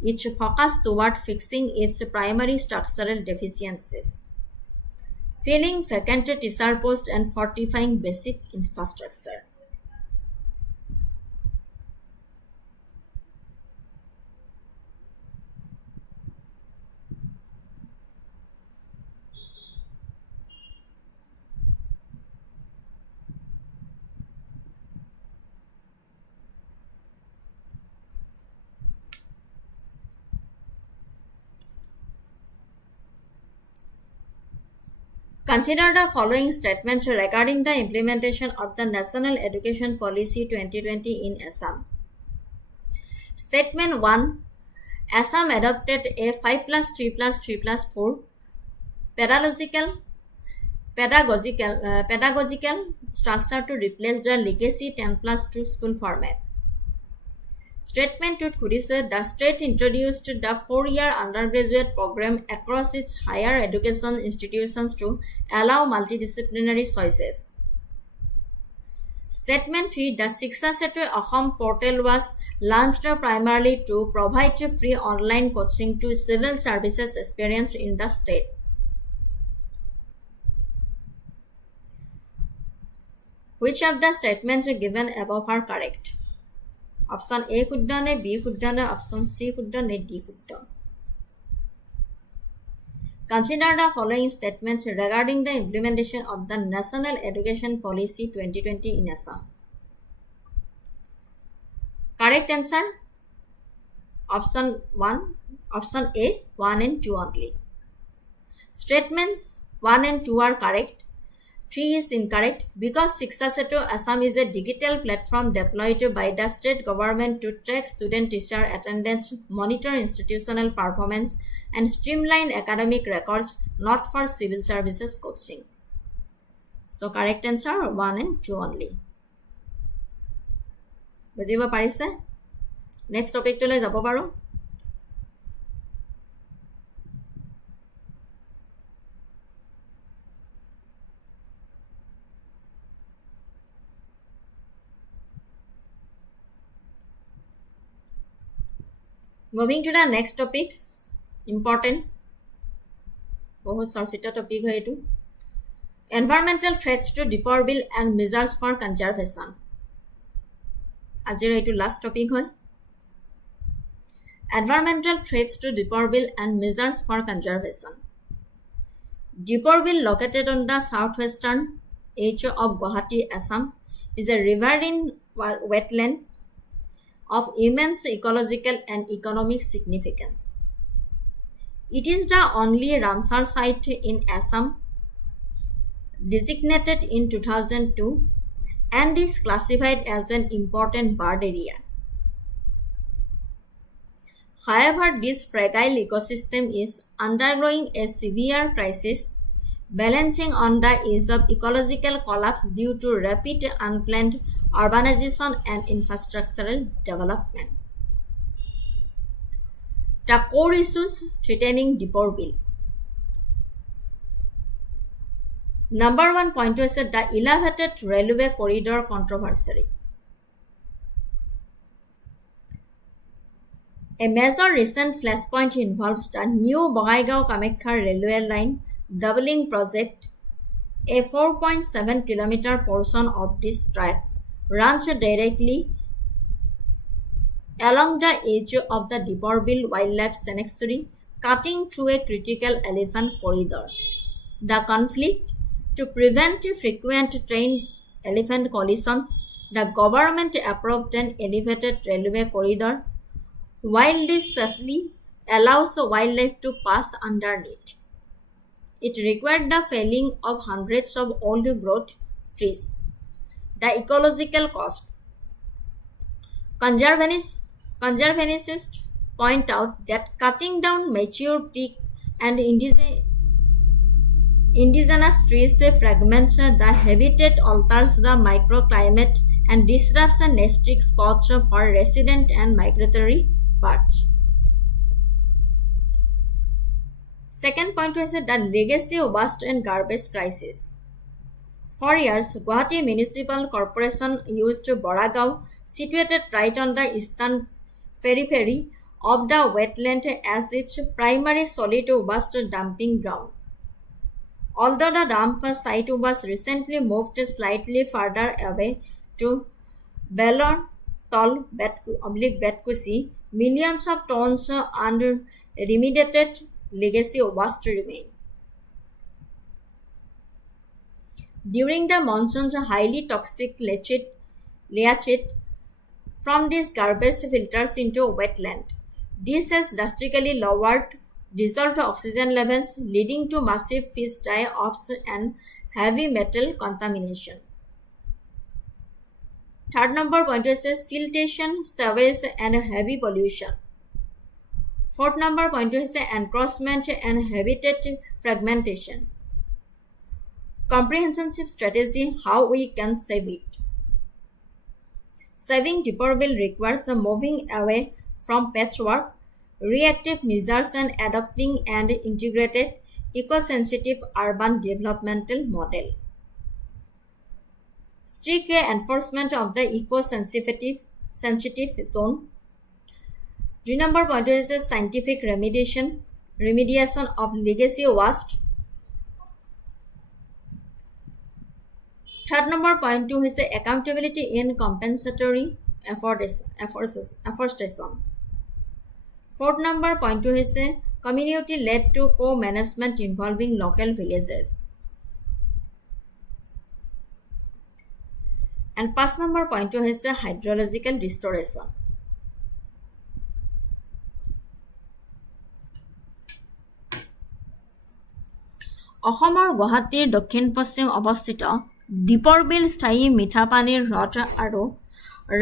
its focus toward fixing its primary structural deficiencies, filling vacant teacher posts and fortifying basic infrastructure. Consider the following statements regarding the implementation of the National Education Policy 2020 in Assam. Statement 1. Assam adopted a 5+3+3+4 pedagogical structure to replace the legacy 10+2 school format. Statement 2 Kudise, the state introduced the 4-year undergraduate program across its higher education institutions to allow multidisciplinary choices. Statement 3 The Shiksha Setu Assam portal was launched primarily to provide free online coaching to civil services experienced in the state. Which of the statements given above are correct? Option A শুদ্ধ নে B শুদ্ধ নে option C শুদ্ধ নে D শুদ্ধ Consider the following statements regarding the implementation of the National Education Policy 2020 in Assam. Correct answer option A 1 and 2 only. Statements 1 and 2 are correct. 3 is incorrect because Shiksha Setu Assam is a digital platform deployed by the state government to track student-teacher attendance, monitor institutional performance, and streamline academic records, not for civil services coaching. So correct answer 1 and 2 only. বুজিব পাৰিছে next টপিকটোলৈ যাব পাৰোঁ Moving to the next topic, important, बहुत चर्चित topic है इटू environmental threats to Deepor Beel and measures for conservation. আজিৰ এইটো last topic হয় environmental threats to Deepor Beel and measures for conservation. Deepor Beel, located on the southwestern edge of Guwahati, Assam, is a riverine wetland of immense ecological and economic significance. It is the only Ramsar site in Assam designated in 2002 and is classified as an important bird area. However, this fragile ecosystem is undergoing a severe crisis, balancing on the edge of ecological collapse due to rapid unplanned urbanization and infrastructural development. The core issues threatening Deepor Beel. Number 1 point is the elevated railway corridor controversy. A major recent flashpoint involves the new Bongaigaon-Kamakya railway line doubling project. A 4.7 kilometer portion of this track runs directly along the edge of the Deepor Beel wildlife sanctuary, cutting through a critical elephant corridor. The conflict, to prevent frequent train-elephant collisions, the government approved an elevated railway corridor. While this safely allows wildlife to pass underneath, it required the felling of hundreds of old-growth trees. The ecological cost. Conservationists point out that cutting down mature teak and indigenous trees fragments the habitat, alters the microclimate, and disrupts the nesting spots for resident and migratory birds. Second point was the legacy of waste and garbage crisis. For years, Guwahati Municipal Corporation used Boragaon, situated right on the eastern periphery of the wetland, as its primary solid waste dumping ground. Although the dump site was recently moved slightly further away to Belor Tol Betkusi, millions of tons unremediated legacy waste remain. During the monsoons, highly toxic leachate from this garbage filters into wetland. This has drastically lowered dissolved oxygen levels, leading to massive fish die-offs and heavy metal contamination. Third number point is siltation, sewage, and heavy pollution. Fourth number point is encroachment and habitat fragmentation. Comprehensive strategy, how we can save it. Saving Deepor Beel requires moving away from patchwork, reactive measures, and adopting an integrated, eco-sensitive urban developmental model. Strict enforcement of the eco-sensitive zone. 3 number point is scientific remediation of legacy waste. Third number point 2 is accountability in compensatory afforestation. Fourth number point 2 is community-led to co-management involving local villages. And 5 number point 2 is hydrological restoration. অসমৰ গুৱাহাটীৰ দক্ষিণ পশ্চিম অৱস্থিত দীপৰ বিল স্থায়ী মিঠা পানীৰ হ্ৰদ আৰু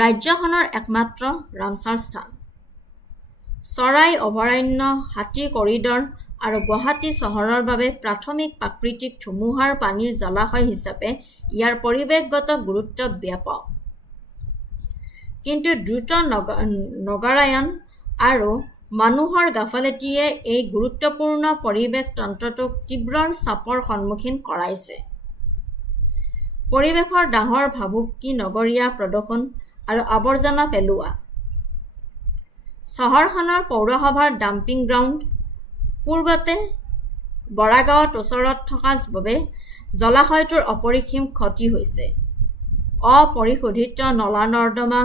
ৰাজ্যখনৰ একমাত্ৰ ৰামছাৰ স্থান। চৰাই অভয়াৰণ্য, হাতী কৰিডৰ আৰু গুৱাহাটী চহৰৰ বাবে প্ৰাথমিক প্ৰাকৃতিক ধুমুহাৰ পানীৰ জলাশয় হিচাপে ইয়াৰ পৰিৱেশগত গুৰুত্ব ব্যাপক। কিন্তু দ্ৰুত নগৰায়ন আৰু মানুহৰ গাফিলতিয়ে এই গুৰুত্বপূৰ্ণ পৰিৱেশ তন্ত্ৰটোক তীব্ৰ চাপৰ সন্মুখীন কৰাইছে। পৰিৱেশৰ ডাঙৰ ভাবুকি নগৰীয়া প্ৰদূষণ আৰু আৱৰ্জনা পেলোৱা। চহৰখনৰ পৌৰসভাৰ ডাম্পিং গ্ৰাউণ্ড পূৰ্বতে বৰাগাঁৱত ওচৰত থকাৰ বাবে জলাশয়টোৰ অপৰিসীম ক্ষতি হৈছে। অপৰিশোধিত নলা-নৰ্দমা,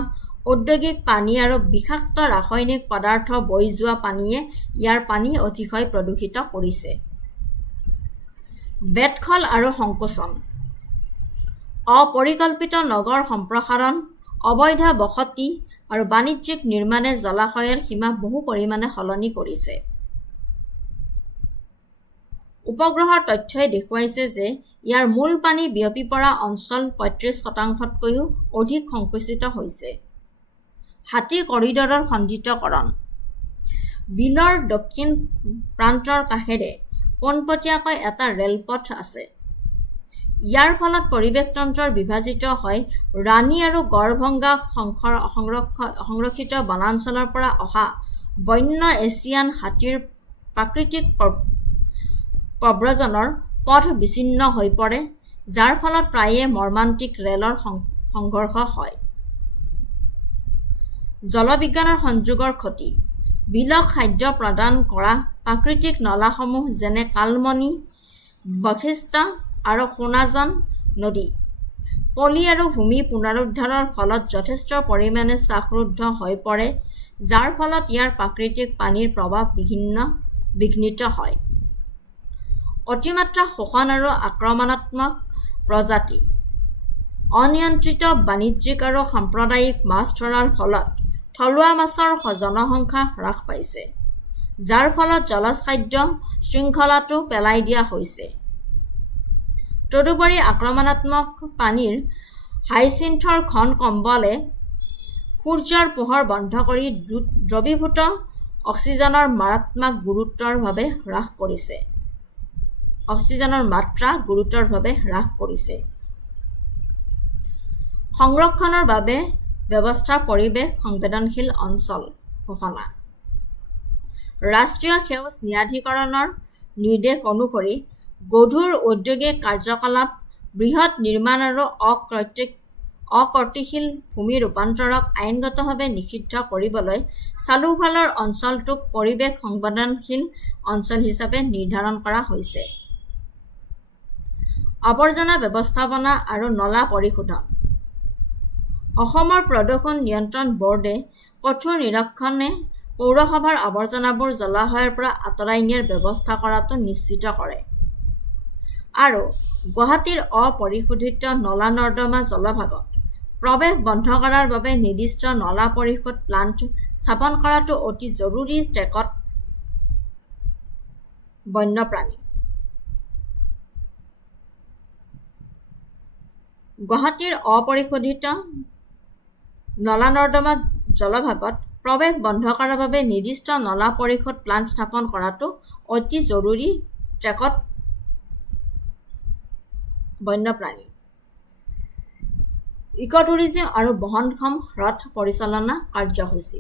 ঔদ্যোগিক পানী আৰু বিষাক্ত ৰাসায়নিক পদাৰ্থ বৈ যোৱা পানীয়ে ইয়াৰ পানী অতিশয় প্ৰদূষিত কৰিছে। বেদখল আৰু সংকোচন। অপৰিকল্পিত নগৰ সম্প্ৰসাৰণ, অবৈধ বসতি আৰু বাণিজ্যিক নিৰ্মাণে জলাশয়ৰ সীমা বহু পৰিমাণে সলনি কৰিছে। উপগ্ৰহৰ তথ্যই দেখুৱাইছে যে ইয়াৰ মূল পানী বিয়পি পৰা অঞ্চল ৩৫%তকৈও অধিক সংকুচিত হৈছে। হাতী কৰিডৰৰ খণ্ডিতকৰণ। বিলৰ দক্ষিণ প্ৰান্তৰ কাষেৰে পোনপটীয়াকৈ এটা ৰেলপথ আছে। ইয়াৰ ফলত পৰিৱেশ তন্ত্ৰৰ বিভাজিত হৈ ৰাণী আৰু গড়ভঙ্গা সংৰক্ষিত বনাঞ্চলৰ পৰা অহা বন্য এছিয়ান হাতীৰ প্ৰাকৃতিক প্ৰব্ৰজনৰ পথ বিচ্ছিন্ন হৈ পৰে, যাৰ ফলত প্ৰায়ে মৰ্মান্তিক ৰেলৰ সংঘৰ্ষ হয়। জলবিজ্ঞানৰ সংযোগৰ ক্ষতি। বিলক খাদ্য প্ৰদান কৰা প্ৰাকৃতিক নলাসমূহ যেনে কালমণি, বশিষ্টা আৰু সোনাজান নদী, পলি আৰু ভূমি পুনৰুদ্ধাৰৰ ফলত যথেষ্ট পৰিমাণে শ্বাসৰুদ্ধ হৈ পৰে, যাৰ ফলত ইয়াৰ প্ৰাকৃতিক পানীৰ প্ৰৱাহ বিঘ্নিত হয়। অতিমাত্ৰা শোষণ আৰু আক্ৰমণাত্মক প্ৰজাতি। অনিয়ন্ত্ৰিত বাণিজ্যিক আৰু সাম্প্ৰদায়িক মাছ ধৰাৰ ফলত থলুৱা মাছৰ জনসংখ্যা হ্ৰাস পাইছে, যাৰ ফলত জলজ খাদ্য শৃংখলাটো পেলাই দিয়া হৈছে। তদুপৰি আক্ৰমণাত্মক পানীৰ হাইচিন্থৰ ঘন কম্বলে সূৰ্যৰ পোহৰ বন্ধ কৰি দ্ৰবীভূত অক্সিজেনৰ মাত্ৰা গুৰুতৰভাৱে হ্ৰাস কৰিছে। সংৰক্ষণৰ বাবে ব্যৱস্থা পৰিৱেশ সংবেদনশীল অঞ্চল ঘোষণা। ৰাষ্ট্ৰীয় সেউজ ন্যায়াধিকৰণৰ নিৰ্দেশ অনুসৰি গধুৰ ঔদ্যোগিক কাৰ্যকলাপ, বৃহৎ নিৰ্মাণ আৰু অকৰ্তৃশীল ভূমি ৰূপান্তৰক আইনগতভাৱে নিষিদ্ধ কৰিবলৈ চাৰিওফালৰ অঞ্চলটোক পৰিৱেশ সংবেদনশীল অঞ্চল হিচাপে নিৰ্ধাৰণ কৰা হৈছে। আৱৰ্জনা ব্যৱস্থাপনা আৰু নলা পৰিশোধন। অসমৰ প্ৰদূষণ নিয়ন্ত্ৰণ বৰ্ডে কঠোৰ নিৰীক্ষণে পৌৰসভাৰ আৱৰ্জনাবোৰ জলাশয়ৰ পৰা আঁতৰাই নিয়াৰ ব্যৱস্থা কৰাটো নিশ্চিত কৰে আৰু গুৱাহাটীৰ অপৰিশোধিত নলা-নৰ্দমা জলভাগত প্ৰৱেশ বন্ধ কৰাৰ বাবে নিৰ্দিষ্ট নলা পৰিশোধ প্লাণ্ট স্থাপন কৰাটো অতি জৰুৰী। ট্ৰেকত বন্যপ্ৰাণী। গুৱাহাটীৰ অপৰিশোধিত নলা-নৰ্দমা জলভাগত প্ৰৱেশ বন্ধ কৰাৰ বাবে নিৰ্দিষ্ট নলা পৰিশোধ প্লাণ্ট স্থাপন কৰাটো অতি জৰুৰী। ট্ৰেকত বন্যপ্ৰাণী। ইক'টুৰিজম আৰু বহনক্ষম হ্ৰদ পৰিচালনা কাৰ্যসূচী।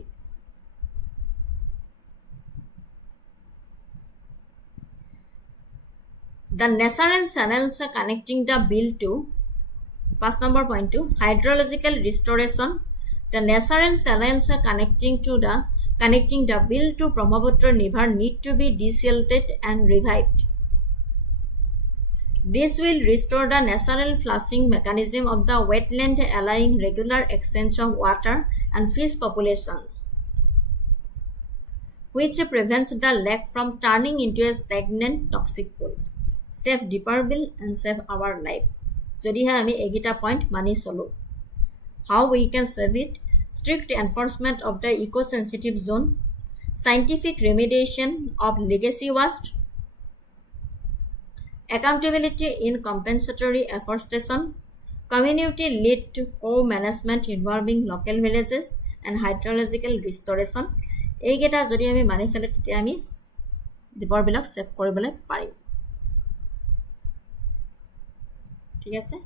The natural channels connecting the Beel to 5 number point to hydrological restoration. The natural channels connecting the Beel to Brahmaputra River need to be desilted and revived. This will restore the natural flushing mechanism of the wetland, allowing regular exchange of water and fish populations, which prevents the lake from turning into a stagnant toxic pool. Save Deepor Beel and save our life. যদিহে আমি এইকেইটা point মানি চলোঁ। How we can save it? Strict enforcement of the eco-sensitive zone, scientific remediation of legacy waste, accountability in compensatory afforestation, community-led co-management involving local villages, and hydrological restoration. এইকেইটা যদি আমি মানি চলোঁ তেতিয়া আমি দ্বীপৰ বিলক ছেভ কৰিবলৈ পাৰিম। ঠিক আছে।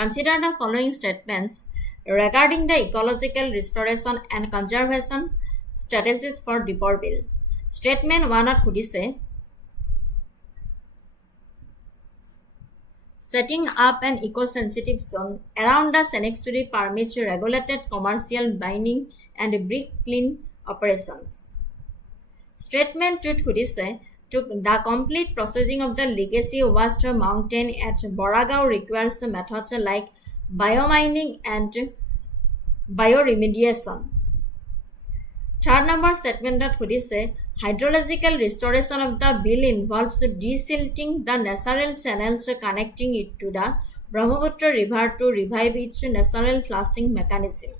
Consider the following statements regarding the ecological restoration and conservation strategies for Deepor Beel. Statement 1 at Kudise. Setting up an eco-sensitive zone around the sanctuary permits regulated commercial mining and brick clean operations. Statement 2 Kudise. The complete processing of the legacy waste mountain at Boragao requires methods like biomining and bioremediation. Third number statement that could say hydrological restoration of the Beel involves desilting the natural channels connecting it to the Brahmaputra River to revive its natural flushing mechanism.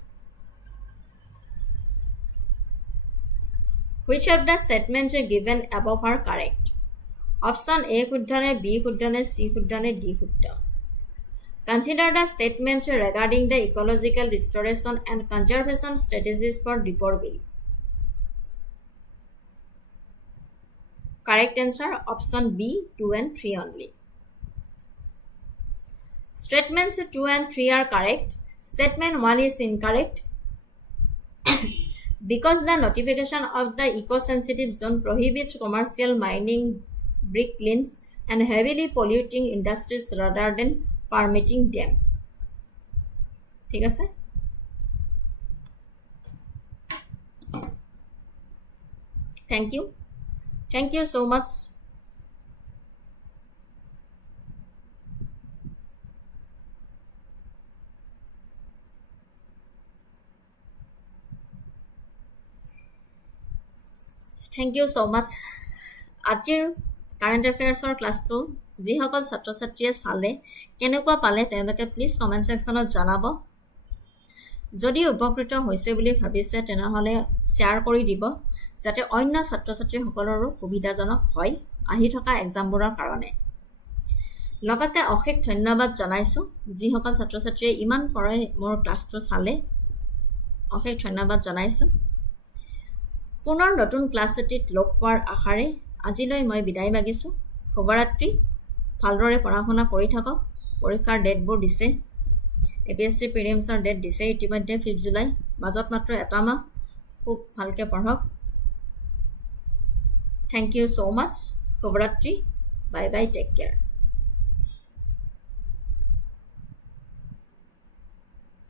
Which of the statements given above are correct? Option A শুদ্ধনে, B শুদ্ধনে, C শুদ্ধনে, D শুদ্ধ. Consider the statements regarding the ecological restoration and conservation strategies for Deepor Beel. Correct answer option B 2 and 3 only. Statements 2 and 3 are correct. Statement 1 is incorrect. Because the notification of the eco-sensitive zone prohibits commercial mining, brick kilns, and heavily polluting industries rather than permitting them. ঠিক আছে? Thank you. Thank you so much. Thank you so much. আজিৰ current এফেয়াৰ্ছৰ ক্লাছটো যিসকল ছাত্ৰ ছাত্ৰীয়ে চালে কেনেকুৱা পালে তেওঁলোকে প্লিজ কমেণ্ট ছেকশ্যনত জনাব। যদি উপকৃত হৈছে বুলি ভাবিছে তেনেহ'লে শ্বেয়াৰ কৰি দিব যাতে অন্য ছাত্ৰ ছাত্ৰীসকলৰো সুবিধাজনক হয় আহি থকা এক্সামবোৰৰ কাৰণে। লগতে অশেষ ধন্যবাদ জনাইছোঁ যিসকল ছাত্ৰ ছাত্ৰীয়ে ইমান পৰে মোৰ ক্লাছটো চালে অশেষ ধন্যবাদ জনাইছোঁ। পুনৰ নতুন ক্লাছ এটিত লগ পোৱাৰ আশাৰে আজিলৈ মই বিদায় মাগিছোঁ। শুভৰাত্ৰি। ভালদৰে পঢ়া শুনা কৰি থাকক। পৰীক্ষাৰ ডেটবোৰ দিছে। APSC প্ৰিলিমছৰ ডেট দিছে ইতিমধ্যে 5 জুলাই। মাজত মাত্ৰ এটা মাহ। খুব ভালকৈ পঢ়ক। Thank you so much. শুভৰাত্ৰি। Bye bye. Take care.